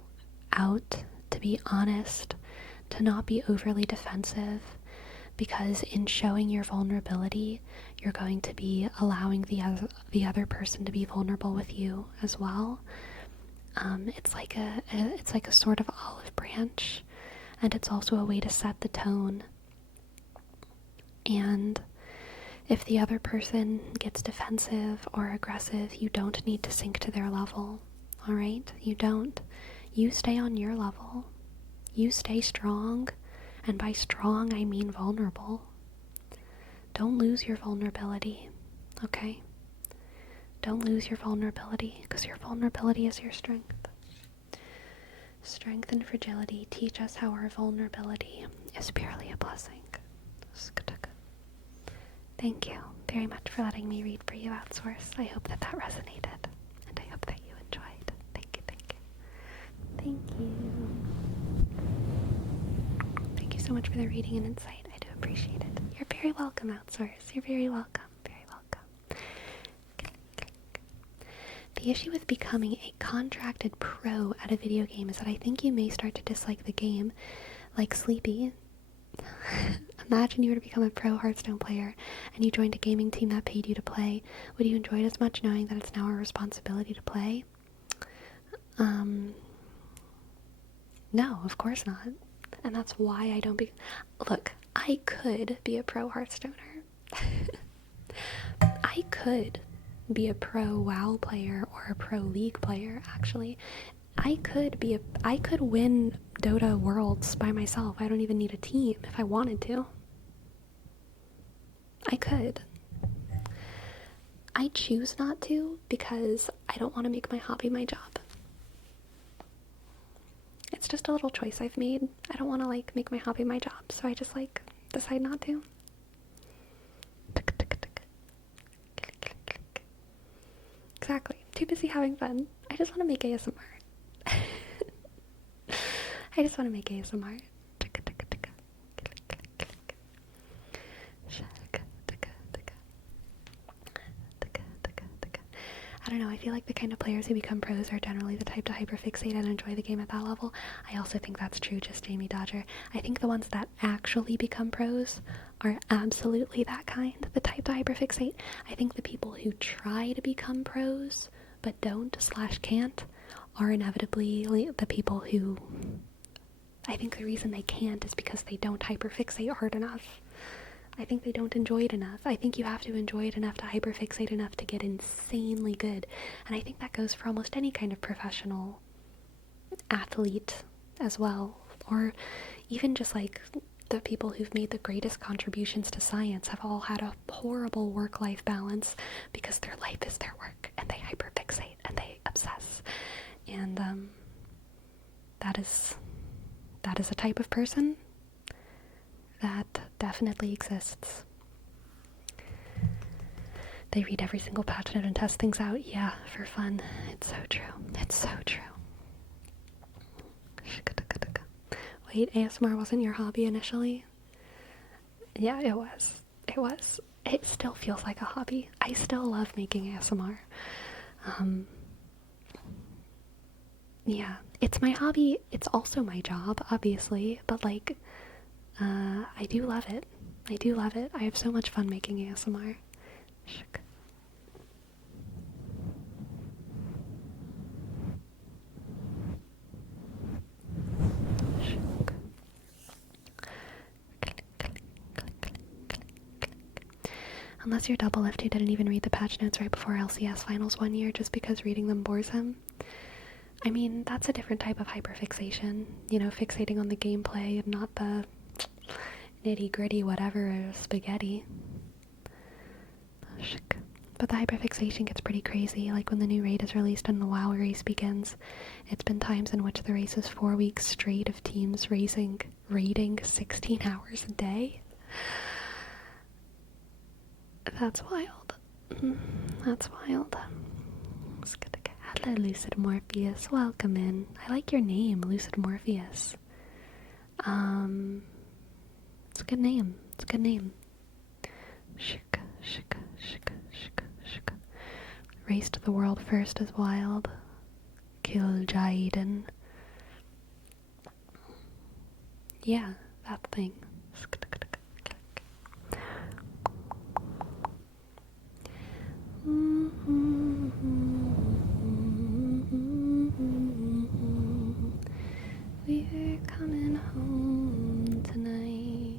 out, to be honest, to not be overly defensive, because in showing your vulnerability, you're going to be allowing the other person to be vulnerable with you as well. It's like a sort of olive branch, and it's also a way to set the tone. And if the other person gets defensive or aggressive, you don't need to sink to their level, all right? You don't. You stay on your level. You stay strong, and by strong, I mean vulnerable. Don't lose your vulnerability, okay? Don't lose your vulnerability, because your vulnerability is your strength. Strength and fragility teach us how our vulnerability is purely a blessing. Thank you very much for letting me read for you, Outsource. I hope that resonated, and I hope that you enjoyed. Thank you, thank you. Thank you. Thank you so much for the reading and insight. I do appreciate it. You're very welcome, Outsource. You're very welcome. Very welcome. The issue with becoming a contracted pro at a video game is that I think you may start to dislike the game, like Sleepy. Imagine you were to become a pro Hearthstone player and you joined a gaming team that paid you to play. Would you enjoy it as much knowing that it's now a responsibility to play? No, of course not. And that's why I don't Look, I could be a pro Hearthstoner. I could be a pro WoW player or a pro League player, actually. I could win Dota Worlds by myself. I don't even need a team if I wanted to. I could. I choose not to because I don't want to make my hobby my job. It's just a little choice I've made. I don't want to make my hobby my job, so I just decide not to. Exactly. Too busy having fun. I just want to make ASMR. I just want to make ASMR. I don't know, I feel like the kind of players who become pros are generally the type to hyperfixate and enjoy the game at that level. I also think that's true, just Jamie Dodger. I think the ones that actually become pros are absolutely that kind, the type to hyperfixate. I think the people who try to become pros but don't/can't are inevitably the people who... I think the reason they can't is because they don't hyperfixate hard enough. I think they don't enjoy it enough. I think you have to enjoy it enough to hyperfixate enough to get insanely good. And I think that goes for almost any kind of professional athlete as well. Or even just the people who've made the greatest contributions to science have all had a horrible work-life balance because their life is their work and they hyperfixate and they obsess. And that is a type of person that definitely exists. They read every single patch note and test things out. Yeah, for fun. It's so true. It's so true. Wait, ASMR wasn't your hobby initially? Yeah, it was. It was. It still feels like a hobby. I still love making ASMR. Yeah, it's my hobby. It's also my job, obviously, but I do love it. I do love it. I have so much fun making ASMR. Unless you're double lift who didn't even read the patch notes right before LCS finals one year just because reading them bores him. I mean, that's a different type of hyperfixation. You know, fixating on the gameplay and not the nitty-gritty whatever spaghetti. But the hyperfixation gets pretty crazy, like when the new raid is released and the WoW race begins. It's been times in which the race is 4 weeks straight of teams raiding 16 hours a day. That's wild. That's wild. Hello, Lucid Morpheus. Welcome in. I like your name, Lucid Morpheus. It's a good name. It's a good name. Shika, shika, shika, shika, shika. Race to the world first is wild. Kill Jaiden. Yeah, that thing. We're coming home tonight.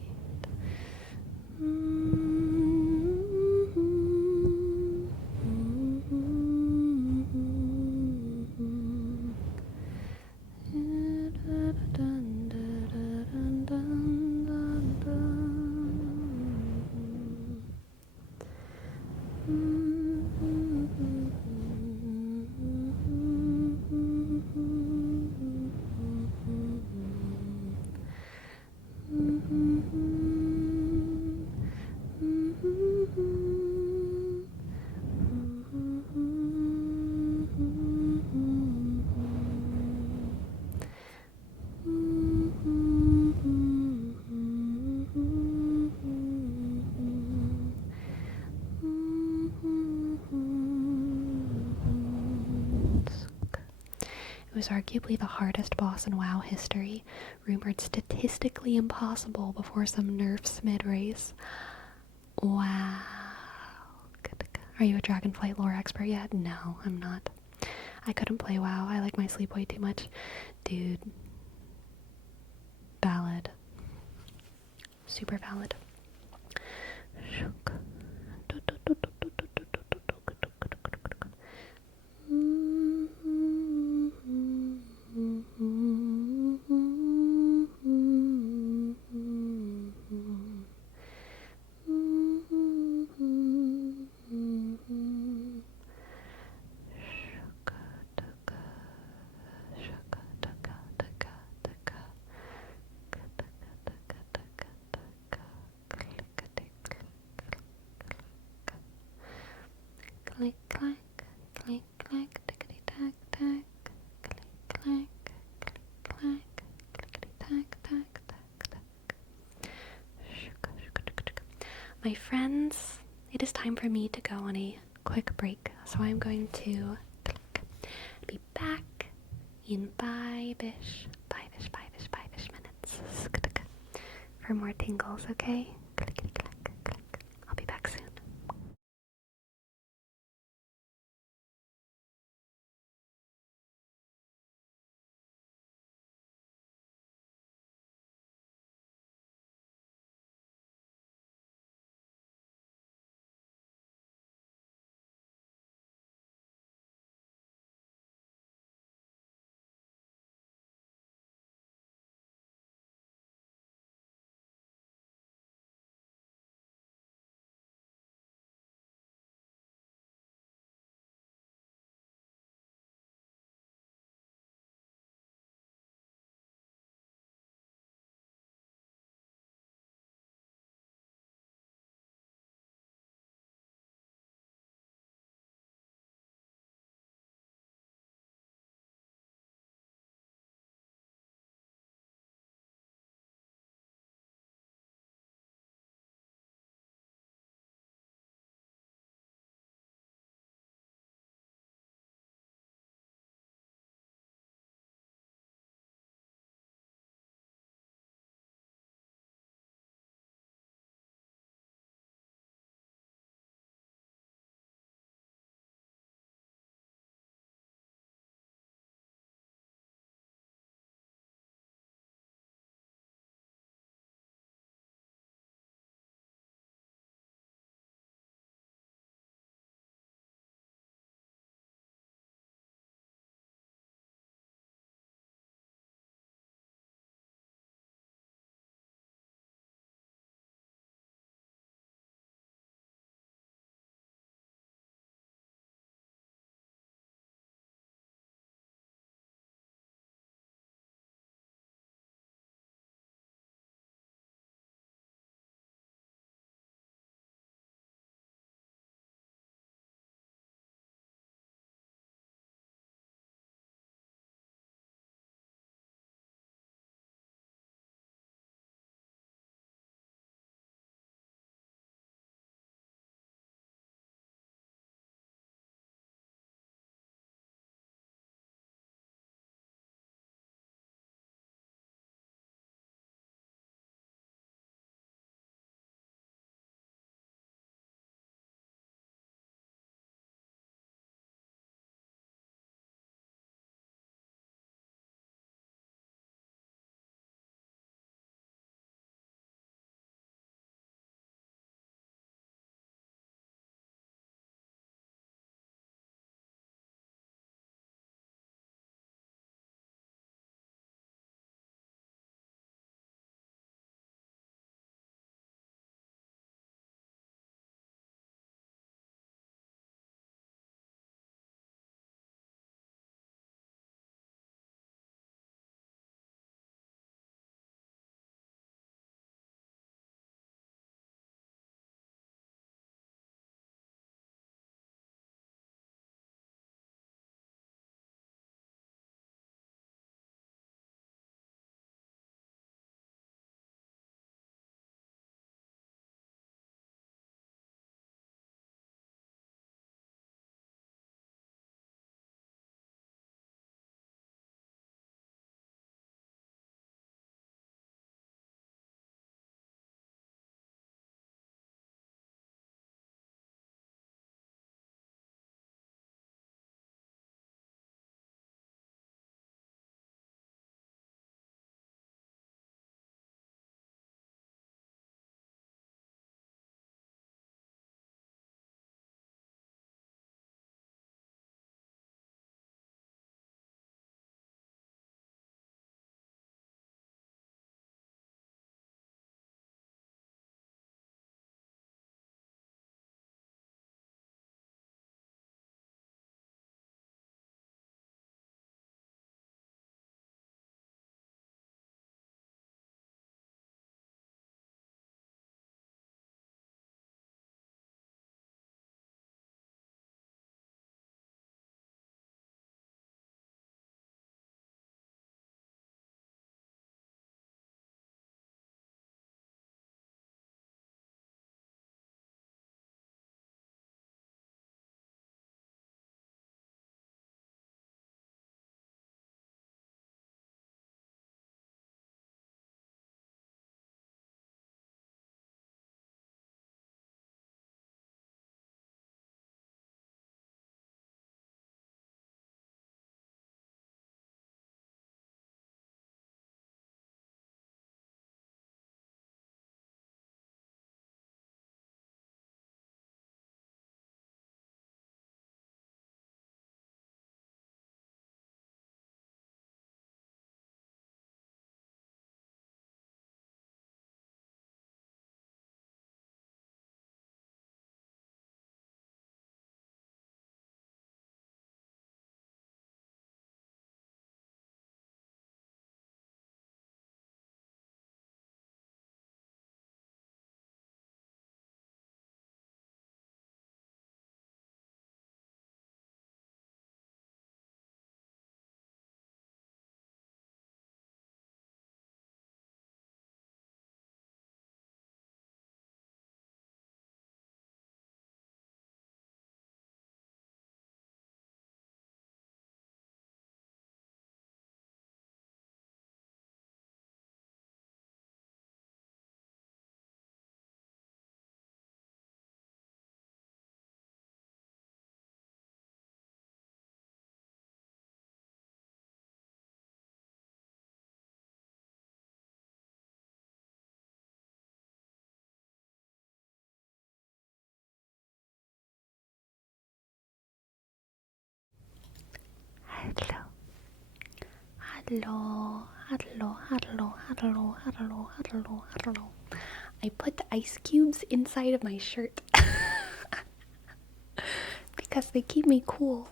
It was arguably the hardest boss in WoW history, rumored statistically impossible before some nerfs mid-race. Wow. Are you a Dragonflight lore expert yet? No, I'm not. I couldn't play WoW. I like my sleep way too much. Dude. Valid. Super valid. Click, clack, click, clack, tickety tack, tack, click, clack, click, clack, clickety tack, tack, tack, tack. My friends, it is time for me to go on a quick break, so I'm going to be back in five-ish minutes for more tingles, okay? Clickety clack, click. I'll be back soon. Hello, hello, hello, hello, hello, hello, hello. I put the ice cubes inside of my shirt because they keep me cool.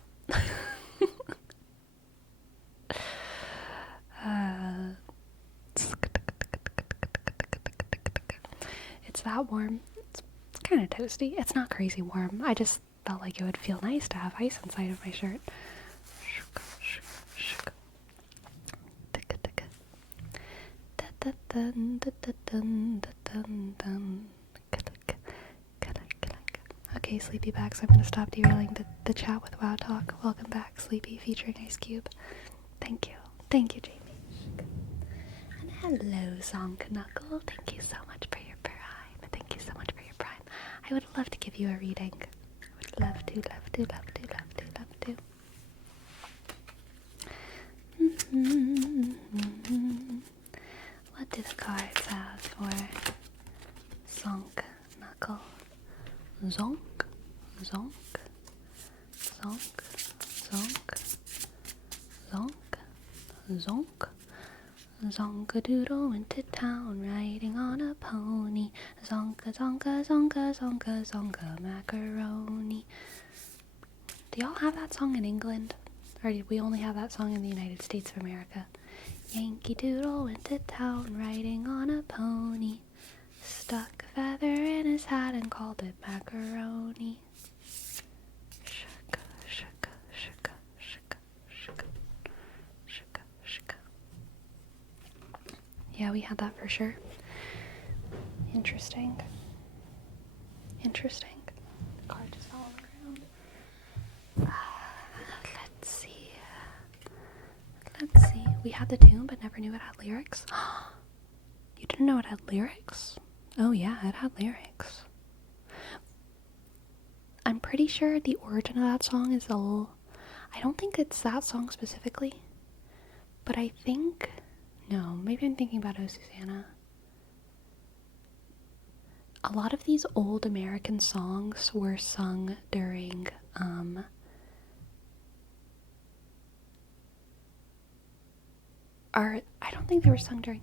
It's that warm. It's kind of toasty. It's not crazy warm. I just felt like it would feel nice to have ice inside of my shirt. Okay, Sleepy back, so I'm going to stop derailing the chat with WoW Talk. Welcome back, Sleepy, featuring Ice Cube. Thank you. Thank you, Jamie. And hello, Song Knuckle. Thank you so much for your prime. Thank you so much for your prime. I would love to give you a reading. I would love to, love to, love to, love to, love to. What do the cards have for Zonk Knuckle? Zonk, zonk, zonk, zonk, zonk, zonk. Zonkadoodle went to town riding on a pony. Zonka, zonka, zonka, zonka, zonka macaroni. Do y'all have that song in England? Or did we only have that song in the United States of America? Yankee Doodle went to town riding on a pony. Stuck a feather in his hat and called it macaroni. Shaka, shaka, shaka, shaka, shaka, shaka, shaka. Yeah, we had that for sure. Interesting. Interesting. The card just fell around. Let's see. Let's see. We had the tune, but never knew it had lyrics. You didn't know it had lyrics? Oh yeah, it had lyrics. I'm pretty sure the origin of that song is I don't think it's that song specifically, but I think... No, maybe I'm thinking about Oh Susanna. A lot of these old American songs were sung during, I don't think they were sung during...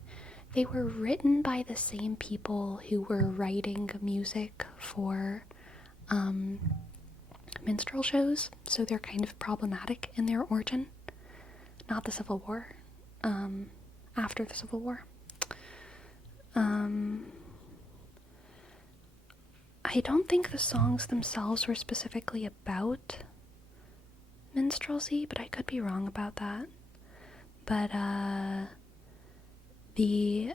They were written by the same people who were writing music for minstrel shows, so they're kind of problematic in their origin. Not the Civil War. After the Civil War. I don't think the songs themselves were specifically about minstrelsy, but I could be wrong about that. But the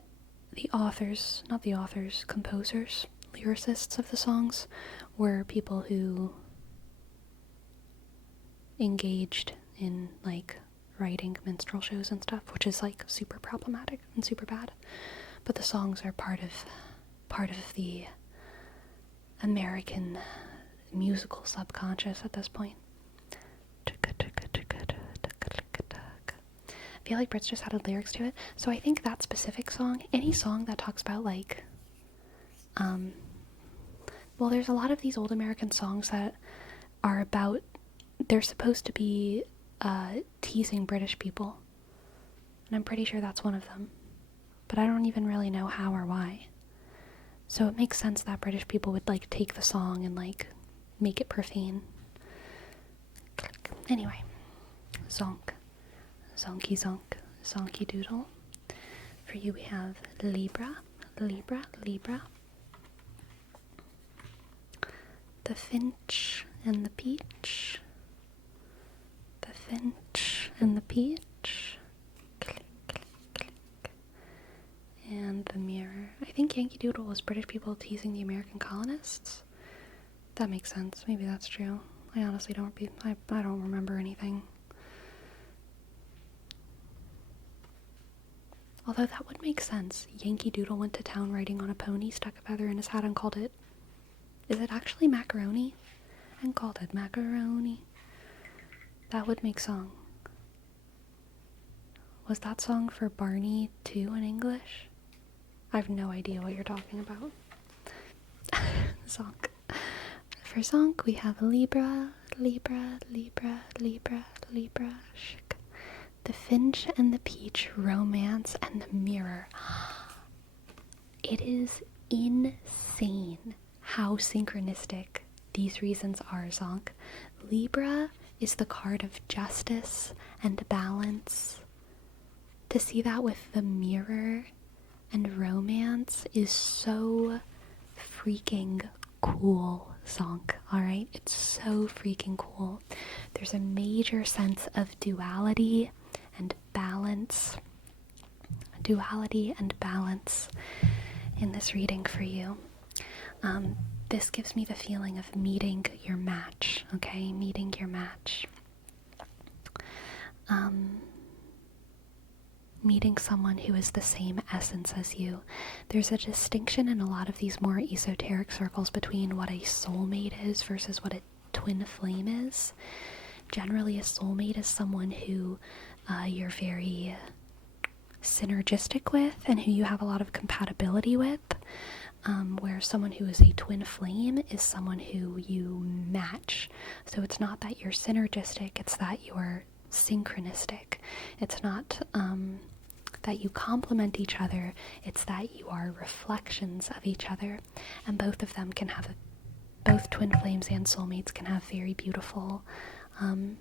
authors, not the authors, composers, lyricists of the songs were people who engaged in like writing minstrel shows and stuff, which is like super problematic and super bad. But the songs are part of the American musical subconscious at this point. I feel like Brits just added lyrics to it. So I think that specific song, any song that talks about like, well, there's a lot of these old American songs that are about, they're supposed to be teasing British people. And I'm pretty sure that's one of them. But I don't even really know how or why. So it makes sense that British people would like take the song and like make it profane. Anyway, zonk. Zonky zonk, zonky doodle. For you we have Libra, Libra, Libra. The finch and the peach. The finch and the peach. Click, click, click. And the mirror. I think Yankee Doodle was British people teasing the American colonists. That makes sense. Maybe that's true. I honestly I don't remember anything. Although that would make sense. Yankee Doodle went to town riding on a pony, stuck a feather in his hat and called it... Is it actually macaroni? And called it macaroni. That would make song. Was that song for Barney too in English? I have no idea what you're talking about. Zonk. For zonk, we have Libra, Libra, Libra, Libra, Libra, shik. The Finch and the Peach romance and the mirror. It is insane how synchronistic these reasons are, Zonk. Libra is the card of justice and balance. To see that with the mirror and romance is so freaking cool, Zonk, alright? It's so freaking cool. There's a major sense of duality and balance. Duality and balance in this reading for you. This gives me the feeling of meeting your match, okay? Meeting your match. Meeting someone who is the same essence as you. There's a distinction in a lot of these more esoteric circles between what a soulmate is versus what a twin flame is. Generally, a soulmate is someone who you're very synergistic with and who you have a lot of compatibility with. Where someone who is a twin flame is someone who you match. So it's not that you're synergistic, it's that you're synchronistic. It's not that you complement each other, it's that you are reflections of each other. And both of them can have, both twin flames and soulmates can have very beautiful kind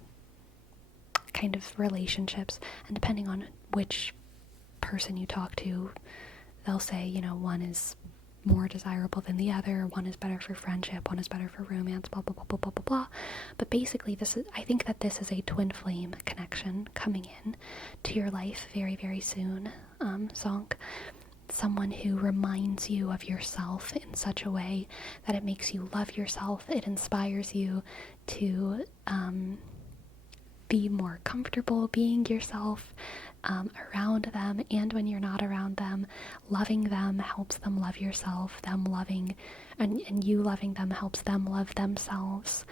of relationships. And depending on which person you talk to, they'll say, you know, one is more desirable than the other, one is better for friendship, one is better for romance, blah blah blah blah blah blah blah. But basically I think that this is a twin flame connection coming in to your life very, very soon, Zonk. Someone who reminds you of yourself in such a way that it makes you love yourself. It inspires you to be more comfortable being yourself around them, and when you're not around them, loving them helps them love yourself. Them loving and you loving them helps them love themselves.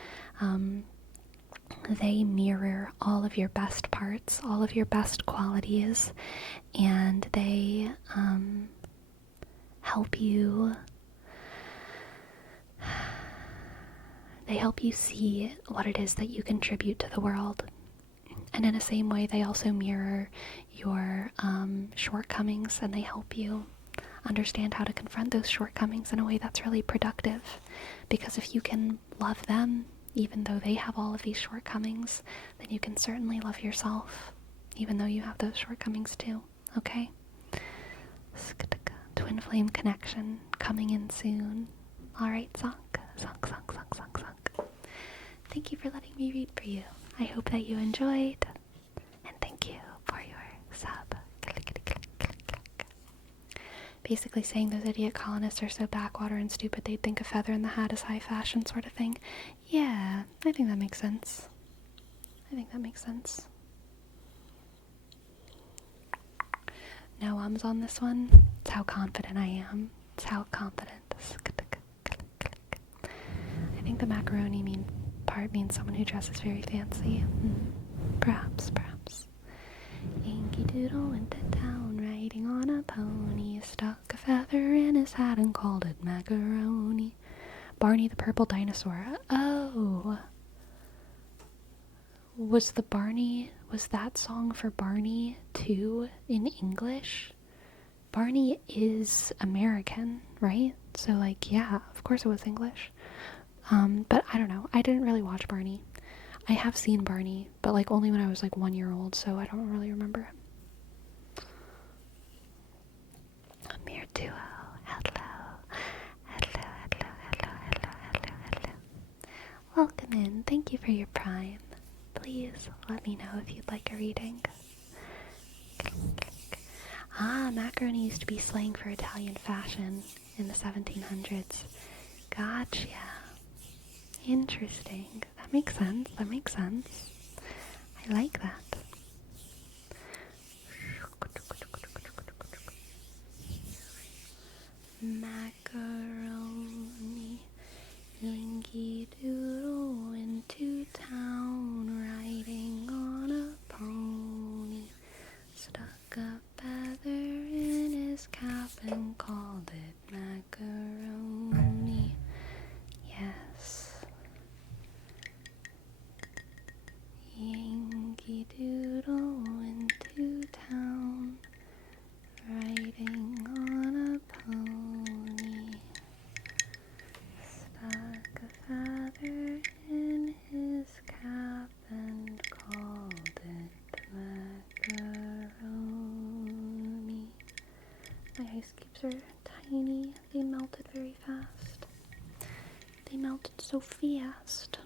They mirror all of your best parts, all of your best qualities, and they help you see what it is that you contribute to the world. And in the same way, they also mirror your shortcomings, and they help you understand how to confront those shortcomings in a way that's really productive. Because if you can love them, even though they have all of these shortcomings, then you can certainly love yourself, even though you have those shortcomings too, okay? Twin flame connection coming in soon. Alright, Zonk. Thank you for letting me read for you. I hope that you enjoyed, and thank you for your sub. Basically saying those idiot colonists are so backwater and stupid they'd think a feather in the hat is high fashion sort of thing. Yeah, I think that makes sense. No ums on this one. It's how confident I am. It's how confident. I think the macaroni part means someone who dresses very fancy. Perhaps. Yankee Doodle went to town riding on a pony, stuck a feather in his hat and called it macaroni. Barney the purple dinosaur. Oh. Was that song for Barney too in English? Barney is American, right? So like, yeah, of course it was English. But I don't know. I didn't really watch Barney. I have seen Barney, but like only when I was like 1 year old, so I don't really remember him. Mere duo. Hello. Welcome in. Thank you for your prime. Please let me know if you'd like a reading. Macaroni used to be slang for Italian fashion in the 1700s. Gotcha. Interesting. That makes sense. I like that. Macaroni, Yankee Doodle into town, riding on a pony, stuck a feather in his cap and called it macaroni. Yes. Yankee Doodle into cubes are tiny. They melted very fast. They melted so fast.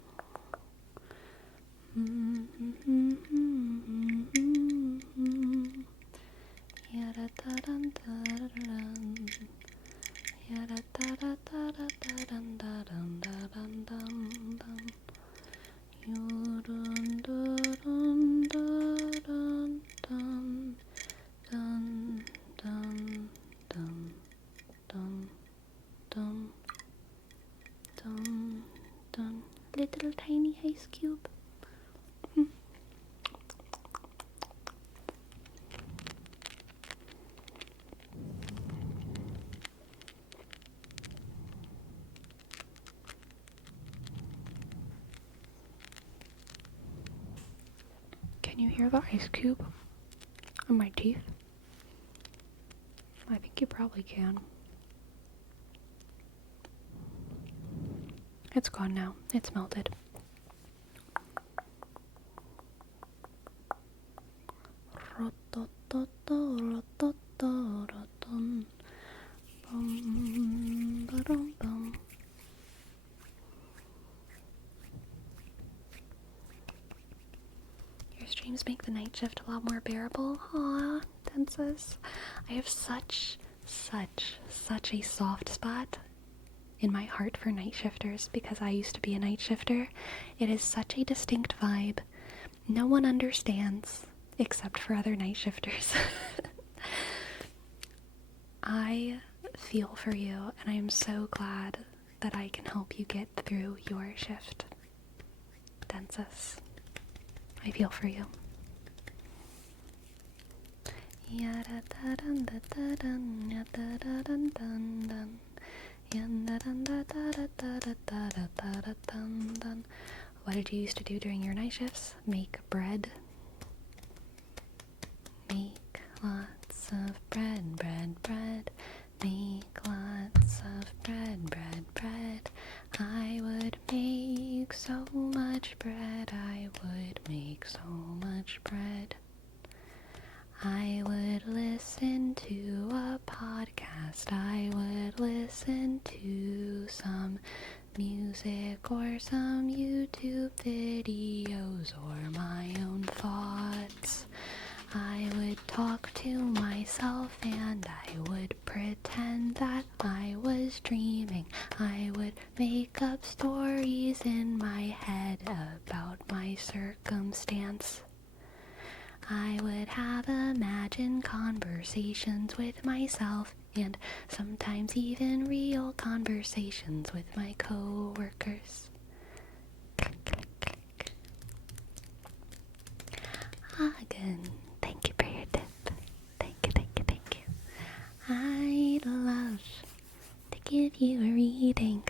Little tiny ice cube. Can you hear the ice cube on my teeth? I think you probably can. It's gone now. It's melted. Your streams make the night shift a lot more bearable. Aw, Densis. I have such a soft spot in my heart for night shifters because I used to be a night shifter. It is such a distinct vibe. No one understands except for other night shifters. I feel for you, and I am so glad that I can help you get through your shift. Densis, I feel for you. What did you used to do during your night shifts? Make bread. Make lots of bread, bread, bread. Make lots of bread, bread, bread. I would make so much bread. I would make so much bread. I would listen to a podcast. I would listen to some music or some YouTube videos or my own thoughts. I would talk to myself and I would pretend that I was dreaming. I would make up stories in my head about my circumstance. I would have imagined conversations with myself and sometimes even real conversations with my co-workers. Hagen, thank you for your tip. Thank you, thank you, thank you. I'd love to give you a reading.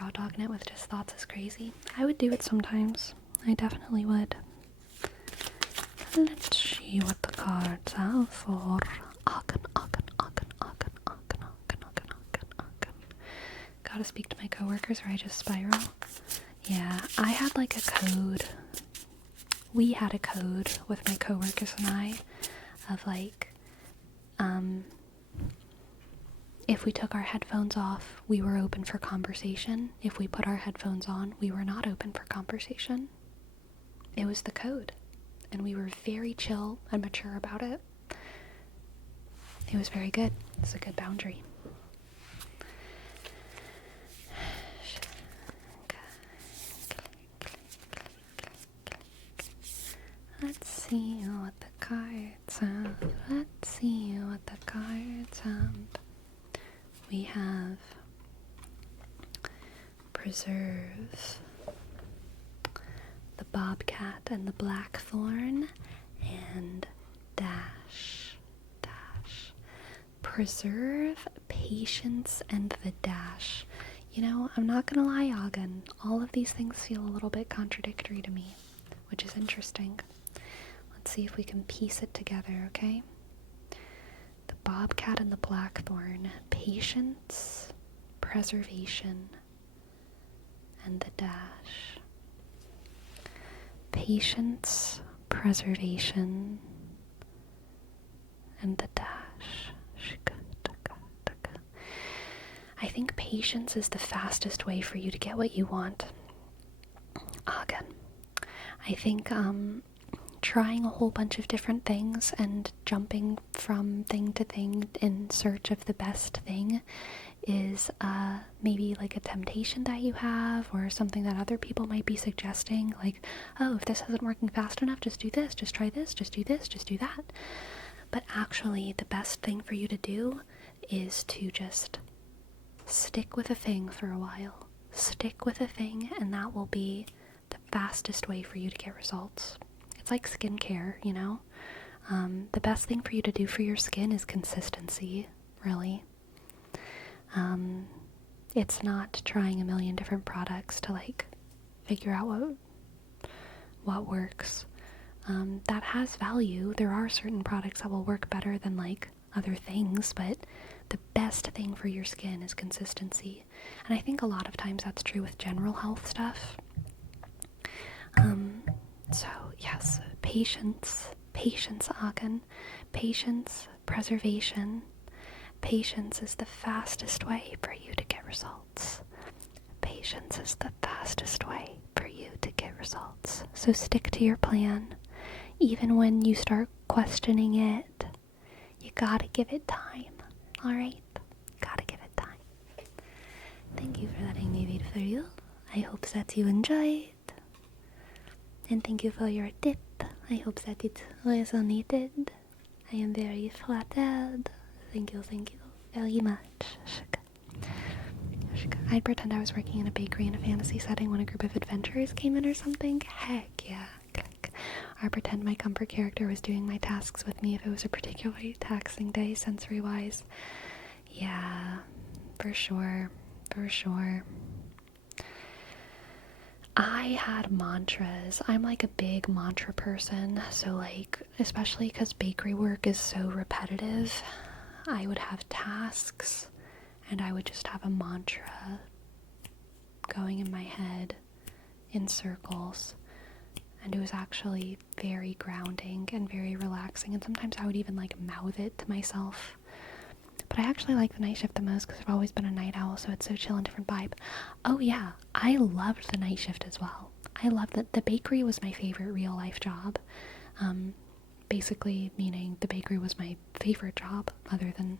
Raw dogging it with just thoughts is crazy. I would do it sometimes. I definitely would. Let's see what the cards have for Aken. Gotta speak to my coworkers or I just spiral. Yeah, I had like a code. We had a code with my coworkers and I of like, if we took our headphones off, we were open for conversation. If we put our headphones on, we were not open for conversation. It was the code. And we were very chill and mature about it. It was very good. It's a good boundary. Let's see what the cards have. Let's see what the cards have. We have Preserve, the Bobcat and the Blackthorn, and Dash. Preserve, Patience, and the Dash. You know, I'm not gonna lie, Agen, all of these things feel a little bit contradictory to me, which is interesting. Let's see if we can piece it together, okay? The Bobcat and the Blackthorn, Patience, Preservation, and the Dash. Patience, Preservation, and the Dash. Good. I think patience is the fastest way for you to get what you want. Again, I think trying a whole bunch of different things and jumping from thing to thing in search of the best thing is maybe like a temptation that you have, or something that other people might be suggesting, like, oh, if this isn't working fast enough, just do this, just try this, just do this, just do that. But actually, the best thing for you to do is to just stick with a thing for a while. Stick with a thing, and that will be the fastest way for you to get results. It's like skincare, you know? The best thing for you to do for your skin is consistency, really. It's not trying a million different products to like figure out what works. That has value. There are certain products that will work better than like other things, but the best thing for your skin is consistency. And I think a lot of times that's true with general health stuff. So yes, patience, Aken, patience, preservation. Patience is the fastest way for you to get results. Patience is the fastest way for you to get results. So stick to your plan. Even when you start questioning it, you gotta give it time. Alright? Gotta give it time. Thank you for letting me read for you. I hope that you enjoyed. And thank you for your tip. I hope that it resonated. I am very flattered. Thank you very much. I'd pretend I was working in a bakery in a fantasy setting when a group of adventurers came in or something. Heck yeah. Click. Or pretend my comfort character was doing my tasks with me if it was a particularly taxing day sensory-wise. Yeah, for sure. I had mantras. I'm like a big mantra person, so like, especially because bakery work is so repetitive, I would have tasks and I would just have a mantra going in my head in circles, and it was actually very grounding and very relaxing, and sometimes I would even like mouth it to myself. But I actually like the night shift the most because I've always been a night owl, so it's so chill and different vibe. Oh yeah, I loved the night shift as well. I loved that. The bakery was my favorite real life job. Basically meaning the bakery was my favorite job other than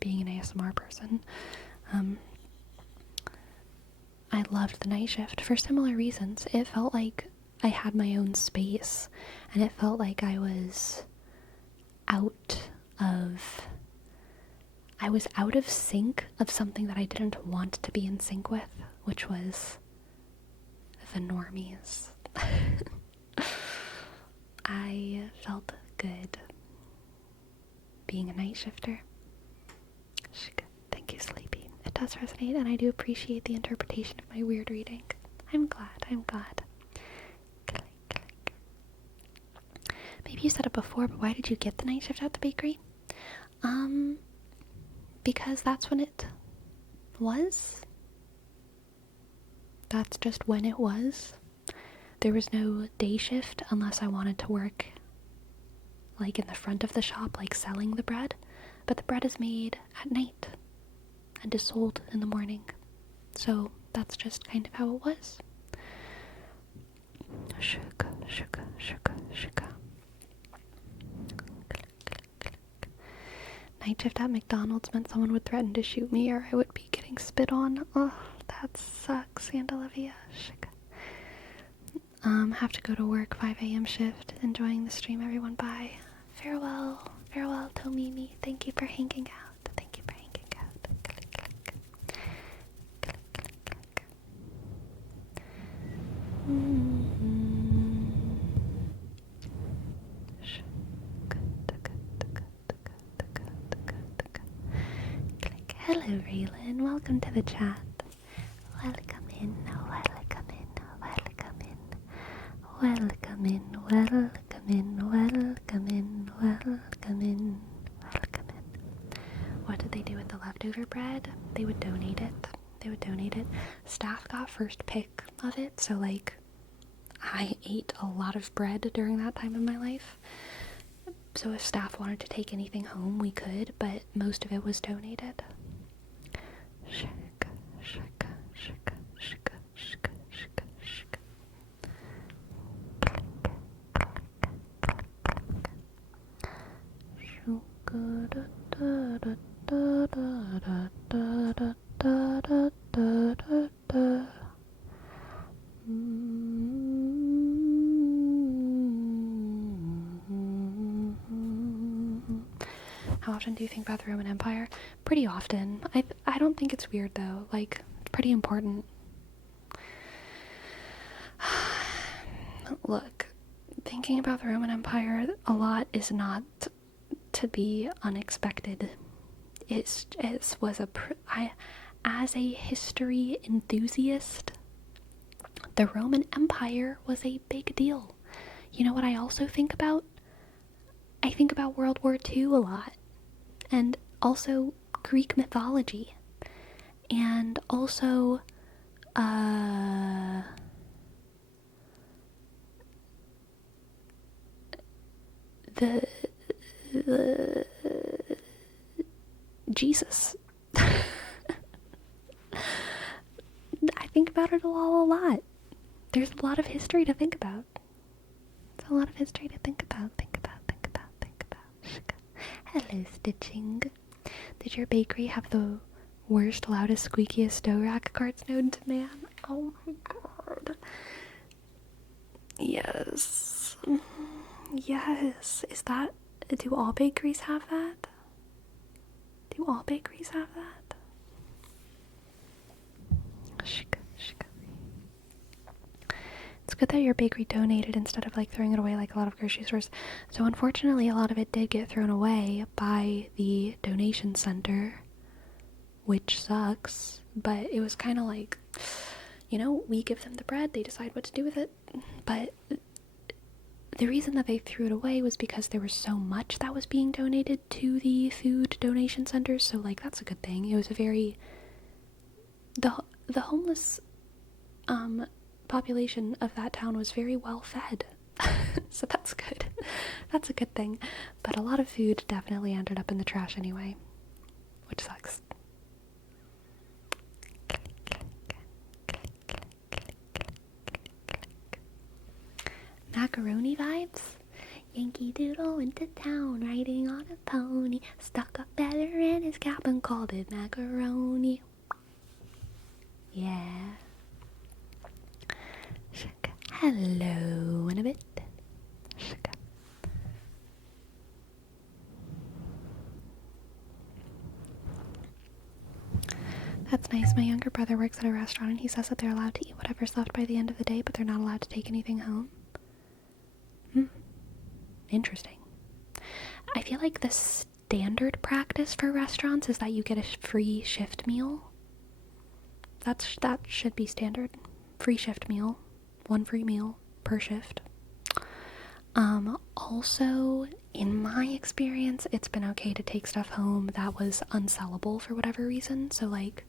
being an ASMR person. I loved the night shift for similar reasons. It felt like I had my own space, and it felt like I was out of sync of something that I didn't want to be in sync with, which was the normies. I felt good being a night shifter. Thank you, Sleepy. It does resonate, and I do appreciate the interpretation of my weird reading. I'm glad. Click. Maybe you said it before, but why did you get the night shift at the bakery? Because that's when it was. That's just when it was. There was no day shift unless I wanted to work like in the front of the shop, like selling the bread. But the bread is made at night and is sold in the morning. So that's just kind of how it was. Sugar. Night shift at McDonald's meant someone would threaten to shoot me or I would be getting spit on. Oh, that sucks, Aunt Olivia. Have to go to work, 5 a.m. shift. Enjoying the stream, everyone. Bye. Farewell, Tomimi. Thank you for hanging out. Hello, Raylan. Welcome to the chat. Welcome in. What did they do with the leftover bread? They would donate it. Staff got first pick of it, so like I ate a lot of bread during that time in my life. So if staff wanted to take anything home, we could, but most of it was donated. Shaka, shaka, shaka, shaka, shaka, shaka, shaka. Shuka da da da da da da da da da da da da. How often do you think about the Roman Empire? Pretty often. I don't think it's weird though. Like, it's pretty important. Look, thinking about the Roman Empire a lot is not to be unexpected. As a history enthusiast, the Roman Empire was a big deal. You know what I also think about? I think about World War II a lot. And also Greek mythology. And also, the Jesus. I think about it a lot. There's a lot of history to think about. There's a lot of history to think about. Hello, Stitching. Did your bakery have the worst, loudest, squeakiest dough rack carts known to man? Oh my god. Yes. Yes. Do all bakeries have that? Do all bakeries have that? It's good that your bakery donated instead of like throwing it away like a lot of grocery stores. So unfortunately a lot of it did get thrown away by the donation center, which sucks, but it was kind of like, you know, we give them the bread, they decide what to do with it. But the reason that they threw it away was because there was so much that was being donated to the food donation centers, so like that's a good thing. It was a very the homeless population of that town was very well fed. So that's good. That's a good thing. But a lot of food definitely ended up in the trash anyway, which sucks. Macaroni vibes? Yankee Doodle went to town, riding on a pony, stuck a feather in his cap and called it macaroni. Yeah. Shaka. Hello in a bit. Shaka. That's nice. My younger brother works at a restaurant and he says that they're allowed to eat whatever's left by the end of the day, but they're not allowed to take anything home. Interesting. I feel like the standard practice for restaurants is that you get a free shift meal. That should be standard. Free shift meal. One free meal per shift. Also, in my experience, it's been okay to take stuff home that was unsellable for whatever reason. So, like,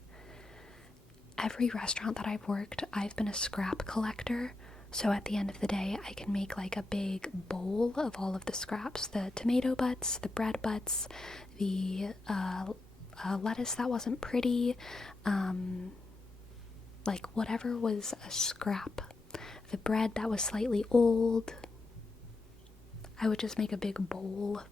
every restaurant that I've worked, I've been a scrap collector. So at the end of the day, I can make like a big bowl of all of the scraps, the tomato butts, the bread butts, the lettuce that wasn't pretty, like whatever was a scrap, the bread that was slightly old. I would just make a big bowl.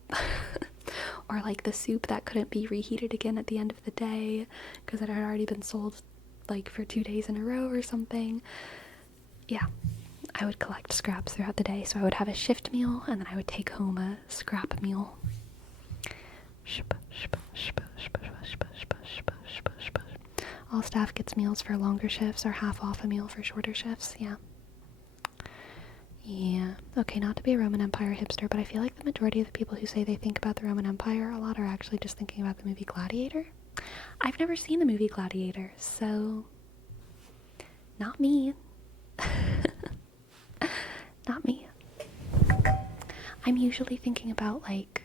Or like the soup that couldn't be reheated again at the end of the day because it had already been sold like for 2 days in a row or something. Yeah. I would collect scraps throughout the day, so I would have a shift meal, and then I would take home a scrap meal. All staff gets meals for longer shifts, or half off a meal for shorter shifts, yeah. Yeah, okay, not to be a Roman Empire hipster, but I feel like the majority of the people who say they think about the Roman Empire a lot are actually just thinking about the movie Gladiator. I've never seen the movie Gladiator, so not me. Not me. I'm usually thinking about like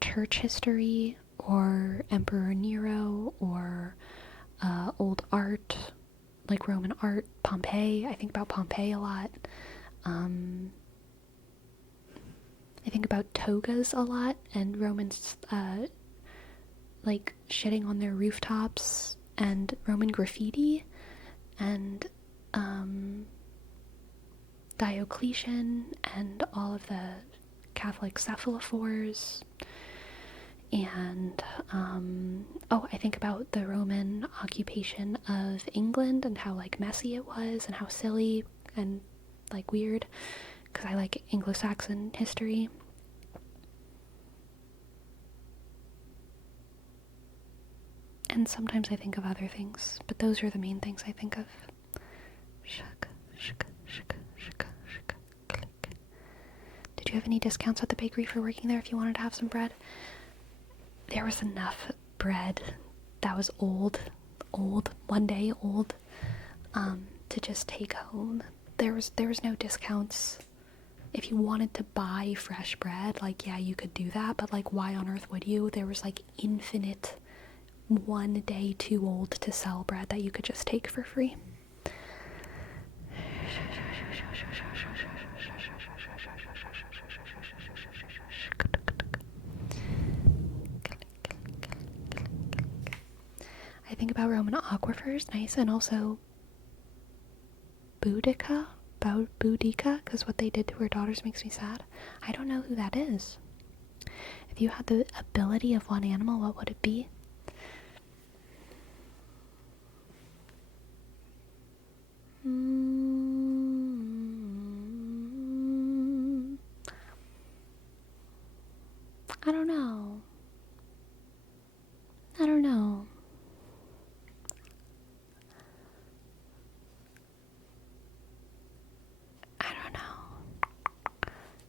church history or Emperor Nero or old art, like Roman art, Pompeii. I think about Pompeii a lot. I think about togas a lot, and Romans like shitting on their rooftops, and Roman graffiti, and Diocletian, and all of the Catholic cephalophores. And I think about the Roman occupation of England and how like messy it was and how silly and like weird, because I like Anglo-Saxon history. And sometimes I think of other things, but those are the main things I think of. Shuck, shuck, shuck, shuck, shuck, click. Did you have any discounts at the bakery for working there if you wanted to have some bread? There was enough bread that was old, 1 day old, to just take home. There was no discounts. If you wanted to buy fresh bread, like, yeah, you could do that, but like, why on earth would you? There was like infinite 1 day too old to sell bread that you could just take for free. I think about Roman aquifers, nice, and also Boudica, because what they did to her daughters makes me sad. I don't know who that is. If you had the ability of one animal, what would it be? I don't know.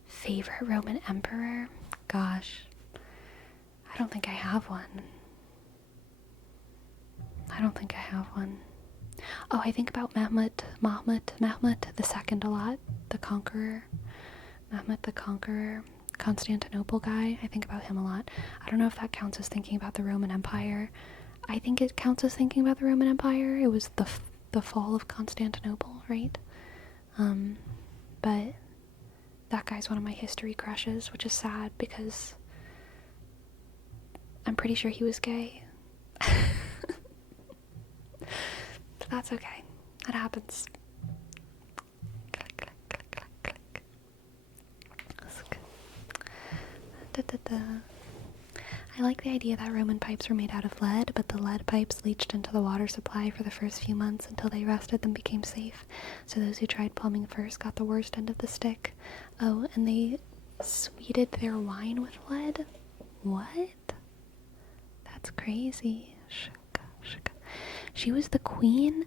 Favorite Roman emperor? Gosh, I don't think I have one. Oh, I think about Mahmud II a lot, the conqueror. Mahmud the Conqueror, Constantinople guy. I think about him a lot. I don't know if that counts as thinking about the Roman Empire. I think it counts as thinking about the Roman Empire. It was the fall of Constantinople, right? But that guy's one of my history crushes, which is sad because I'm pretty sure he was gay. But that's okay. That happens. Click, click, click, click, click. I like the idea that Roman pipes were made out of lead, but the lead pipes leached into the water supply for the first few months until they rusted and became safe. So those who tried plumbing first got the worst end of the stick. Oh, and they sweetened their wine with lead? What? That's crazy. She was the queen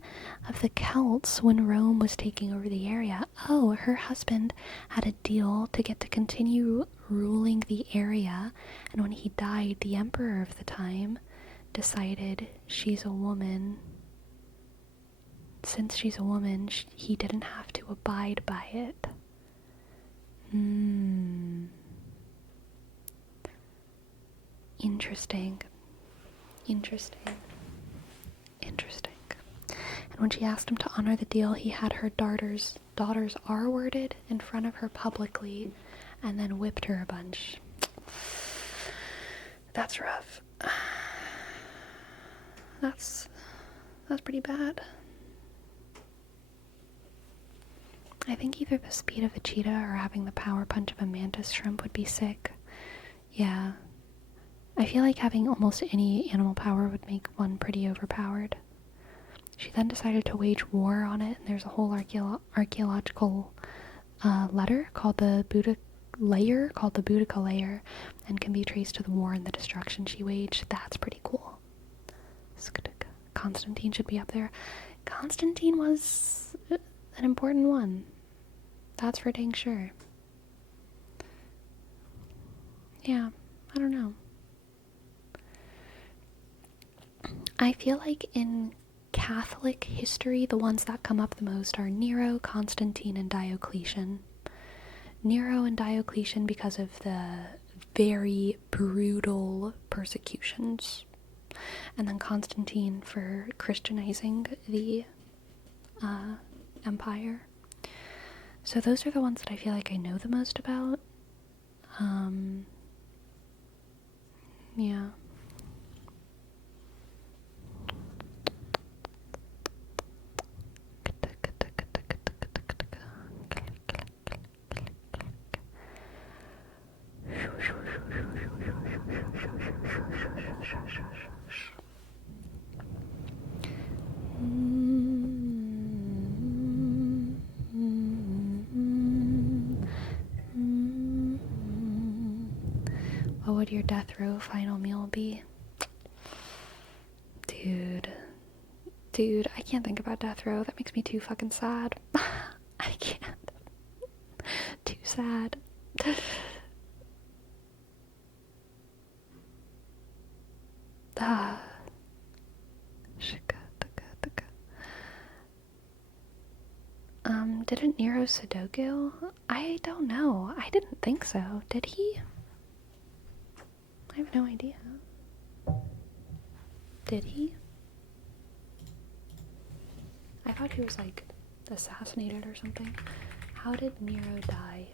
of the Celts when Rome was taking over the area. Oh, her husband had a deal to get to continue ruling the area, and when he died, the emperor of the time decided she's a woman. Since she's a woman, he didn't have to abide by it. Interesting. And when she asked him to honor the deal, he had her daughters R-worded in front of her publicly and then whipped her a bunch. That's rough. That's pretty bad. I think either the speed of a cheetah or having the power punch of a mantis shrimp would be sick. Yeah. I feel like having almost any animal power would make one pretty overpowered. She then decided to wage war on it, and there's a whole archaeological letter called the Boudica layer, and can be traced to the war and the destruction she waged. That's pretty cool. Constantine should be up there. Constantine was an important one. That's for dang sure. Yeah, I don't know. I feel like in Catholic history, the ones that come up the most are Nero, Constantine, and Diocletian. Nero and Diocletian because of the very brutal persecutions, and then Constantine for Christianizing the empire. So those are the ones that I feel like I know the most about. Yeah. What would your death row final meal be? Dude, I can't think about death row. That makes me too fucking sad. I can't. Too sad. Didn't Nero Sudoku? I don't know. I didn't think so. Did he? I have no idea. Did he? I thought he was like assassinated or something. How did Nero die?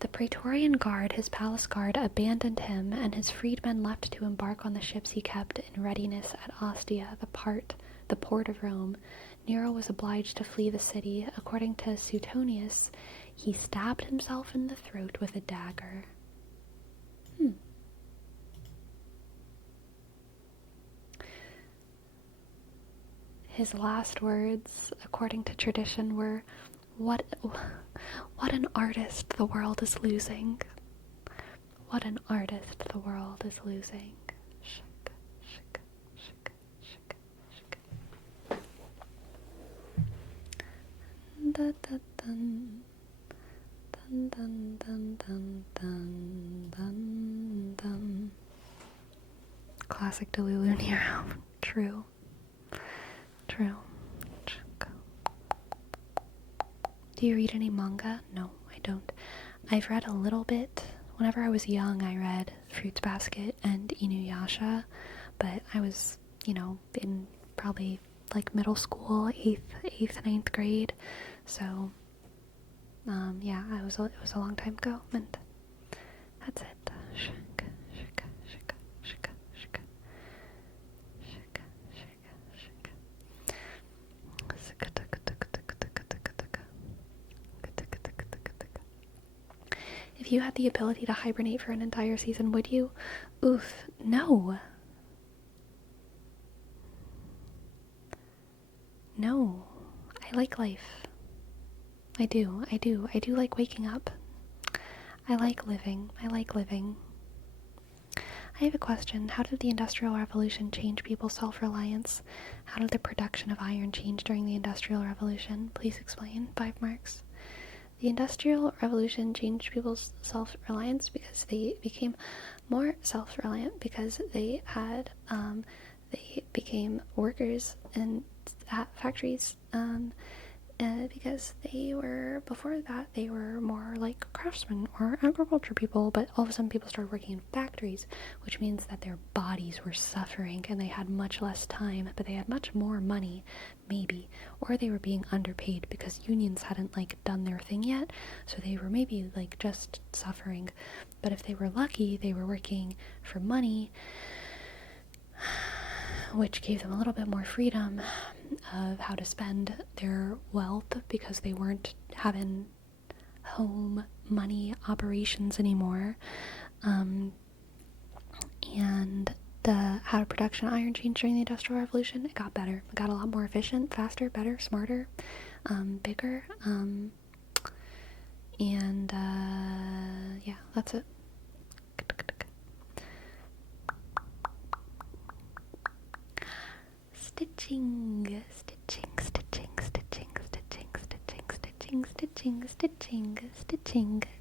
The Praetorian Guard, his palace guard, abandoned him, and his freedmen left to embark on the ships he kept in readiness at Ostia, the port of Rome. Nero was obliged to flee the city. According to Suetonius, he stabbed himself in the throat with a dagger. His last words, according to tradition, were, What an artist the world is losing. What an artist the world is losing. Shik, shik, shik, shik, shik. Dun, dun, dun. Dun, dun, dun, dun, dun, dun, dun. Classic Delulu Nero. True. True. Do you read any manga? No, I don't. I've read a little bit. Whenever I was young, I read Fruits Basket and Inuyasha, but I was, in probably like middle school, 8th, 9th grade. So, yeah, it was a long time ago, and that's it. Shika, shika, shika, shika, shika. Shika, shika, shika. If you had the ability to hibernate for an entire season, would you? Oof, no. No. I like life. I do like waking up. I like living. I have a question. How did the Industrial Revolution change people's self-reliance? How did the production of iron change during the Industrial Revolution? Please explain. 5 marks. The Industrial Revolution changed people's self-reliance because they became more self-reliant, because they became workers at factories, because before that, they were more like craftsmen or agriculture people, but all of a sudden people started working in factories, which means that their bodies were suffering and they had much less time, but they had much more money, maybe, or they were being underpaid because unions hadn't done their thing yet, so they were maybe just suffering. But if they were lucky, they were working for money, which gave them a little bit more freedom of how to spend their wealth, because they weren't having home money operations anymore. And how to production iron changed during the Industrial Revolution. It got better. It got a lot more efficient, faster, better, smarter, bigger. Yeah, that's it. Stitching.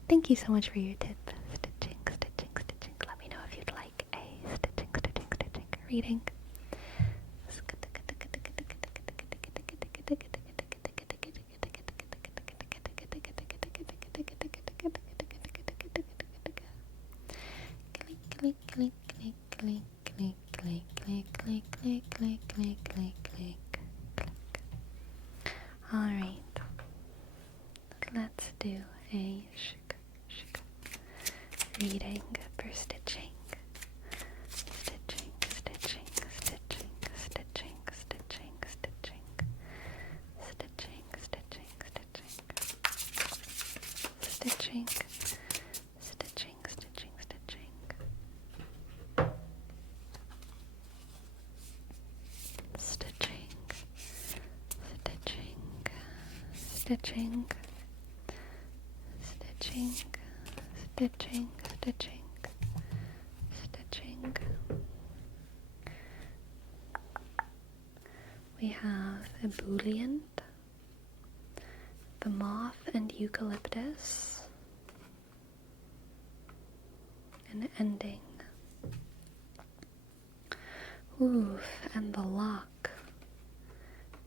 Thank you so much for your tip. Stitching. Let me know if you'd like a stitching reading. Alright, let's do a shika. reading, for stitching. Stitching, stitching, stitching, stitching, stitching, stitching. Stitching, stitching, stitching. Stitching, stitching, stitching, stitching. Stitching, stitching, stitching, stitching, stitching, stitching. We have ebullient, the moth and eucalyptus, and ending. Oof, and the lock.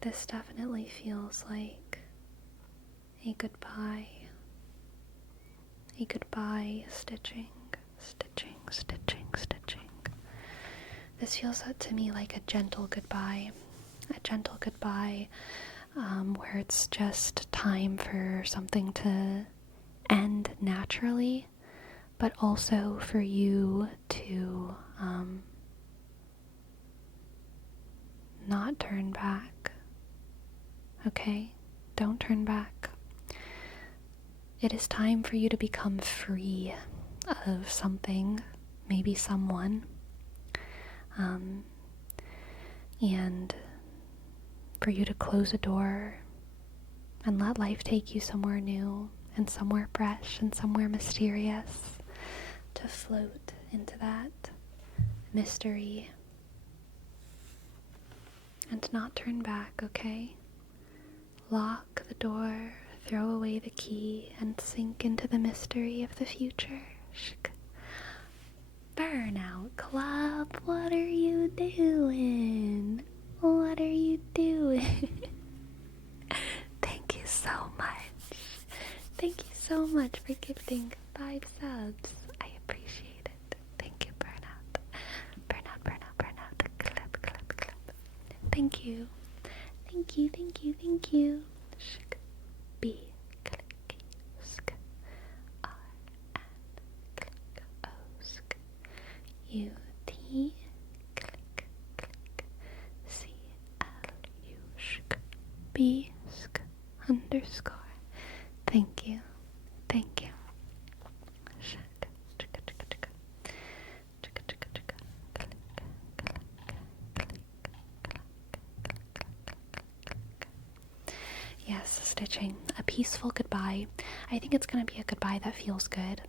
This definitely feels like a goodbye. A goodbye stitching, stitching, stitching, stitching. This feels to me like a gentle goodbye. A gentle goodbye where it's just time for something to end naturally, but also for you to not turn back. Okay? Don't turn back. It is time for you to become free of something, maybe someone, and for you to close a door and let life take you somewhere new and somewhere fresh and somewhere mysterious, to float into that mystery and not turn back, okay? Lock the door, throw away the key, and sink into the mystery of the future. Burnout Club, what are you doing? What are you doing? Thank you so much. Thank you so much for gifting 5 subs. I appreciate it. Thank you, Burnout. Burnout, burnout, burnout. Clap, clap, clap. Thank you. Thank you, thank you, thank you. Shk, B, click, sk, R, N, click, O, sk, U, T, click, click, C, L, U, shk, B, sk, underscore. Thank you, thank you. Shk, chka, chka, chka. Chka, chka, chka. Click, click, click, click. Yes, stitching. A peaceful goodbye. I think it's going to be a goodbye that feels good,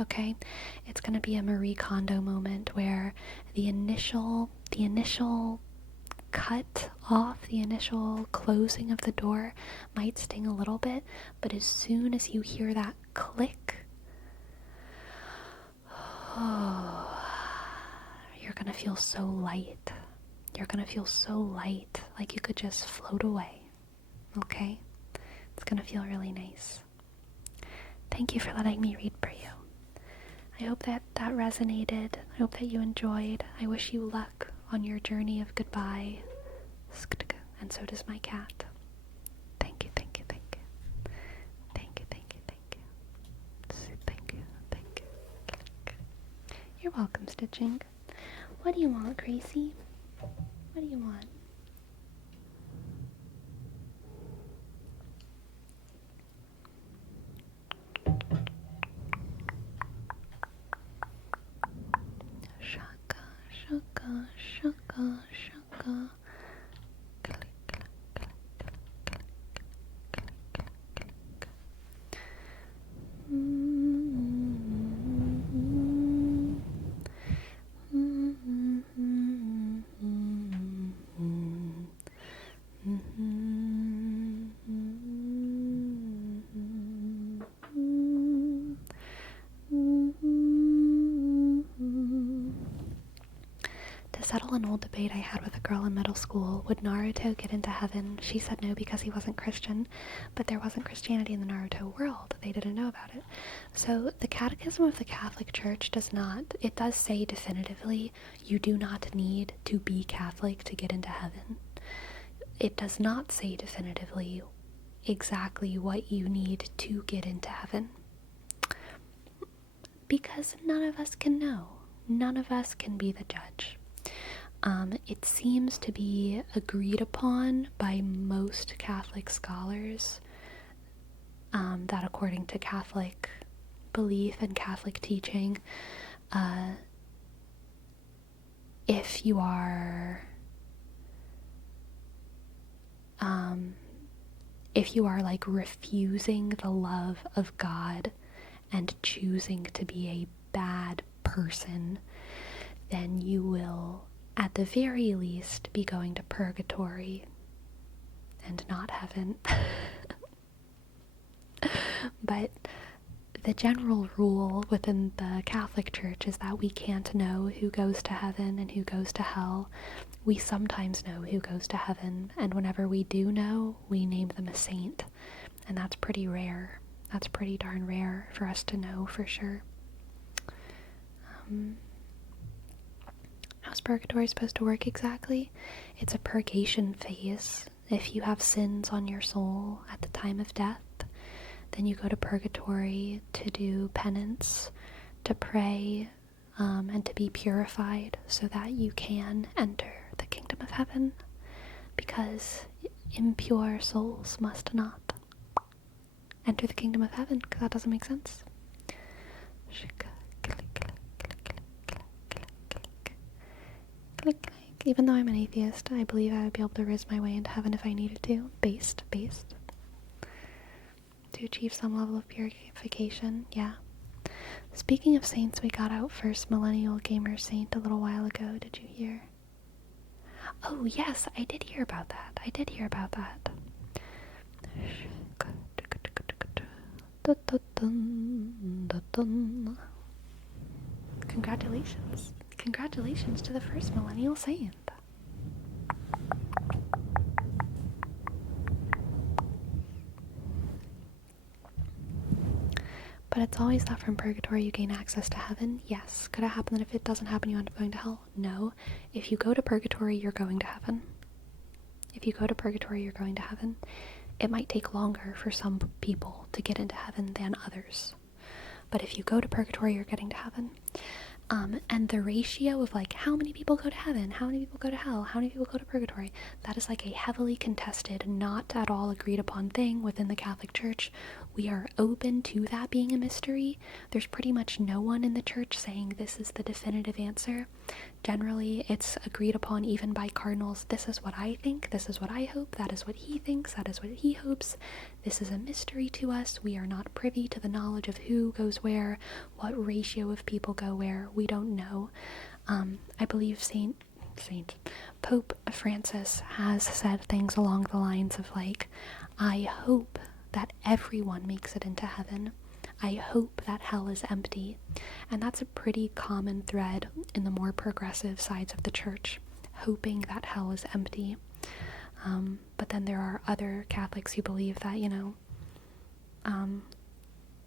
okay? It's going to be a Marie Kondo moment where the initial cut off, the initial closing of the door might sting a little bit, but as soon as you hear that click, you're going to feel so light. You're going to feel so light, like you could just float away. Okay? It's gonna feel really nice. Thank you for letting me read for you. I hope that resonated. I hope that you enjoyed. I wish you luck on your journey of goodbye. And so does my cat. Thank you, thank you, thank you. Thank you, thank you, thank you. Thank you, thank you. You're welcome, Stitching. What do you want, Gracie? What do you want? Shaka, shaka, shaka, shaka. Click, click, click, click, click, click, click. To settle an old debate I had with a girl in middle school, would Naruto get into heaven? She said no because he wasn't Christian, but there wasn't Christianity in the Naruto world. They didn't know about it. So the Catechism of the Catholic Church does say definitively you do not need to be Catholic to get into heaven. It does not say definitively exactly what you need to get into heaven. because none of us can know. None of us can be the judge. It seems to be agreed upon by most Catholic scholars that according to Catholic belief and Catholic teaching, if you are like refusing the love of God and choosing to be a bad person, then you will at the very least be going to purgatory and not heaven. But the general rule within the Catholic Church is that we can't know who goes to heaven and who goes to hell. We sometimes know who goes to heaven, and whenever we do know, we name them a saint. And that's pretty rare. That's pretty darn rare for us to know for sure. How's purgatory supposed to work exactly? It's a purgation phase. If you have sins on your soul at the time of death, then you go to purgatory to do penance, to pray, and to be purified so that you can enter the kingdom of heaven, because impure souls must not enter the kingdom of heaven, because that doesn't make sense. Even though I'm an atheist, I believe I would be able to riz my way into heaven if I needed to. Based. To achieve some level of purification, yeah. Speaking of saints, we got out first millennial gamer saint a little while ago. Did you hear? Oh, yes, I did hear about that. Congratulations to the first millennial saint. But it's always that from purgatory you gain access to heaven. Yes. Could it happen that if it doesn't happen you end up going to hell? No. If you go to purgatory, you're going to heaven. It might take longer for some people to get into heaven than others. But if you go to purgatory, you're getting to heaven. And the ratio of like how many people go to heaven, how many people go to hell, how many people go to purgatory, that is like a heavily contested, not at all agreed upon thing within the Catholic Church. We are open to that being a mystery. There's pretty much no one in the church saying this is the definitive answer. Generally, it's agreed upon even by cardinals. This is what I think, this is what I hope, that is what he thinks, that is what he hopes. This is a mystery to us. We are not privy to the knowledge of who goes where, what ratio of people go where. We don't know. I believe Pope Francis has said things along the lines of like, I hope that everyone makes it into heaven. I hope that hell is empty. And that's a pretty common thread in the more progressive sides of the church, hoping that hell is empty. But then there are other Catholics who believe that,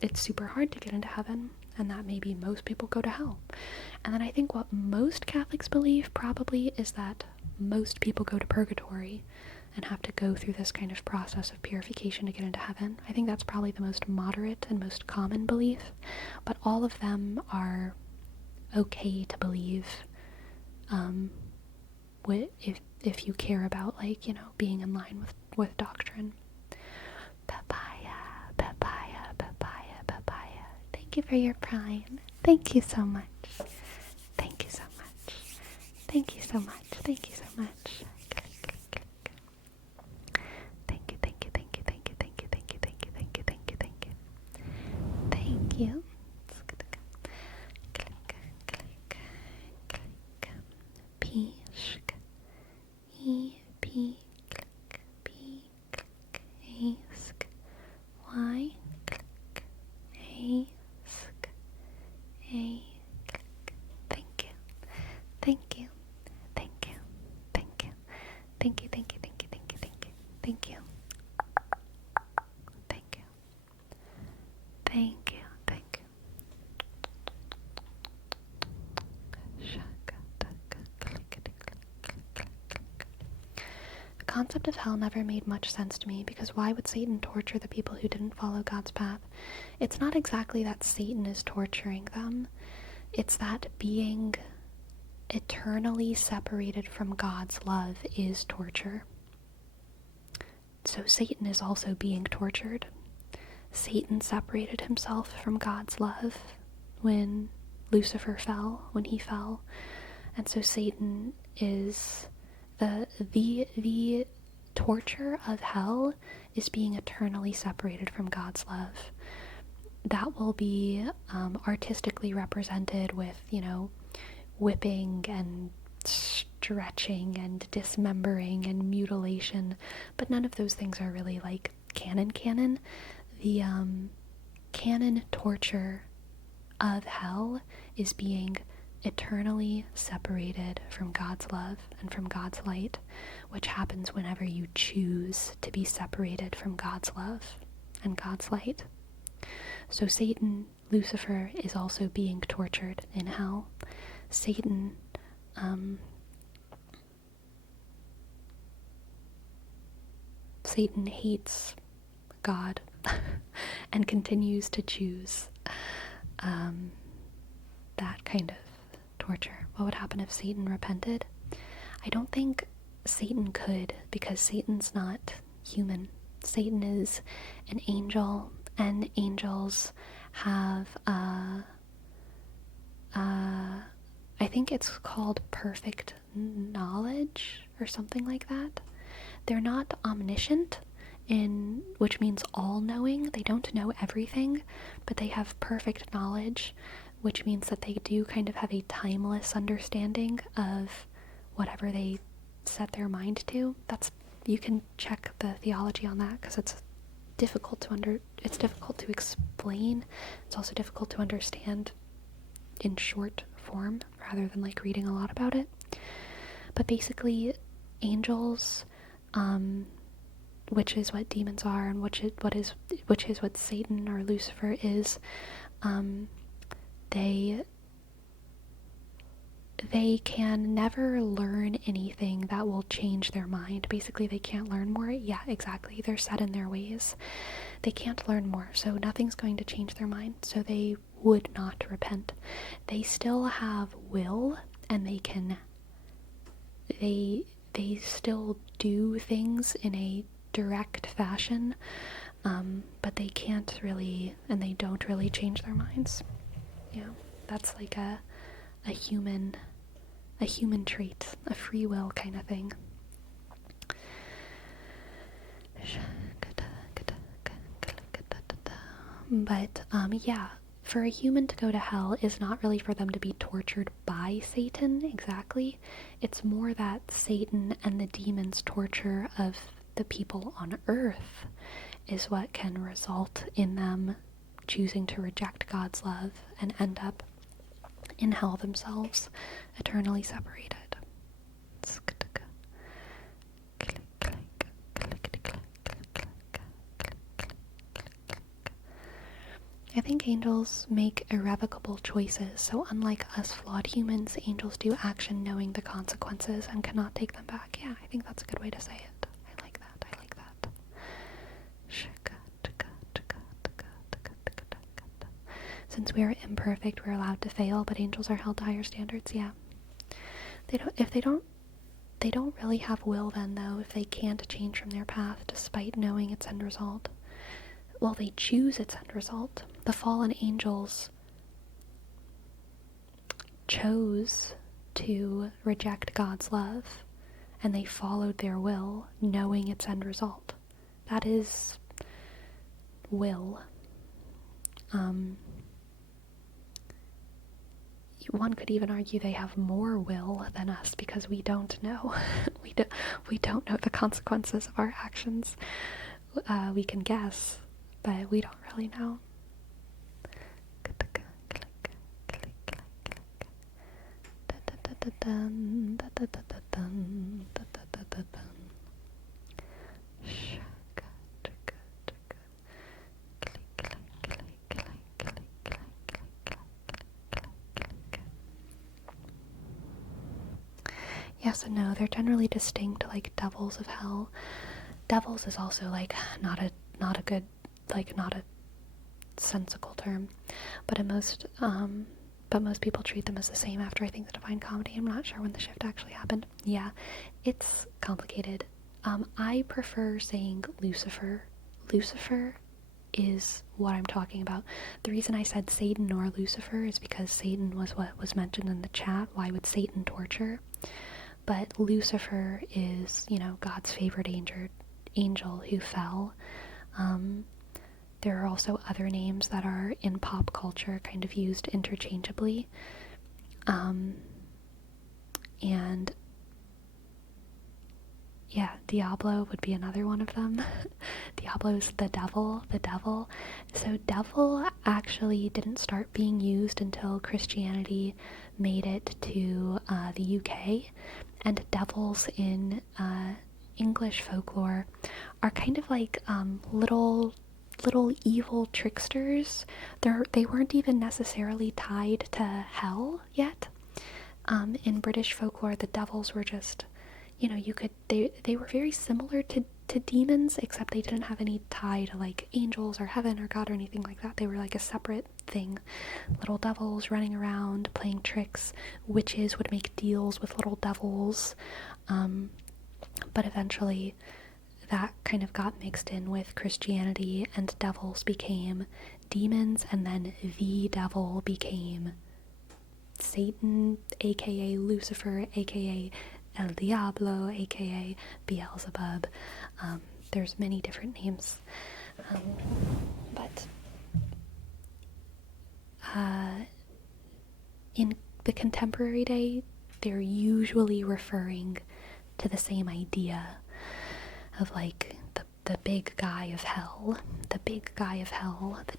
it's super hard to get into heaven, and that maybe most people go to hell. And then I think what most Catholics believe probably is that most people go to purgatory and have to go through this kind of process of purification to get into heaven. I think that's probably the most moderate and most common belief, but all of them are okay to believe if you care about, being in line with doctrine. Papaya. Thank you for your prime. Thank you so much. Thank you so much. Thank you so much. Thank you so much. Thank you. Pishk. E P click P click A sk Y click A sk A click. Thank you. Thank you. Thank you. Thank you. Thank you. Thank you. Thank you. Thank you. Thank you. Thank you. Thank you. Thank you. Thank you. concept of hell never made much sense to me, because why would Satan torture the people who didn't follow God's path? It's not exactly that Satan is torturing them. It's that being eternally separated from God's love is torture. So Satan is also being tortured. Satan separated himself from God's love when Lucifer fell, when he fell. And so Satan is the torture of hell is being eternally separated from God's love. That will be artistically represented with, whipping and stretching and dismembering and mutilation, but none of those things are really like canon. The canon torture of hell is being eternally separated from God's love and from God's light, which happens whenever you choose to be separated from God's love and God's light. So Satan, Lucifer, is also being tortured in hell. Satan hates God and continues to choose that kind of torture. What would happen if Satan repented? I don't think Satan could, because Satan's not human. Satan is an angel, and angels have I think it's called perfect knowledge or something like that. They're not omniscient, which means all-knowing. They don't know everything, but they have perfect knowledge, which means that they do kind of have a timeless understanding of whatever they set their mind to. You can check the theology on that, because it's difficult to explain. It's also difficult to understand in short form rather than like reading a lot about it. But basically, angels, which is what demons are, and which is what Satan or Lucifer is, they can never learn anything that will change their mind. Basically, they can't learn more. Yeah, exactly. They're set in their ways. They can't learn more, so nothing's going to change their mind, so they would not repent. They still have will, and they still do things in a direct fashion, but they can't really, and they don't really change their minds. Yeah, that's like a human trait, a free will kind of thing. But yeah, for a human to go to hell is not really for them to be tortured by Satan exactly. It's more that Satan and the demons' torture of the people on earth is what can result in them choosing to reject God's love and end up in hell themselves, eternally separated. I think angels make irrevocable choices, so unlike us flawed humans, angels do action knowing the consequences and cannot take them back. Yeah, I think that's a good way to say it. I like that. Since we are imperfect, we're allowed to fail, but angels are held to higher standards. Yeah. They don't really have will then, though, if they can't change from their path despite knowing its end result. Well, they choose its end result. The fallen angels chose to reject God's love, and they followed their will, knowing its end result. That is will. One could even argue they have more will than us, because we don't know. we don't know the consequences of our actions. We can guess, but we don't really know. Yes and no. They're generally distinct, like devils of hell. Devils is also like not a good, like not a sensical term, but most people treat them as the same after I think the Divine Comedy. I'm not sure when the shift actually happened. Yeah, it's complicated. I prefer saying Lucifer. Lucifer is what I'm talking about. The reason I said Satan or Lucifer is because Satan was what was mentioned in the chat. Why would Satan torture? But Lucifer is, God's favorite angel who fell. There are also other names that are in pop culture kind of used interchangeably. And yeah, Diablo would be another one of them. Diablo's the devil. So devil actually didn't start being used until Christianity made it to the UK. And devils in English folklore are kind of like little evil tricksters. They weren't even necessarily tied to hell yet. In British folklore, the devils were just, they were very similar to demons, except they didn't have any tie to like angels or heaven or God or anything like that. They were like a separate thing. Little devils running around playing tricks. Witches would make deals with little devils. But eventually that kind of got mixed in with Christianity, and devils became demons, and then the devil became Satan, aka Lucifer, aka El Diablo, aka Beelzebub. There's many different names. But in the contemporary day, they're usually referring to the same idea of like the big guy of hell, the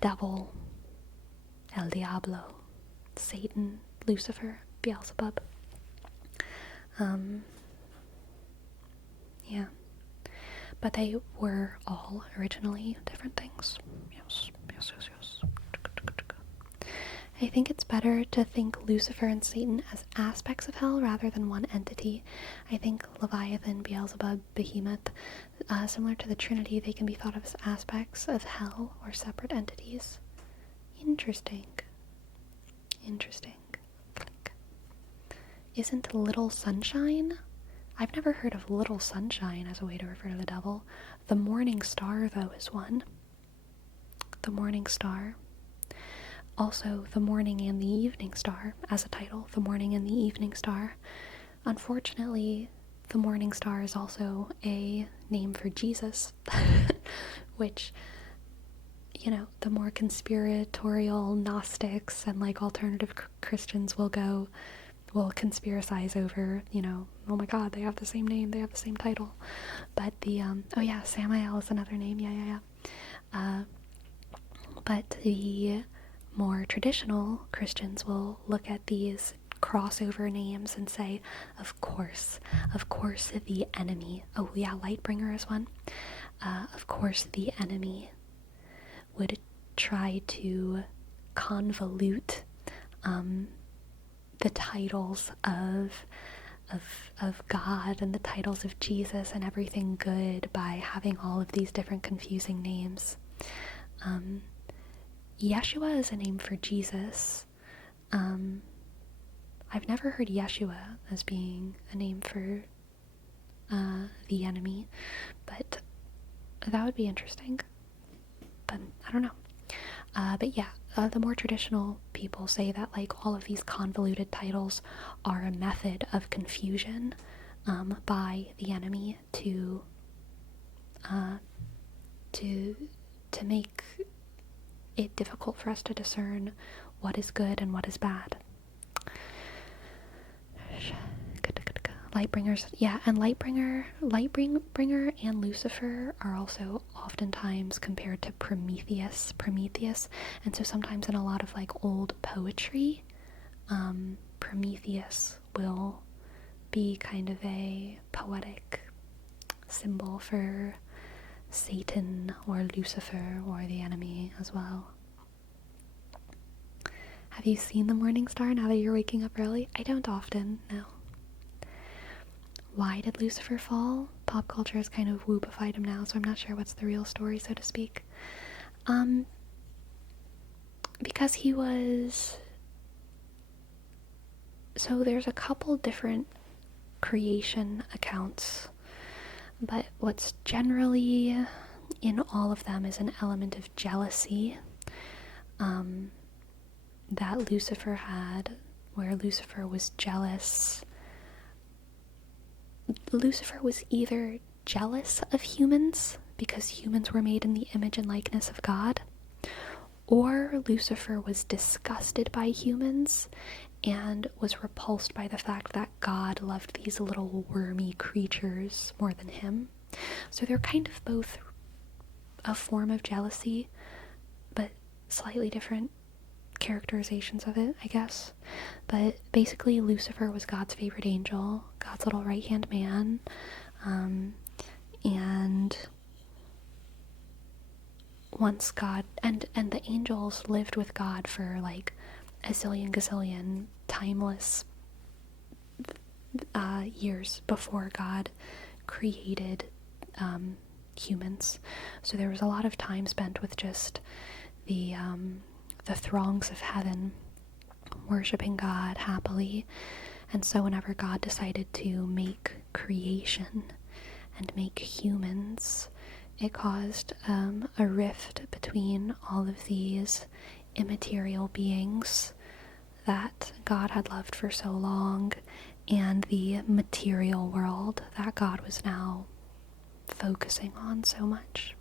devil, El Diablo, Satan, Lucifer, Beelzebub. Yeah. But they were all originally different things. Yes. I think it's better to think Lucifer and Satan as aspects of hell rather than one entity. I think Leviathan, Beelzebub, Behemoth, similar to the Trinity, they can be thought of as aspects of hell or separate entities. Interesting. Click. Isn't Little Sunshine? I've never heard of Little Sunshine as a way to refer to the devil. The Morning Star, though, is one. The Morning Star. Also, The Morning and the Evening Star as a title. The Morning and the Evening Star. Unfortunately, the Morning Star is also a name for Jesus, which, the more conspiratorial Gnostics and like alternative Christians will conspiracize over, oh my god, they have the same name, they have the same title. But Samael is another name, yeah. But the more traditional Christians will look at these crossover names and say, of course, the enemy. Oh yeah, Lightbringer is one. Of course, the enemy would try to convolute the titles of God and the titles of Jesus and everything good by having all of these different confusing names. Yeshua is a name for Jesus. I've never heard Yeshua as being a name for the enemy, but that would be interesting. But I don't know. But yeah, the more traditional people say that like all of these convoluted titles are a method of confusion by the enemy to make it difficult for us to discern what is good and what is bad. Lightbringers, yeah, and Lightbringer and Lucifer are also oftentimes compared to Prometheus, and so sometimes in a lot of like old poetry, Prometheus will be kind of a poetic symbol for Satan or Lucifer or the enemy as well. Have you seen the morning star now that you're waking up early? I don't often, no. why did Lucifer fall? Pop culture has kind of whoopified him now, so I'm not sure what's the real story, so to speak. Because he was... So there's a couple different creation accounts, but what's generally in all of them is an element of jealousy that Lucifer had, where Lucifer was jealous. Lucifer was either jealous of humans because humans were made in the image and likeness of God, or Lucifer was disgusted by humans and was repulsed by the fact that God loved these little wormy creatures more than him. So they're kind of both a form of jealousy, but slightly different characterizations of it, I guess. But basically, Lucifer was God's favorite angel, God's little right-hand man, and once God, and the angels lived with God for like a zillion gazillion timeless years before God created humans. So there was a lot of time spent with just the throngs of heaven worshiping God happily. And so whenever God decided to make creation and make humans, it caused a rift between all of these immaterial beings that God had loved for so long and the material world that God was now focusing on so much.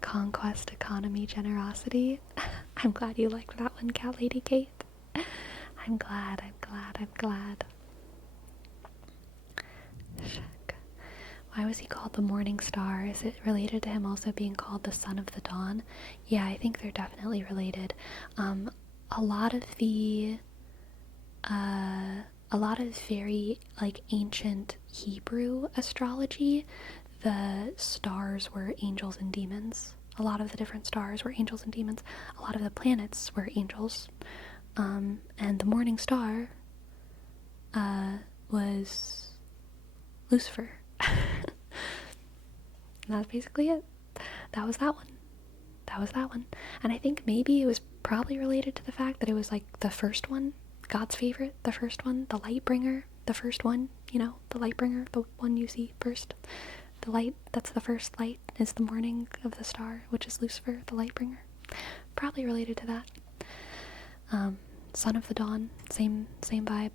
Conquest, economy, generosity. I'm glad you liked that one, Cat Lady Kate. I'm glad. Why was he called the Morning Star? Is it related to him also being called the Son of the Dawn? Yeah, I think they're definitely related. A lot of very like ancient Hebrew astrology, the stars were angels and demons. A lot of the different stars were angels and demons. A lot of the planets were angels. And the morning star was Lucifer. And that's basically it. That was that one. And I think maybe it was probably related to the fact that it was like the first one, God's favorite, the first one, the light bringer, the first one, the light bringer, the one you see first. The light, that's the first light, is the morning of the star, which is Lucifer, the light bringer. Probably related to that. Son of the Dawn, same vibe.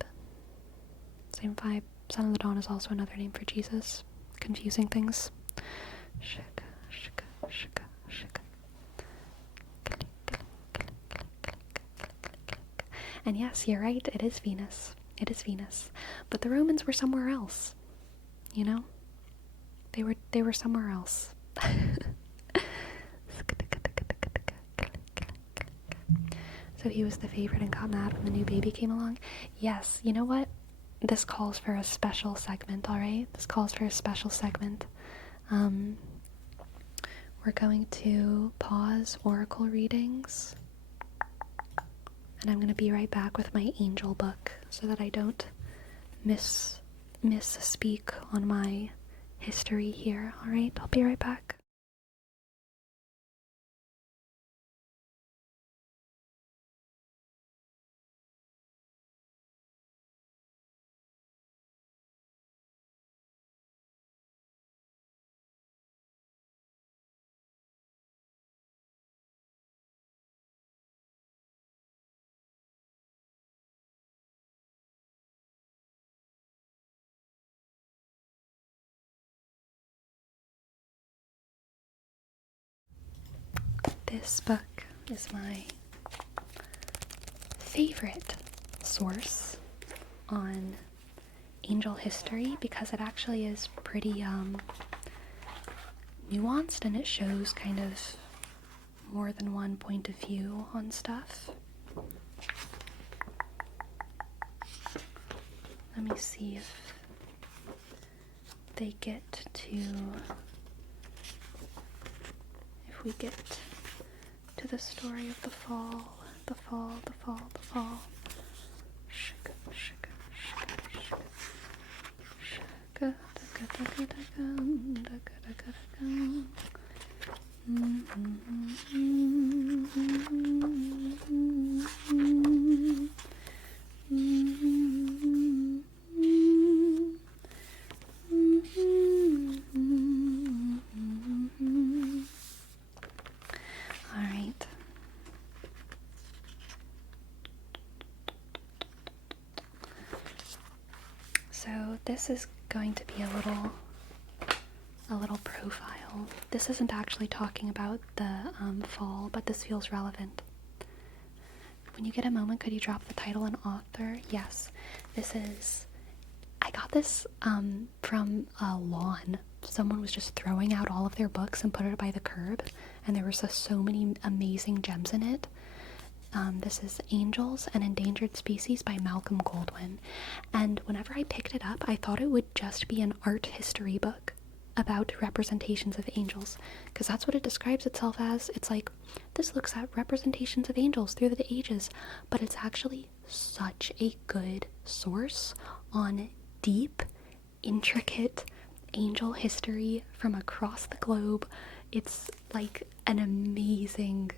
Son of the Dawn is also another name for Jesus. Confusing things. And yes, you're right, it is Venus. But the Romans were somewhere else. They were somewhere else. So he was the favorite and got mad when the new baby came along? Yes, you know what? This calls for a special segment, alright? We're going to pause oracle readings. And I'm going to be right back with my angel book so that I don't misspeak on my history here, alright? I'll be right back. This book is my favorite source on angel history because it actually is pretty nuanced and it shows kind of more than one point of view on stuff. Let me see if they get to if we get to the story of the fall. The fall. Shaka, shaka, shaka, shaka. Shaka, daka, daka, daka, daka, daka, daka. All right. So this is going to be a little profile. This isn't actually talking about the fall, but this feels relevant. When you get a moment, could you drop the title and author? Yes, I got this from a lawn. Someone was just throwing out all of their books and put it by the curb, and there were so many amazing gems in it. This is Angels and Endangered Species by Malcolm Goldwyn. And whenever I picked it up, I thought it would just be an art history book about representations of angels, because that's what it describes itself as. It's like, this looks at representations of angels through the ages, but it's actually such a good source on deep, intricate angel history from across the globe. It's like an amazing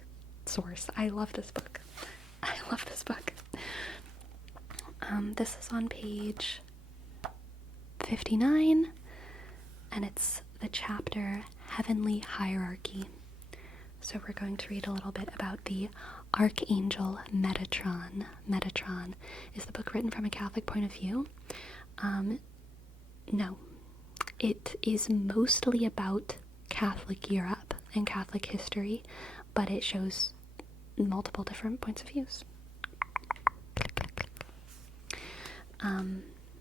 source. I love this book. This is on page 59, and it's the chapter Heavenly Hierarchy. So we're going to read a little bit about the Archangel Metatron. Metatron. Is the book written from a Catholic point of view? No. It is mostly about Catholic Europe and Catholic history, but it shows multiple different points of views.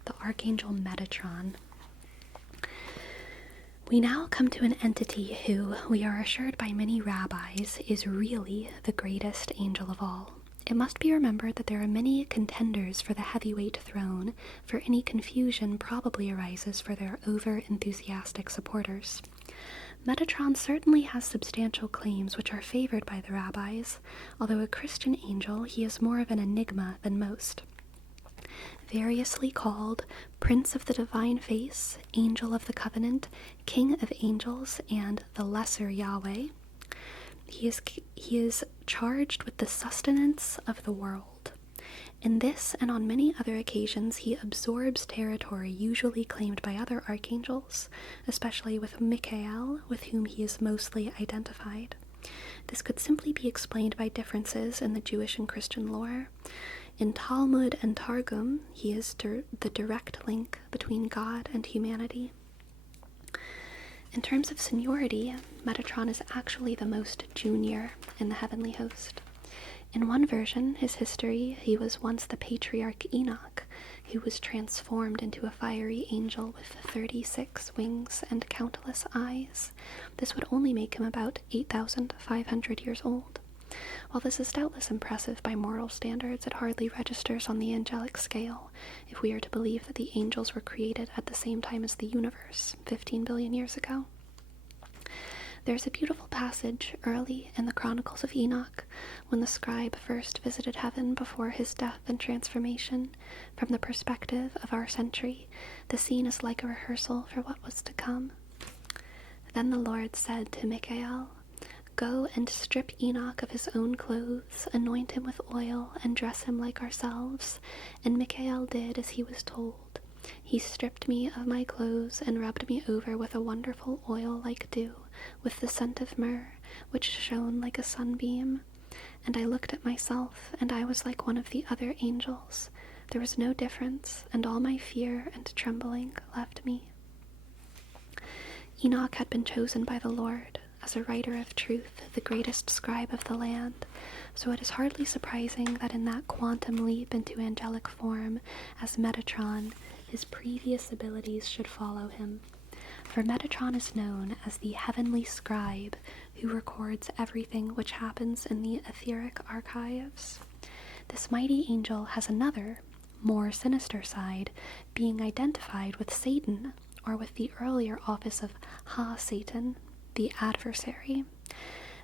The Archangel Metatron. We now come to an entity who, we are assured by many rabbis, is really the greatest angel of all. It must be remembered that there are many contenders for the heavyweight throne, for any confusion probably arises for their over-enthusiastic supporters. Metatron certainly has substantial claims which are favored by the rabbis. Although a Christian angel, he is more of an enigma than most. Variously called Prince of the Divine Face, Angel of the Covenant, King of Angels, and the Lesser Yahweh, he is charged with the sustenance of the world. In this and on many other occasions, he absorbs territory usually claimed by other archangels, especially with Michael, with whom he is mostly identified. This could simply be explained by differences in the Jewish and Christian lore. In Talmud and Targum, he is the direct link between God and humanity. In terms of seniority, Metatron is actually the most junior in the heavenly host. In one version, his history, he was once the patriarch Enoch, who was transformed into a fiery angel with 36 wings and countless eyes. This would only make him about 8,500 years old. While this is doubtless impressive by moral standards, it hardly registers on the angelic scale, if we are to believe that the angels were created at the same time as the universe, 15 billion years ago. There's a beautiful passage early in the Chronicles of Enoch, when the scribe first visited heaven before his death and transformation. From the perspective of our century, the scene is like a rehearsal for what was to come. Then the Lord said to Michael, "Go and strip Enoch of his own clothes, anoint him with oil, and dress him like ourselves." And Michael did as he was told. He stripped me of my clothes and rubbed me over with a wonderful oil like dew, with the scent of myrrh, which shone like a sunbeam. And I looked at myself, and I was like one of the other angels. There was no difference, and all my fear and trembling left me. Enoch had been chosen by the Lord as a writer of truth, the greatest scribe of the land, so it is hardly surprising that in that quantum leap into angelic form, as Metatron, his previous abilities should follow him. For Metatron is known as the heavenly scribe who records everything which happens in the etheric archives. This mighty angel has another, more sinister side, being identified with Satan, or with the earlier office of Ha-Satan, the adversary.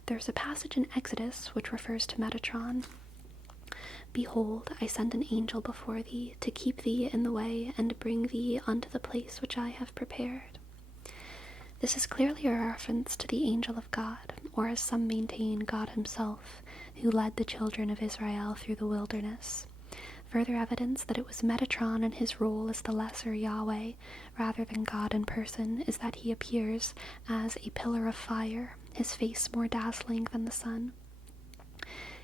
There's a passage in Exodus which refers to Metatron. Behold, I send an angel before thee, to keep thee in the way, and bring thee unto the place which I have prepared. This is clearly a reference to the angel of God, or as some maintain, God himself, who led the children of Israel through the wilderness. Further evidence that it was Metatron and his role as the lesser Yahweh, rather than God in person, is that he appears as a pillar of fire, his face more dazzling than the sun.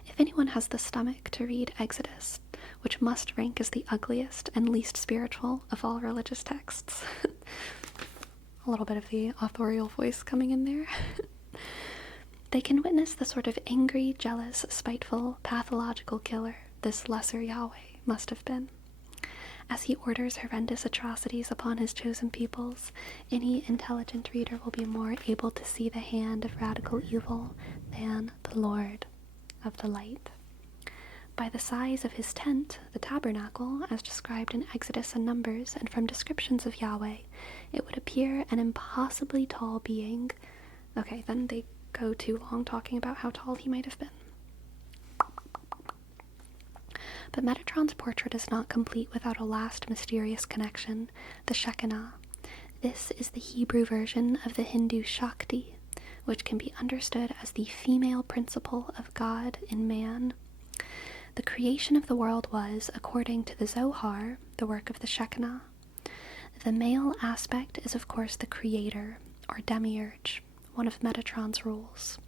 If anyone has the stomach to read Exodus, which must rank as the ugliest and least spiritual of all religious texts, a little bit of the authorial voice coming in there, they can witness the sort of angry, jealous, spiteful, pathological killer this lesser Yahweh must have been. As he orders horrendous atrocities upon his chosen peoples, any intelligent reader will be more able to see the hand of radical evil than the Lord of the light. By the size of his tent, the tabernacle, as described in Exodus and Numbers, and from descriptions of Yahweh, it would appear an impossibly tall being. Okay, then they go too long talking about how tall he might have been. But Metatron's portrait is not complete without a last mysterious connection, the Shekinah. This is the Hebrew version of the Hindu Shakti, which can be understood as the female principle of God in man. The creation of the world was, according to the Zohar, the work of the Shekinah. The male aspect is, of course, the creator, or demiurge, one of Metatron's roles.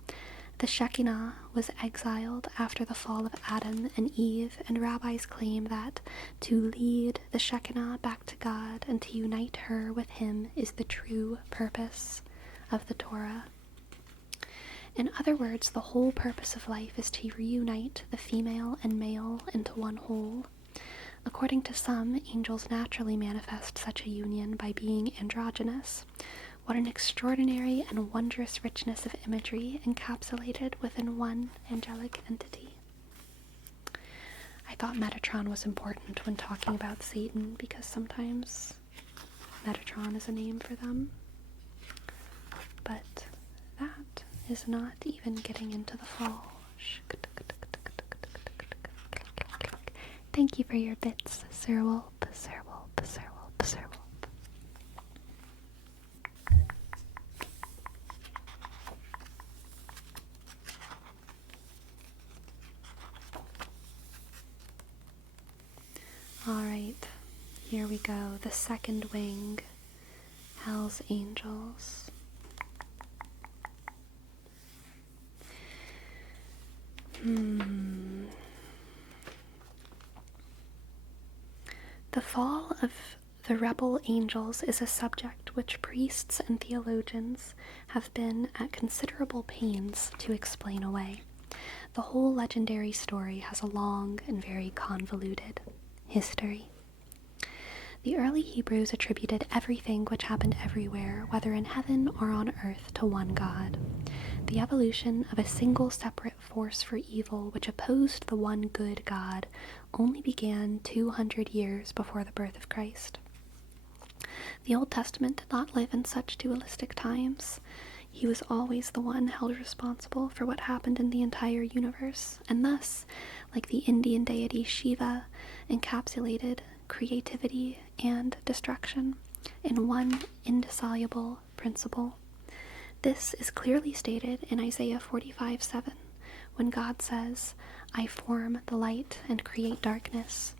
The Shekinah was exiled after the fall of Adam and Eve, and rabbis claim that to lead the Shekinah back to God and to unite her with him is the true purpose of the Torah. In other words, the whole purpose of life is to reunite the female and male into one whole. According to some, angels naturally manifest such a union by being androgynous. What an extraordinary and wondrous richness of imagery encapsulated within one angelic entity. I thought Metatron was important when talking about Satan because sometimes Metatron is a name for them. But that is not even getting into the fall. Thank you for your bits, Sirwulp, Sirwulp, Sirwulp, Sirwulp. Alright, here we go. The second wing, Hell's Angels. The fall of the rebel angels is a subject which priests and theologians have been at considerable pains to explain away. The whole legendary story has a long and very convoluted history. The early Hebrews attributed everything which happened everywhere, whether in heaven or on earth, to one God. The evolution of a single separate force for evil which opposed the one good God only began 200 years before the birth of Christ. The Old Testament did not live in such dualistic times. He was always the one held responsible for what happened in the entire universe, and thus, like the Indian deity Shiva, encapsulated creativity and destruction in one indissoluble principle. This is clearly stated in Isaiah 45:7, when God says, I form the light and create darkness.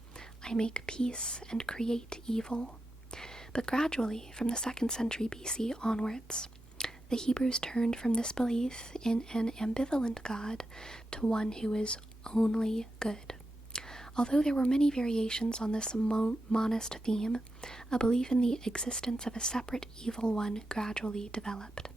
I make peace and create evil. But gradually, from the 2nd century BC onwards, the Hebrews turned from this belief in an ambivalent God to one who is only good. Although there were many variations on this monist theme, a belief in the existence of a separate evil one gradually developed.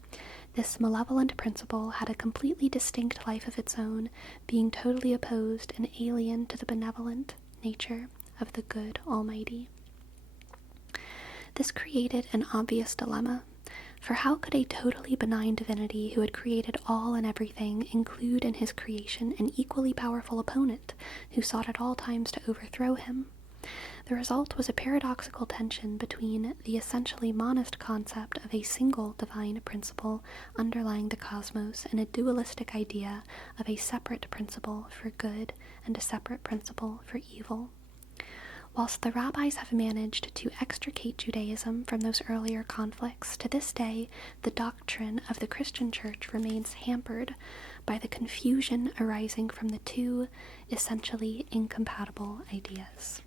This malevolent principle had a completely distinct life of its own, being totally opposed and alien to the benevolent nature of the good Almighty. This created an obvious dilemma, for how could a totally benign divinity who had created all and everything include in his creation an equally powerful opponent who sought at all times to overthrow him? The result was a paradoxical tension between the essentially monist concept of a single divine principle underlying the cosmos and a dualistic idea of a separate principle for good and a separate principle for evil. Whilst the rabbis have managed to extricate Judaism from those earlier conflicts, to this day the doctrine of the Christian Church remains hampered by the confusion arising from the two essentially incompatible ideas.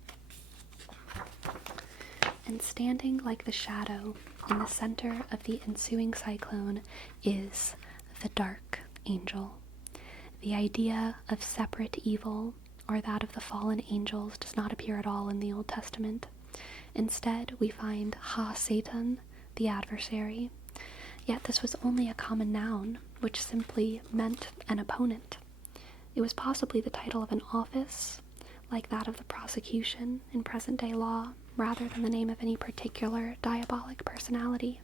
And standing like the shadow in the center of the ensuing cyclone is the dark angel. The idea of separate evil, or that of the fallen angels, does not appear at all in the Old Testament. Instead, we find Ha-Satan, the adversary. Yet this was only a common noun, which simply meant an opponent. It was possibly the title of an office, like that of the prosecution in present-day law, rather than the name of any particular diabolic personality.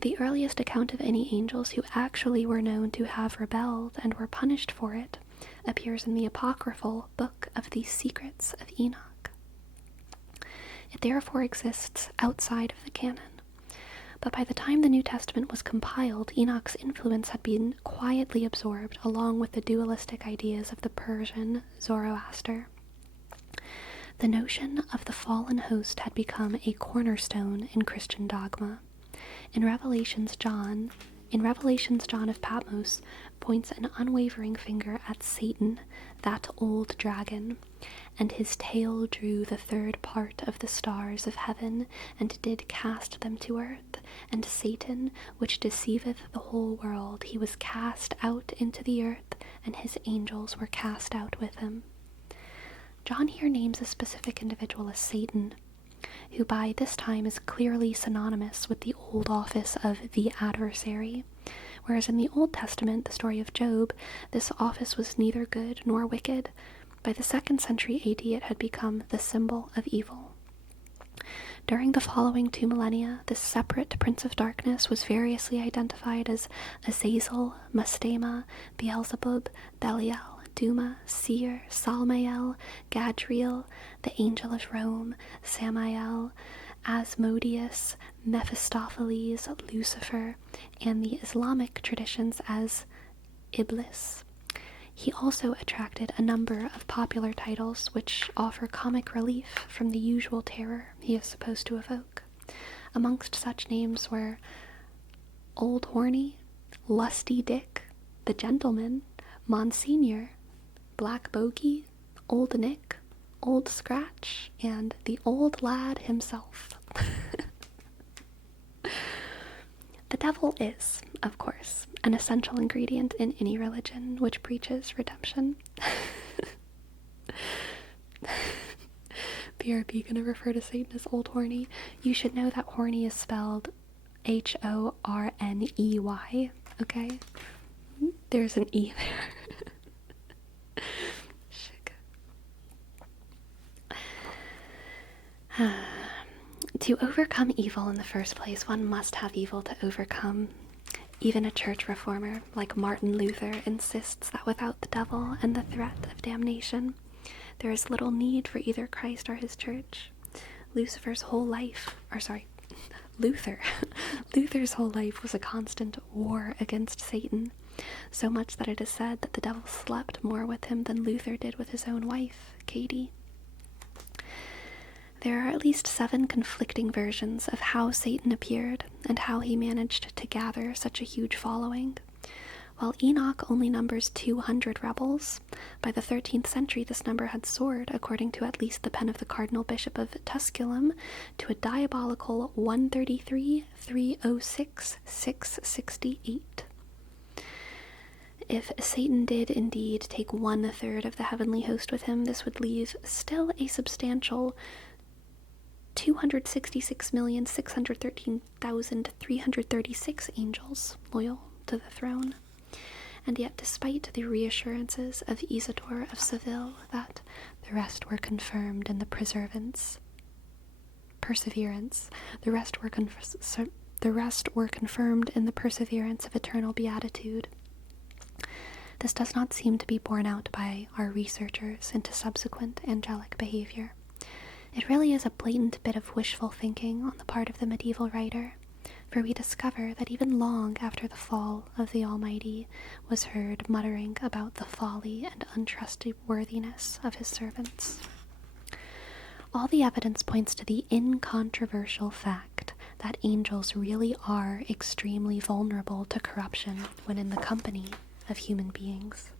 The earliest account of any angels who actually were known to have rebelled and were punished for it appears in the apocryphal Book of the Secrets of Enoch. It therefore exists outside of the canon. But by the time the New Testament was compiled, Enoch's influence had been quietly absorbed along with the dualistic ideas of the Persian Zoroaster. The notion of the fallen host had become a cornerstone in Christian dogma. In Revelations, John of Patmos points an unwavering finger at Satan, that old dragon, and his tail drew the third part of the stars of heaven, and did cast them to earth. And Satan, which deceiveth the whole world, he was cast out into the earth, and his angels were cast out with him. John here names a specific individual as Satan, who by this time is clearly synonymous with the old office of the adversary, whereas in the Old Testament, the story of Job, this office was neither good nor wicked. By the 2nd century AD, it had become the symbol of evil. During the following 2 millennia, this separate prince of darkness was variously identified as Azazel, Mastema, Beelzebub, Belial, Duma, Seir, Salmael, Gadriel, the angel of Rome, Samael, Asmodeus, Mephistopheles, Lucifer, and the Islamic traditions as Iblis. He also attracted a number of popular titles which offer comic relief from the usual terror he is supposed to evoke. Amongst such names were Old Horny, Lusty Dick, the Gentleman, Monsignor, Black Bogey, Old Nick, Old Scratch, and the Old Lad himself. The devil is, of course, an essential ingredient in any religion which preaches redemption. BRB gonna refer to Satan as Old Horny. You should know that horny is spelled Horney, okay? There's an E there. To overcome evil in the first place, one must have evil to overcome. Even a church reformer like Martin Luther insists that without the devil and the threat of damnation, there is little need for either Christ or his church. Luther's whole life was a constant war against Satan, so much that it is said that the devil slept more with him than Luther did with his own wife, Katie. There are at least 7 conflicting versions of how Satan appeared and how he managed to gather such a huge following. While Enoch only numbers 200 rebels, by the 13th century this number had soared, according to at least the pen of the Cardinal Bishop of Tusculum, to a diabolical 133,306,668. If Satan did indeed take 1/3 of the heavenly host with him, this would leave still a substantial 266,613,336 angels loyal to the throne. And yet, despite the reassurances of Isidore of Seville that the rest were confirmed in the perseverance, the rest were confirmed in the perseverance of eternal beatitude, this does not seem to be borne out by our researchers into subsequent angelic behavior. It really is a blatant bit of wishful thinking on the part of the medieval writer, for we discover that even long after the fall of the Almighty was heard muttering about the folly and untrustworthiness of his servants. All the evidence points to the incontrovertible fact that angels really are extremely vulnerable to corruption when in the company of human beings.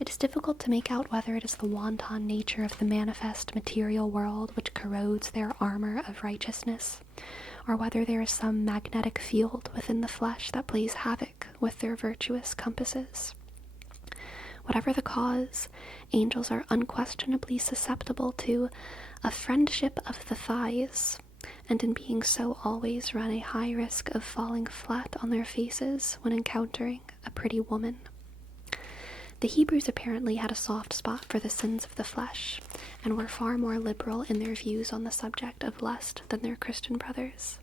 It is difficult to make out whether it is the wanton nature of the manifest material world which corrodes their armor of righteousness, or whether there is some magnetic field within the flesh that plays havoc with their virtuous compasses. Whatever the cause, angels are unquestionably susceptible to a friendship of the thighs, and in being so always run a high risk of falling flat on their faces when encountering a pretty woman. The Hebrews apparently had a soft spot for the sins of the flesh, and were far more liberal in their views on the subject of lust than their Christian brothers.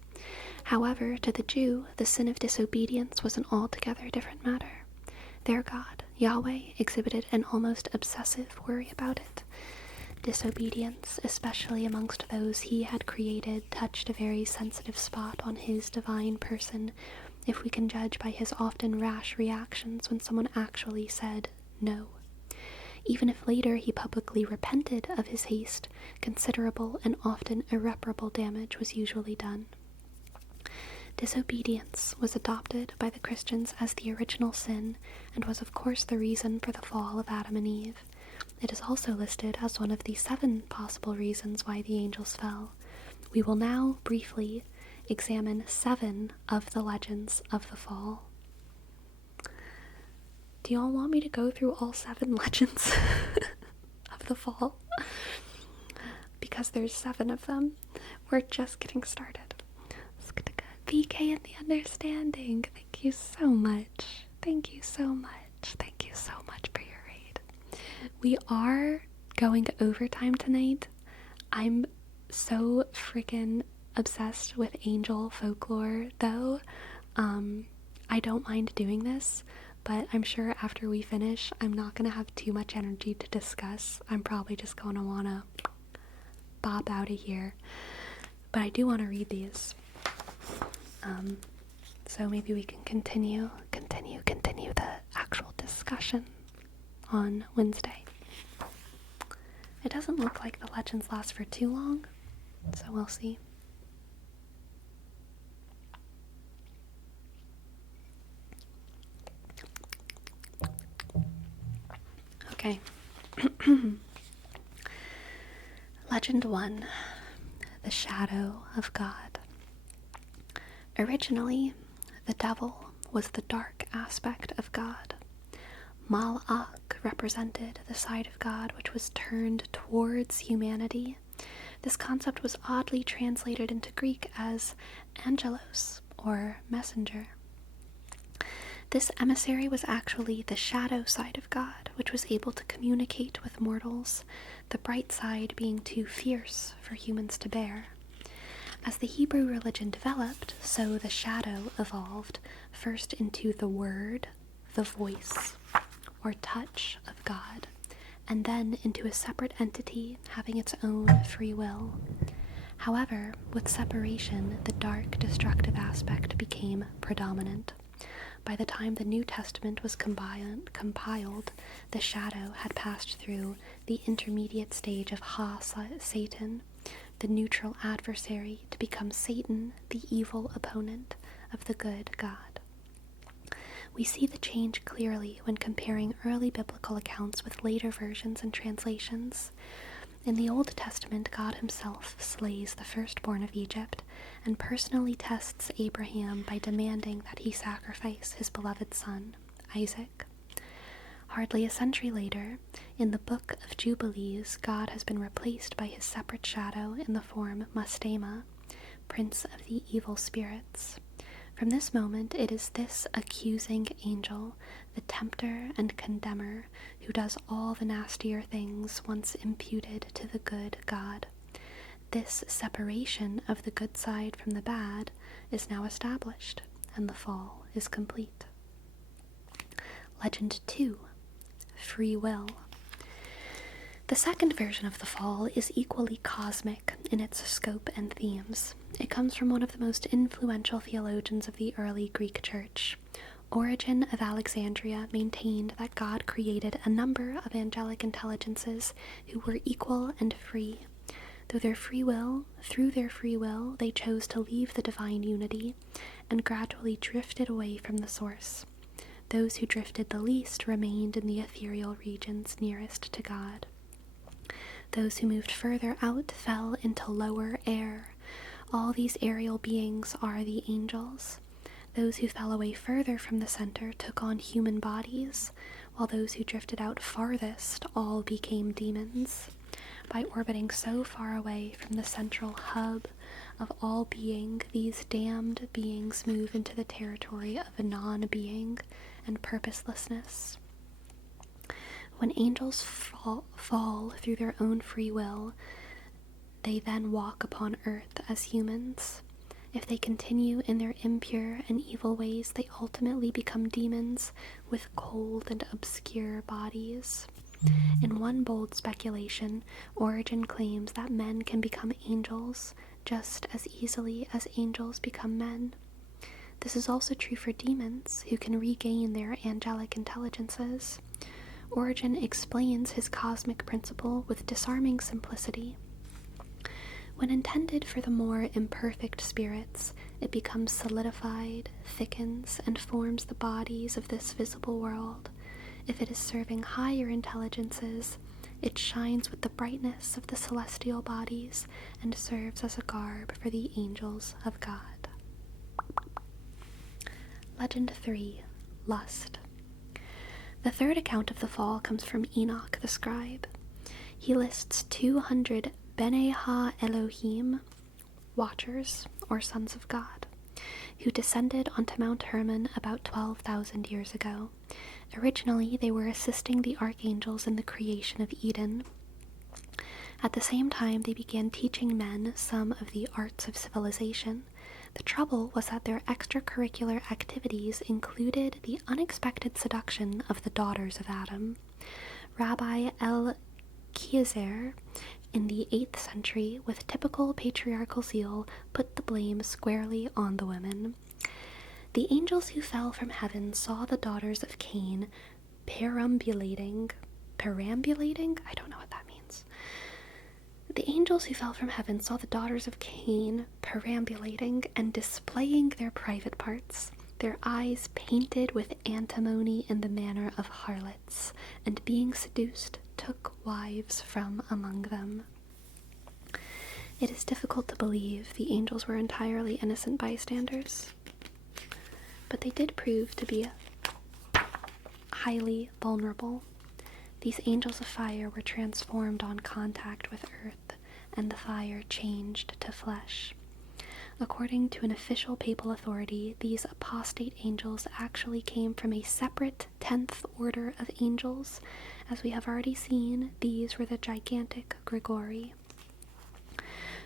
However, to the Jew, the sin of disobedience was an altogether different matter. Their God, Yahweh, exhibited an almost obsessive worry about it. Disobedience, especially amongst those he had created, touched a very sensitive spot on his divine person, if we can judge by his often rash reactions when someone actually said no. Even if later he publicly repented of his haste, considerable and often irreparable damage was usually done. Disobedience was adopted by the Christians as the original sin, and was of course the reason for the fall of Adam and Eve. It is also listed as one of the 7 possible reasons why the angels fell. We will now briefly examine 7 of the legends of the fall. Do you all want me to go through all 7 legends of the fall? Because there's 7 of them. We're just getting started. PK and the Understanding. Thank you so much. Thank you so much. Thank you so much for your raid. We are going overtime tonight. I'm so freaking obsessed with angel folklore, though. I don't mind doing this, but I'm sure after we finish, I'm not going to have too much energy to discuss. I'm probably just going to want to bop out of here. But I do want to read these. So maybe we can continue the actual discussion on Wednesday. It doesn't look like the legends last for too long, so we'll see. Okay. Legend 1. The Shadow of God. Originally, the devil was the dark aspect of God. Mal'ak represented the side of God which was turned towards humanity. This concept was oddly translated into Greek as angelos, or messenger. This emissary was actually the shadow side of God, which was able to communicate with mortals, the bright side being too fierce for humans to bear. As the Hebrew religion developed, so the shadow evolved, first into the word, the voice, or touch of God, and then into a separate entity having its own free will. However, with separation, the dark, destructive aspect became predominant. By the time the New Testament was compiled, the shadow had passed through the intermediate stage of Satan, the neutral adversary, to become Satan, the evil opponent of the good God. We see the change clearly when comparing early biblical accounts with later versions and translations. In the Old Testament, God himself slays the firstborn of Egypt and personally tests Abraham by demanding that he sacrifice his beloved son, Isaac. Hardly a century later, in the Book of Jubilees, God has been replaced by his separate shadow in the form Mastema, prince of the evil spirits. From this moment, it is this accusing angel, the tempter and condemner, who does all the nastier things once imputed to the good God. This separation of the good side from the bad is now established, and the fall is complete. Legend 2. Free will. The second version of the fall is equally cosmic in its scope and themes. It comes from one of the most influential theologians of the early Greek Church. Origen of Alexandria maintained that God created a number of angelic intelligences who were equal and free. Through their free will, they chose to leave the divine unity and gradually drifted away from the source. Those who drifted the least remained in the ethereal regions nearest to God. Those who moved further out fell into lower air. All these aerial beings are the angels. Those who fell away further from the center took on human bodies, while those who drifted out farthest all became demons. By orbiting so far away from the central hub of all being, these damned beings move into the territory of a non-being and purposelessness. When angels fall through their own free will, they then walk upon earth as humans. If they continue in their impure and evil ways, they ultimately become demons with cold and obscure bodies. In one bold speculation, Origen claims that men can become angels just as easily as angels become men. This is also true for demons, who can regain their angelic intelligences. Origen explains his cosmic principle with disarming simplicity. When intended for the more imperfect spirits, it becomes solidified, thickens, and forms the bodies of this visible world. If it is serving higher intelligences, it shines with the brightness of the celestial bodies and serves as a garb for the angels of God. Legend 3. Lust. The third account of the fall comes from Enoch the scribe. He lists 200 Bene Ha Elohim, watchers, or sons of God, who descended onto Mount Hermon about 12,000 years ago. Originally, they were assisting the archangels in the creation of Eden. At the same time, they began teaching men some of the arts of civilization. The trouble was that their extracurricular activities included the unexpected seduction of the daughters of Adam. Rabbi El-Kiezer, in the 8th century, with typical patriarchal zeal, put the blame squarely on the women. The angels who fell from heaven saw the daughters of Cain perambulating? I don't know what that means. The angels who fell from heaven saw the daughters of Cain perambulating and displaying their private parts, their eyes painted with antimony in the manner of harlots, and being seduced, took wives from among them. It is difficult to believe the angels were entirely innocent bystanders, but they did prove to be highly vulnerable. These angels of fire were transformed on contact with earth, and the fire changed to flesh. According to an official papal authority, these apostate angels actually came from a separate 10th order of angels. As we have already seen, these were the gigantic Grigori.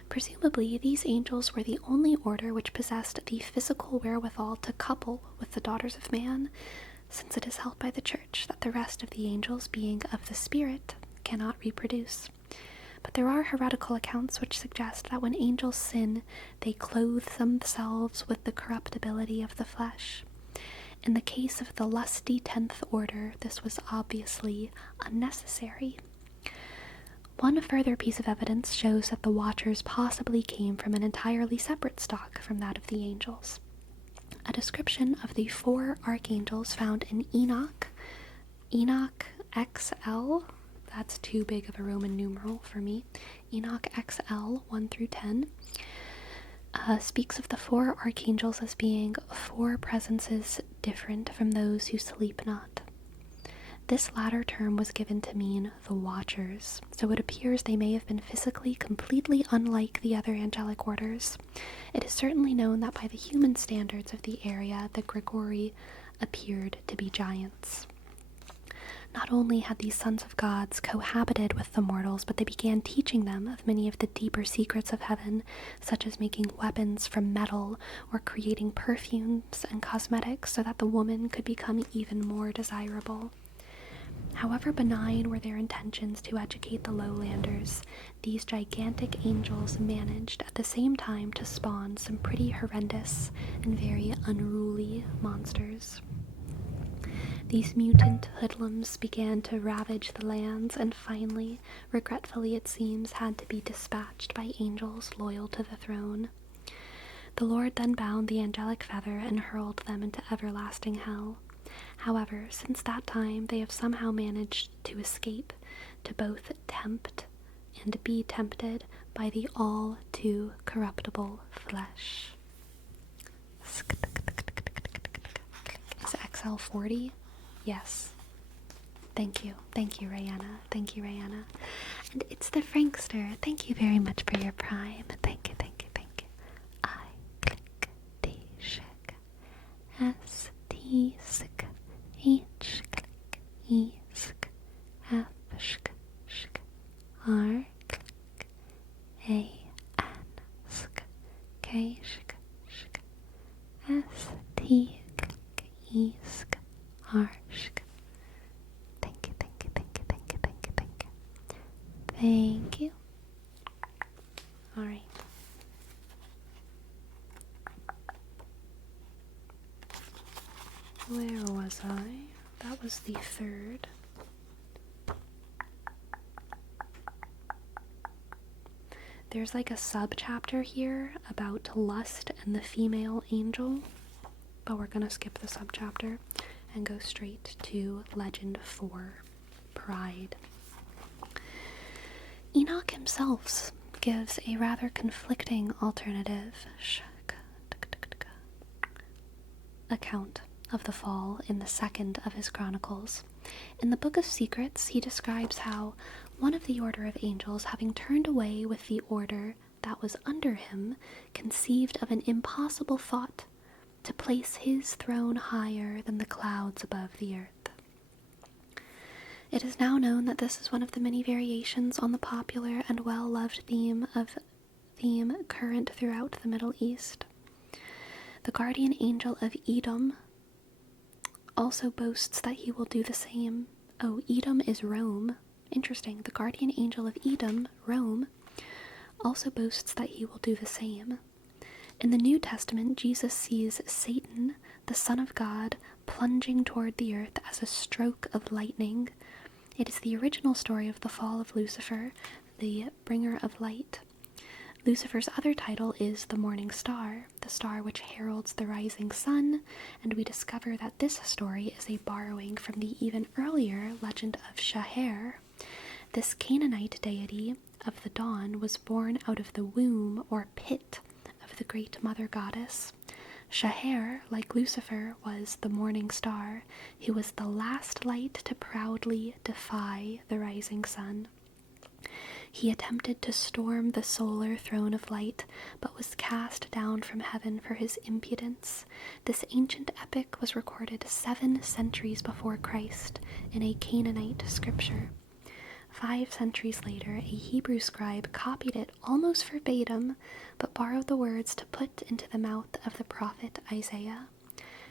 Presumably, these angels were the only order which possessed the physical wherewithal to couple with the daughters of man, since it is held by the Church that the rest of the angels, being of the spirit, cannot reproduce. But there are heretical accounts which suggest that when angels sin, they clothe themselves with the corruptibility of the flesh. In the case of the lusty 10th order, this was obviously unnecessary. One further piece of evidence shows that the Watchers possibly came from an entirely separate stock from that of the angels. A description of the 4 archangels found in Enoch XL, that's too big of a Roman numeral for me, Enoch XL 1 through 10, speaks of the 4 archangels as being 4 presences different from those who sleep not. This latter term was given to mean the Watchers, so it appears they may have been physically completely unlike the other angelic orders. It is certainly known that by the human standards of the area, the Grigori appeared to be giants. Not only had these sons of gods cohabited with the mortals, but they began teaching them of many of the deeper secrets of heaven, such as making weapons from metal or creating perfumes and cosmetics so that the woman could become even more desirable. However benign were their intentions to educate the lowlanders, these gigantic angels managed at the same time to spawn some pretty horrendous and very unruly monsters. These mutant hoodlums began to ravage the lands and finally, regretfully it seems, had to be dispatched by angels loyal to the throne. The Lord then bound the angelic feather and hurled them into everlasting hell. However, since that time, they have somehow managed to escape, to both tempt and be tempted by the all too corruptible flesh. Is XL40? Yes. Thank you, Rayanna. Thank you, Rayanna. And it's the Frankster. Thank you very much for your prime. Thank you. I click T shik S T sk H click E sk F shk shk R click A N sk K shk shk S T click E sk R shk. Thank you. Thank you. Alright. Where was I? That was the third. There's like a sub-chapter here about lust and the female angel, but we're gonna skip the sub-chapter and go straight to Legend 4, Pride. Enoch himself gives a rather conflicting alternative account of the fall in the second of his chronicles. In the Book of Secrets, he describes how one of the order of angels, having turned away with the order that was under him, conceived of an impossible thought to place his throne higher than the clouds above the earth. It is now known that this is one of the many variations on the popular and well-loved theme current throughout the Middle East. The guardian angel of Edom also boasts that he will do the same. Oh, Edom is Rome. Interesting. The guardian angel of Edom, Rome, also boasts that he will do the same. In the New Testament, Jesus sees Satan, the Son of God, plunging toward the earth as a stroke of lightning. It is the original story of the fall of Lucifer, the bringer of light. Lucifer's other title is the morning star, the star which heralds the rising sun, and we discover that this story is a borrowing from the even earlier legend of Shaher. This Canaanite deity of the dawn was born out of the womb or pit of the great mother goddess. Shaher, like Lucifer, was the morning star, who was the last light to proudly defy the rising sun. He attempted to storm the solar throne of light, but was cast down from heaven for his impudence. This ancient epic was recorded 7 centuries before Christ in a Canaanite scripture. 5 centuries later, a Hebrew scribe copied it almost verbatim, but borrowed the words to put into the mouth of the prophet Isaiah.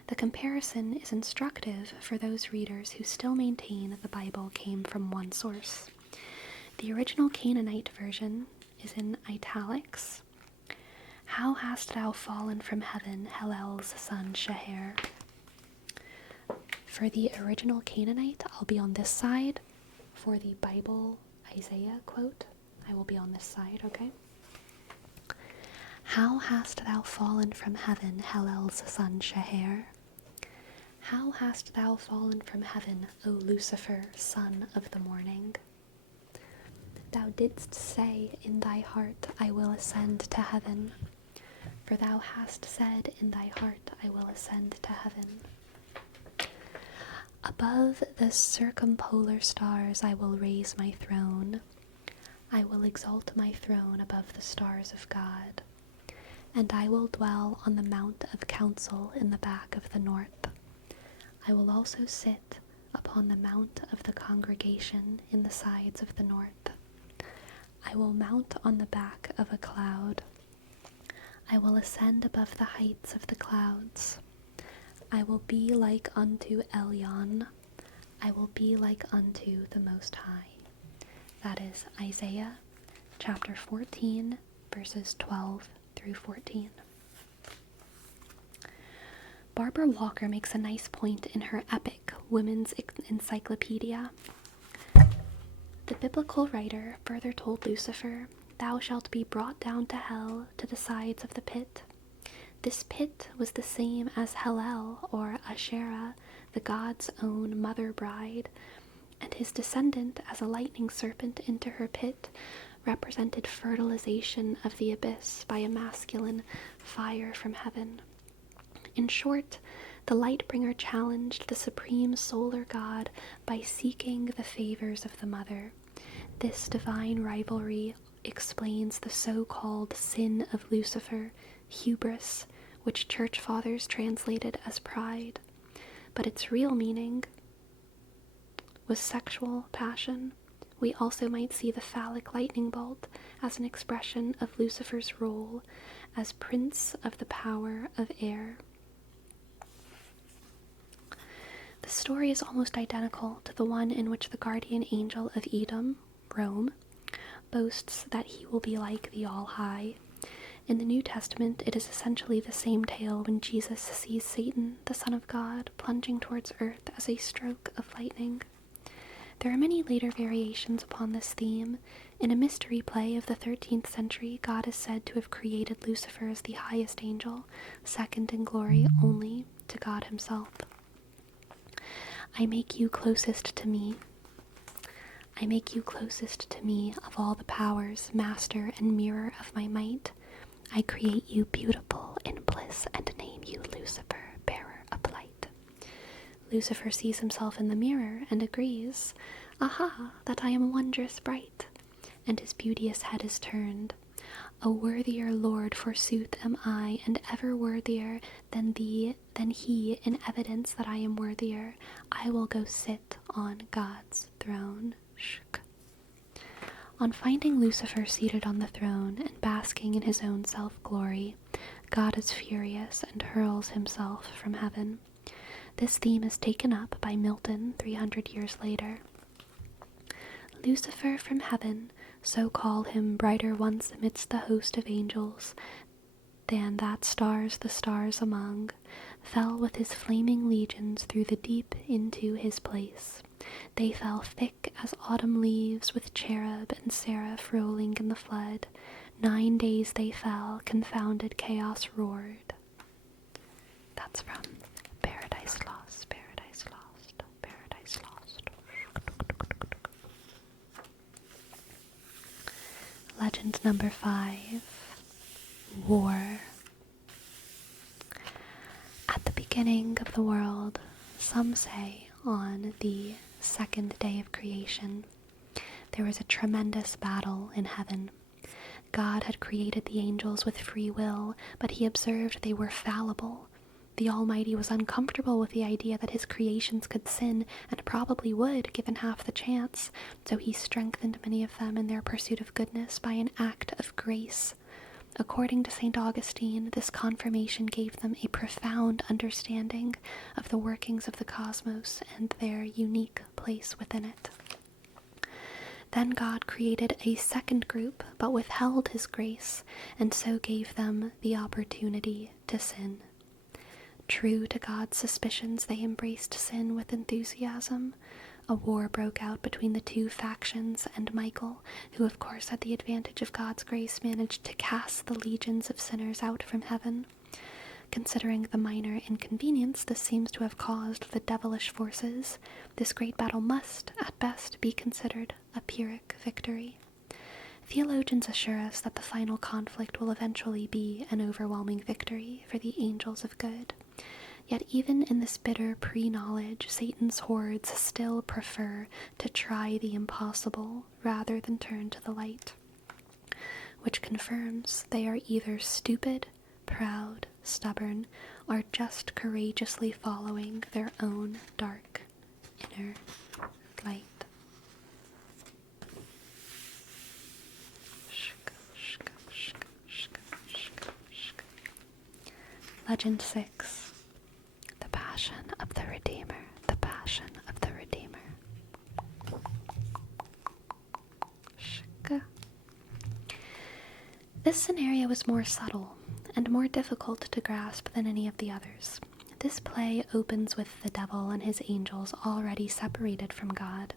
The comparison is instructive for those readers who still maintain the Bible came from one source. The original Canaanite version is in italics. How hast thou fallen from heaven, Hellel's son Shaher? For the original Canaanite, I'll be on this side. For the Bible Isaiah quote, I will be on this side, okay? How hast thou fallen from heaven, Hellel's son Shaher? How hast thou fallen from heaven, O Lucifer, son of the morning? Thou didst say in thy heart, I will ascend to heaven. For thou hast said in thy heart, I will ascend to heaven. Above the circumpolar stars I will raise my throne. I will exalt my throne above the stars of God. And I will dwell on the mount of counsel in the back of the north. I will also sit upon the mount of the congregation in the sides of the north. I will mount on the back of a cloud. I will ascend above the heights of the clouds. I will be like unto Elyon. I will be like unto the Most High. That is Isaiah chapter 14, verses 12 through 14. Barbara Walker makes a nice point in her epic Women's Encyclopedia. The biblical writer further told Lucifer, "Thou shalt be brought down to hell, to the sides of the pit." This pit was the same as Hellel, or Asherah, the god's own mother bride, and his descendant as a lightning serpent into her pit represented fertilization of the abyss by a masculine fire from heaven. In short, the Lightbringer challenged the supreme solar god by seeking the favors of the mother. This divine rivalry explains the so-called sin of Lucifer, hubris, which church fathers translated as pride. But its real meaning was sexual passion. We also might see the phallic lightning bolt as an expression of Lucifer's role as prince of the power of air. The story is almost identical to the one in which the guardian angel of Edom, Rome, boasts that he will be like the All-High. In the New Testament, it is essentially the same tale when Jesus sees Satan, the Son of God, plunging towards earth as a stroke of lightning. There are many later variations upon this theme. In a mystery play of the 13th century, God is said to have created Lucifer as the highest angel, second in glory only to God himself. I make you closest to me. I make you closest to me of all the powers, master and mirror of my might. I create you beautiful in bliss and name you Lucifer, bearer of light. Lucifer sees himself in the mirror and agrees, "Aha, that I am wondrous bright," and his beauteous head is turned. "A worthier Lord, forsooth, am I, and ever worthier than he, in evidence that I am worthier. I will go sit on God's throne." Shk. On finding Lucifer seated on the throne and basking in his own self-glory, God is furious and hurls himself from heaven. This theme is taken up by Milton 300 years later. Lucifer from heaven, so call him, brighter once amidst the host of angels than that stars the stars among, fell with his flaming legions through the deep into his place. They fell thick as autumn leaves, with cherub and seraph rolling in the flood. 9 days they fell, confounded chaos roared. That's from Paradise Lost, Paradise Lost, Paradise Lost. Legend number 5. War. At the beginning of the world, some say on the second day of creation, there was a tremendous battle in heaven. God had created the angels with free will, but he observed they were fallible. The Almighty was uncomfortable with the idea that his creations could sin, and probably would, given half the chance, so he strengthened many of them in their pursuit of goodness by an act of grace. According to St. Augustine, this confirmation gave them a profound understanding of the workings of the cosmos and their unique place within it. Then God created a second group, but withheld his grace, and so gave them the opportunity to sin. True to God's suspicions, they embraced sin with enthusiasm. A war broke out between the two factions, and Michael, who of course had the advantage of God's grace, managed to cast the legions of sinners out from heaven. Considering the minor inconvenience this seems to have caused the devilish forces, this great battle must, at best, be considered a Pyrrhic victory. Theologians assure us that the final conflict will eventually be an overwhelming victory for the angels of good. Yet even in this bitter pre-knowledge, Satan's hordes still prefer to try the impossible rather than turn to the light, which confirms they are either stupid, proud, stubborn, or just courageously following their own dark inner light. Legend 6. The Passion of the Redeemer. The Passion of the Redeemer. This scenario is more subtle and more difficult to grasp than any of the others. This play opens with the devil and his angels already separated from God.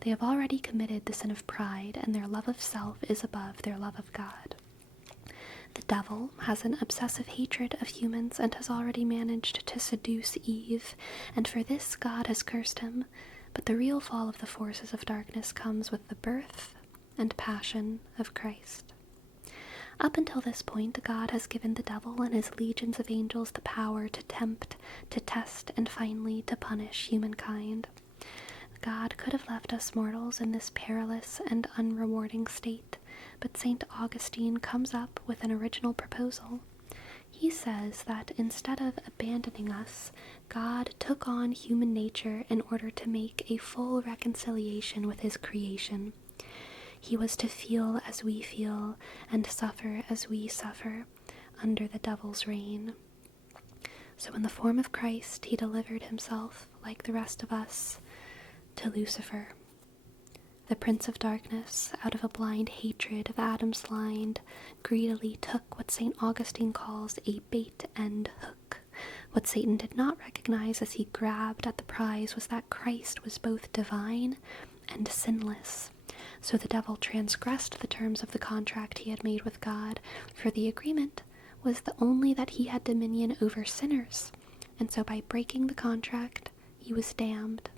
They have already committed the sin of pride, and their love of self is above their love of God. The devil has an obsessive hatred of humans and has already managed to seduce Eve, and for this God has cursed him. But the real fall of the forces of darkness comes with the birth and passion of Christ. Up until this point, God has given the devil and his legions of angels the power to tempt, to test, and finally to punish humankind. God could have left us mortals in this perilous and unrewarding state, but St. Augustine comes up with an original proposal. He says that instead of abandoning us, God took on human nature in order to make a full reconciliation with his creation. He was to feel as we feel and suffer as we suffer under the devil's reign. So in the form of Christ, he delivered himself, like the rest of us, to Lucifer, the prince of darkness. Out of a blind hatred of Adam's line, greedily took what St. Augustine calls a bait and hook. What Satan did not recognize as he grabbed at the prize was that Christ was both divine and sinless. So the devil transgressed the terms of the contract he had made with God, for the agreement was only that he had dominion over sinners, and so by breaking the contract, he was damned.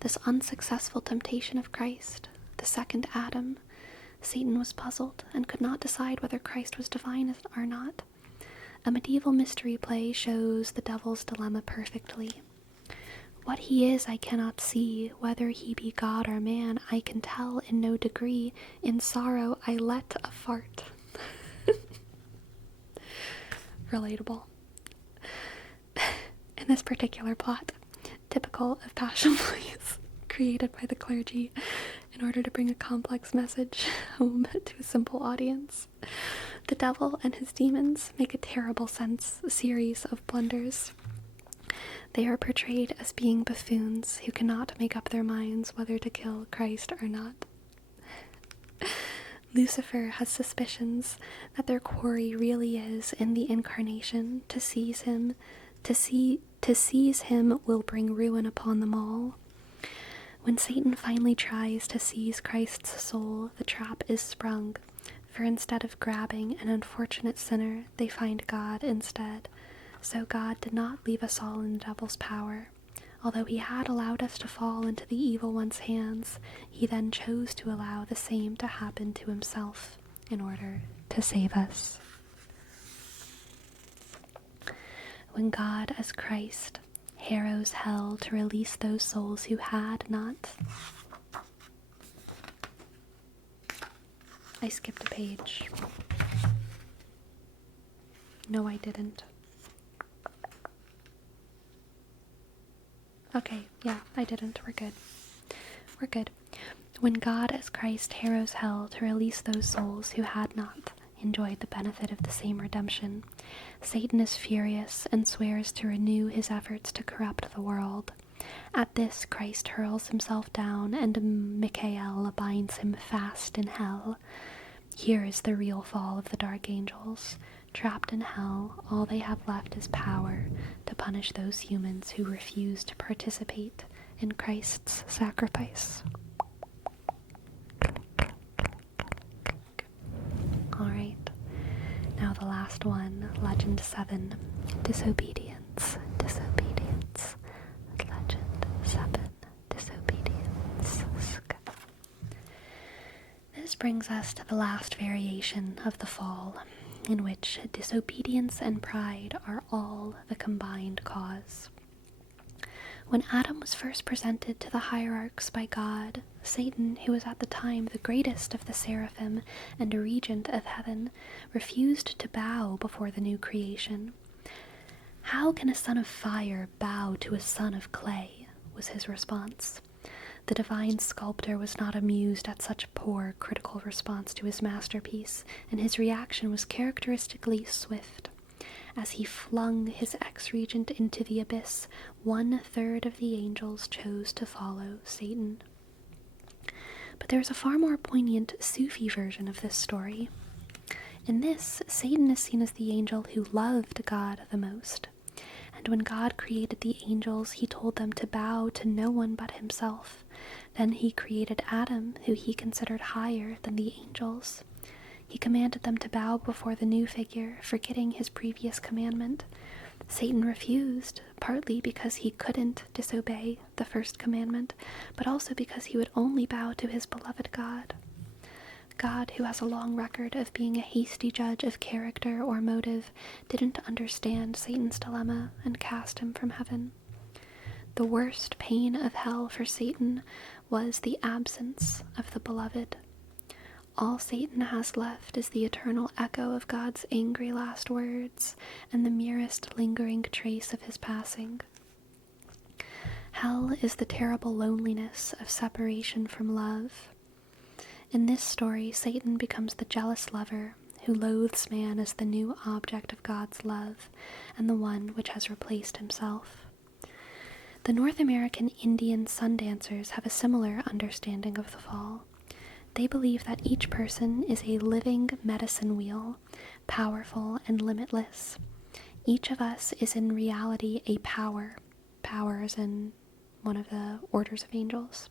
This unsuccessful temptation of Christ, the second Adam, Satan was puzzled and could not decide whether Christ was divine or not. A medieval mystery play shows the devil's dilemma perfectly. What he is I cannot see, whether he be God or man I can tell in no degree, in sorrow I let a fart. Relatable. In this particular plot, typical of passion plays created by the clergy in order to bring a complex message home to a simple audience, the devil and his demons make a terrible series of blunders. They are portrayed as being buffoons who cannot make up their minds whether to kill Christ or not. Lucifer has suspicions that their quarry really is in the incarnation. To seize him will bring ruin upon them all. When Satan finally tries to seize Christ's soul, the trap is sprung, for instead of grabbing an unfortunate sinner, they find God instead. So God did not leave us all in the devil's power. Although he had allowed us to fall into the evil one's hands, he then chose to allow the same to happen to himself in order to save us. When God, as Christ, harrows hell to release those souls who had not... I skipped a page. No, I didn't. Okay, yeah, I didn't. We're good. We're good. When God as Christ harrows hell to release those souls who had not enjoyed the benefit of the same redemption, Satan is furious and swears to renew his efforts to corrupt the world. At this, Christ hurls himself down, and Michael binds him fast in hell. Here is the real fall of the dark angels. Trapped in hell, all they have left is power to punish those humans who refuse to participate in Christ's sacrifice. Alright, now the last one, Legend 7, Disobedience, Disobedience, Legend 7, Disobedience. This brings us to the last variation of the fall, in which disobedience and pride are all the combined cause. When Adam was first presented to the hierarchs by God, Satan, who was at the time the greatest of the seraphim and a regent of heaven, refused to bow before the new creation. "How can a son of fire bow to a son of clay?" was his response. The divine sculptor was not amused at such poor critical response to his masterpiece, and his reaction was characteristically swift. As he flung his ex-regent into the abyss, 1/3 of the angels chose to follow Satan. But there is a far more poignant Sufi version of this story. In this, Satan is seen as the angel who loved God the most. And when God created the angels, he told them to bow to no one but himself. Then he created Adam, who he considered higher than the angels. He commanded them to bow before the new figure, forgetting his previous commandment. Satan refused, partly because he couldn't disobey the first commandment, but also because he would only bow to his beloved God. God, who has a long record of being a hasty judge of character or motive, didn't understand Satan's dilemma and cast him from heaven. The worst pain of hell for Satan was the absence of the beloved. All Satan has left is the eternal echo of God's angry last words and the merest lingering trace of his passing. Hell is the terrible loneliness of separation from love. In this story, Satan becomes the jealous lover who loathes man as the new object of God's love and the one which has replaced himself. The North American Indian sun dancers have a similar understanding of the fall. They believe that each person is a living medicine wheel, powerful and limitless. Each of us is in reality a power as in one of the orders of angels.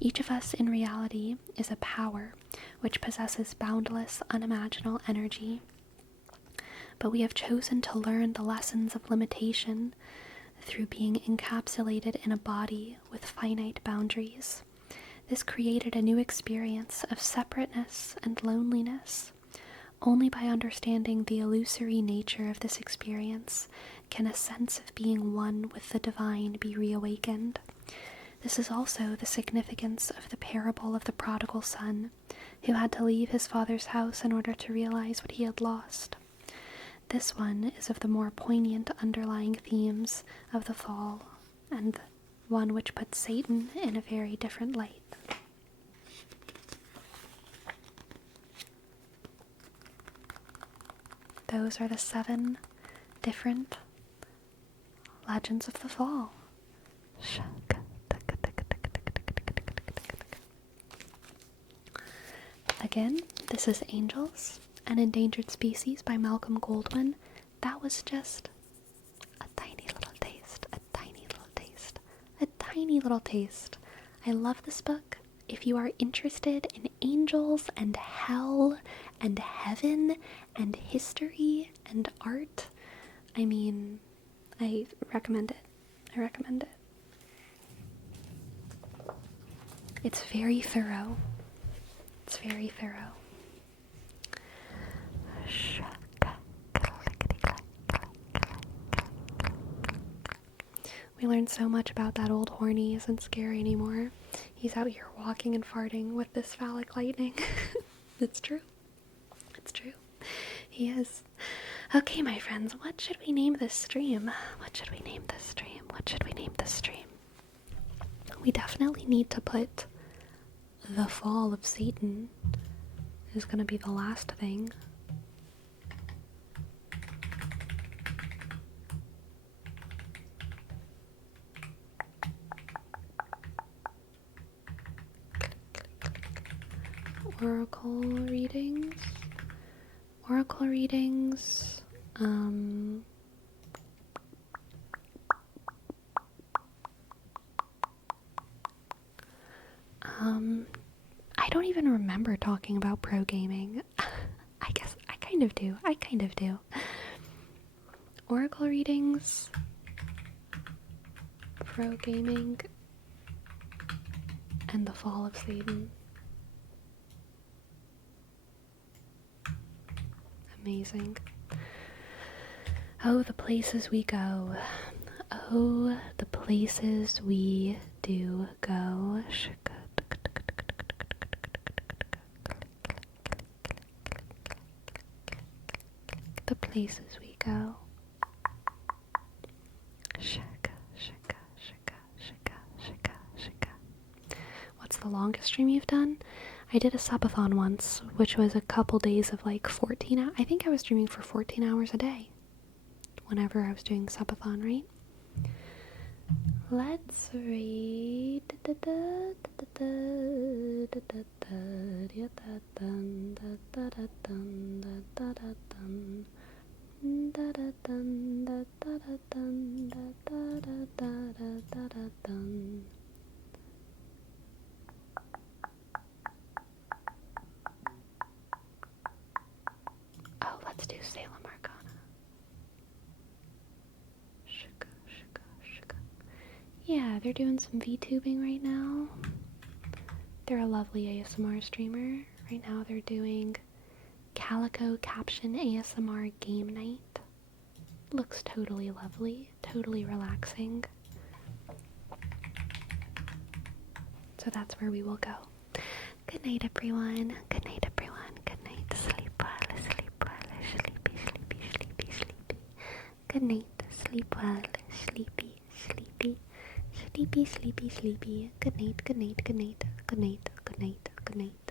Each of us in reality is a power which possesses boundless, unimaginable energy. But we have chosen to learn the lessons of limitation through being encapsulated in a body with finite boundaries. This created a new experience of separateness and loneliness. Only by understanding the illusory nature of this experience can a sense of being one with the divine be reawakened. This is also the significance of the parable of the prodigal son, who had to leave his father's house in order to realize what he had lost. This one is of the more poignant underlying themes of the fall, and one which puts Satan in a very different light. Those are the 7 different legends of the fall. Again, this is Angels, an Endangered Species by Malcolm Goldwyn. That was just a tiny little taste, a tiny little taste, a tiny little taste. I love this book. If you are interested in angels and hell and heaven and history and art, I mean, I recommend it. I recommend it. It's very thorough. It's very thorough. We learned so much about that old horny isn't scary anymore. He's out here walking and farting with this phallic lightning. It's true. It's true. He is. Okay, my friends, what should we name this stream? What should we name this stream? What should we name this stream? We definitely need to put the fall of Satan is going to be the last thing. Oracle readings. I don't even remember talking about pro gaming. I guess I kind of do. Oracle readings, pro gaming, and the fall of Satan. Amazing. Oh, the places we go. Oh, the places we do go. The places we go. What's the longest stream you've done? I did a subathon once, which was a couple days of like 14 hours. I think I was streaming for 14 hours a day whenever I was doing subathon, right? Let's read. Oh, let's do Salem Arcana. Shika, shika, shika. Yeah, they're doing some VTubing right now. They're a lovely ASMR streamer. Right now they're doing Calico Caption ASMR Game Night. Looks totally lovely, totally relaxing. So that's where we will go. Good night, everyone. Good night, everyone. Good night. Sleep well, sleep well, sleepy, sleepy, sleepy, sleepy. Good night. Sleep well, sleepy, sleepy, sleepy, sleepy, sleepy. Good night, good night, good night, good night, good night, good night.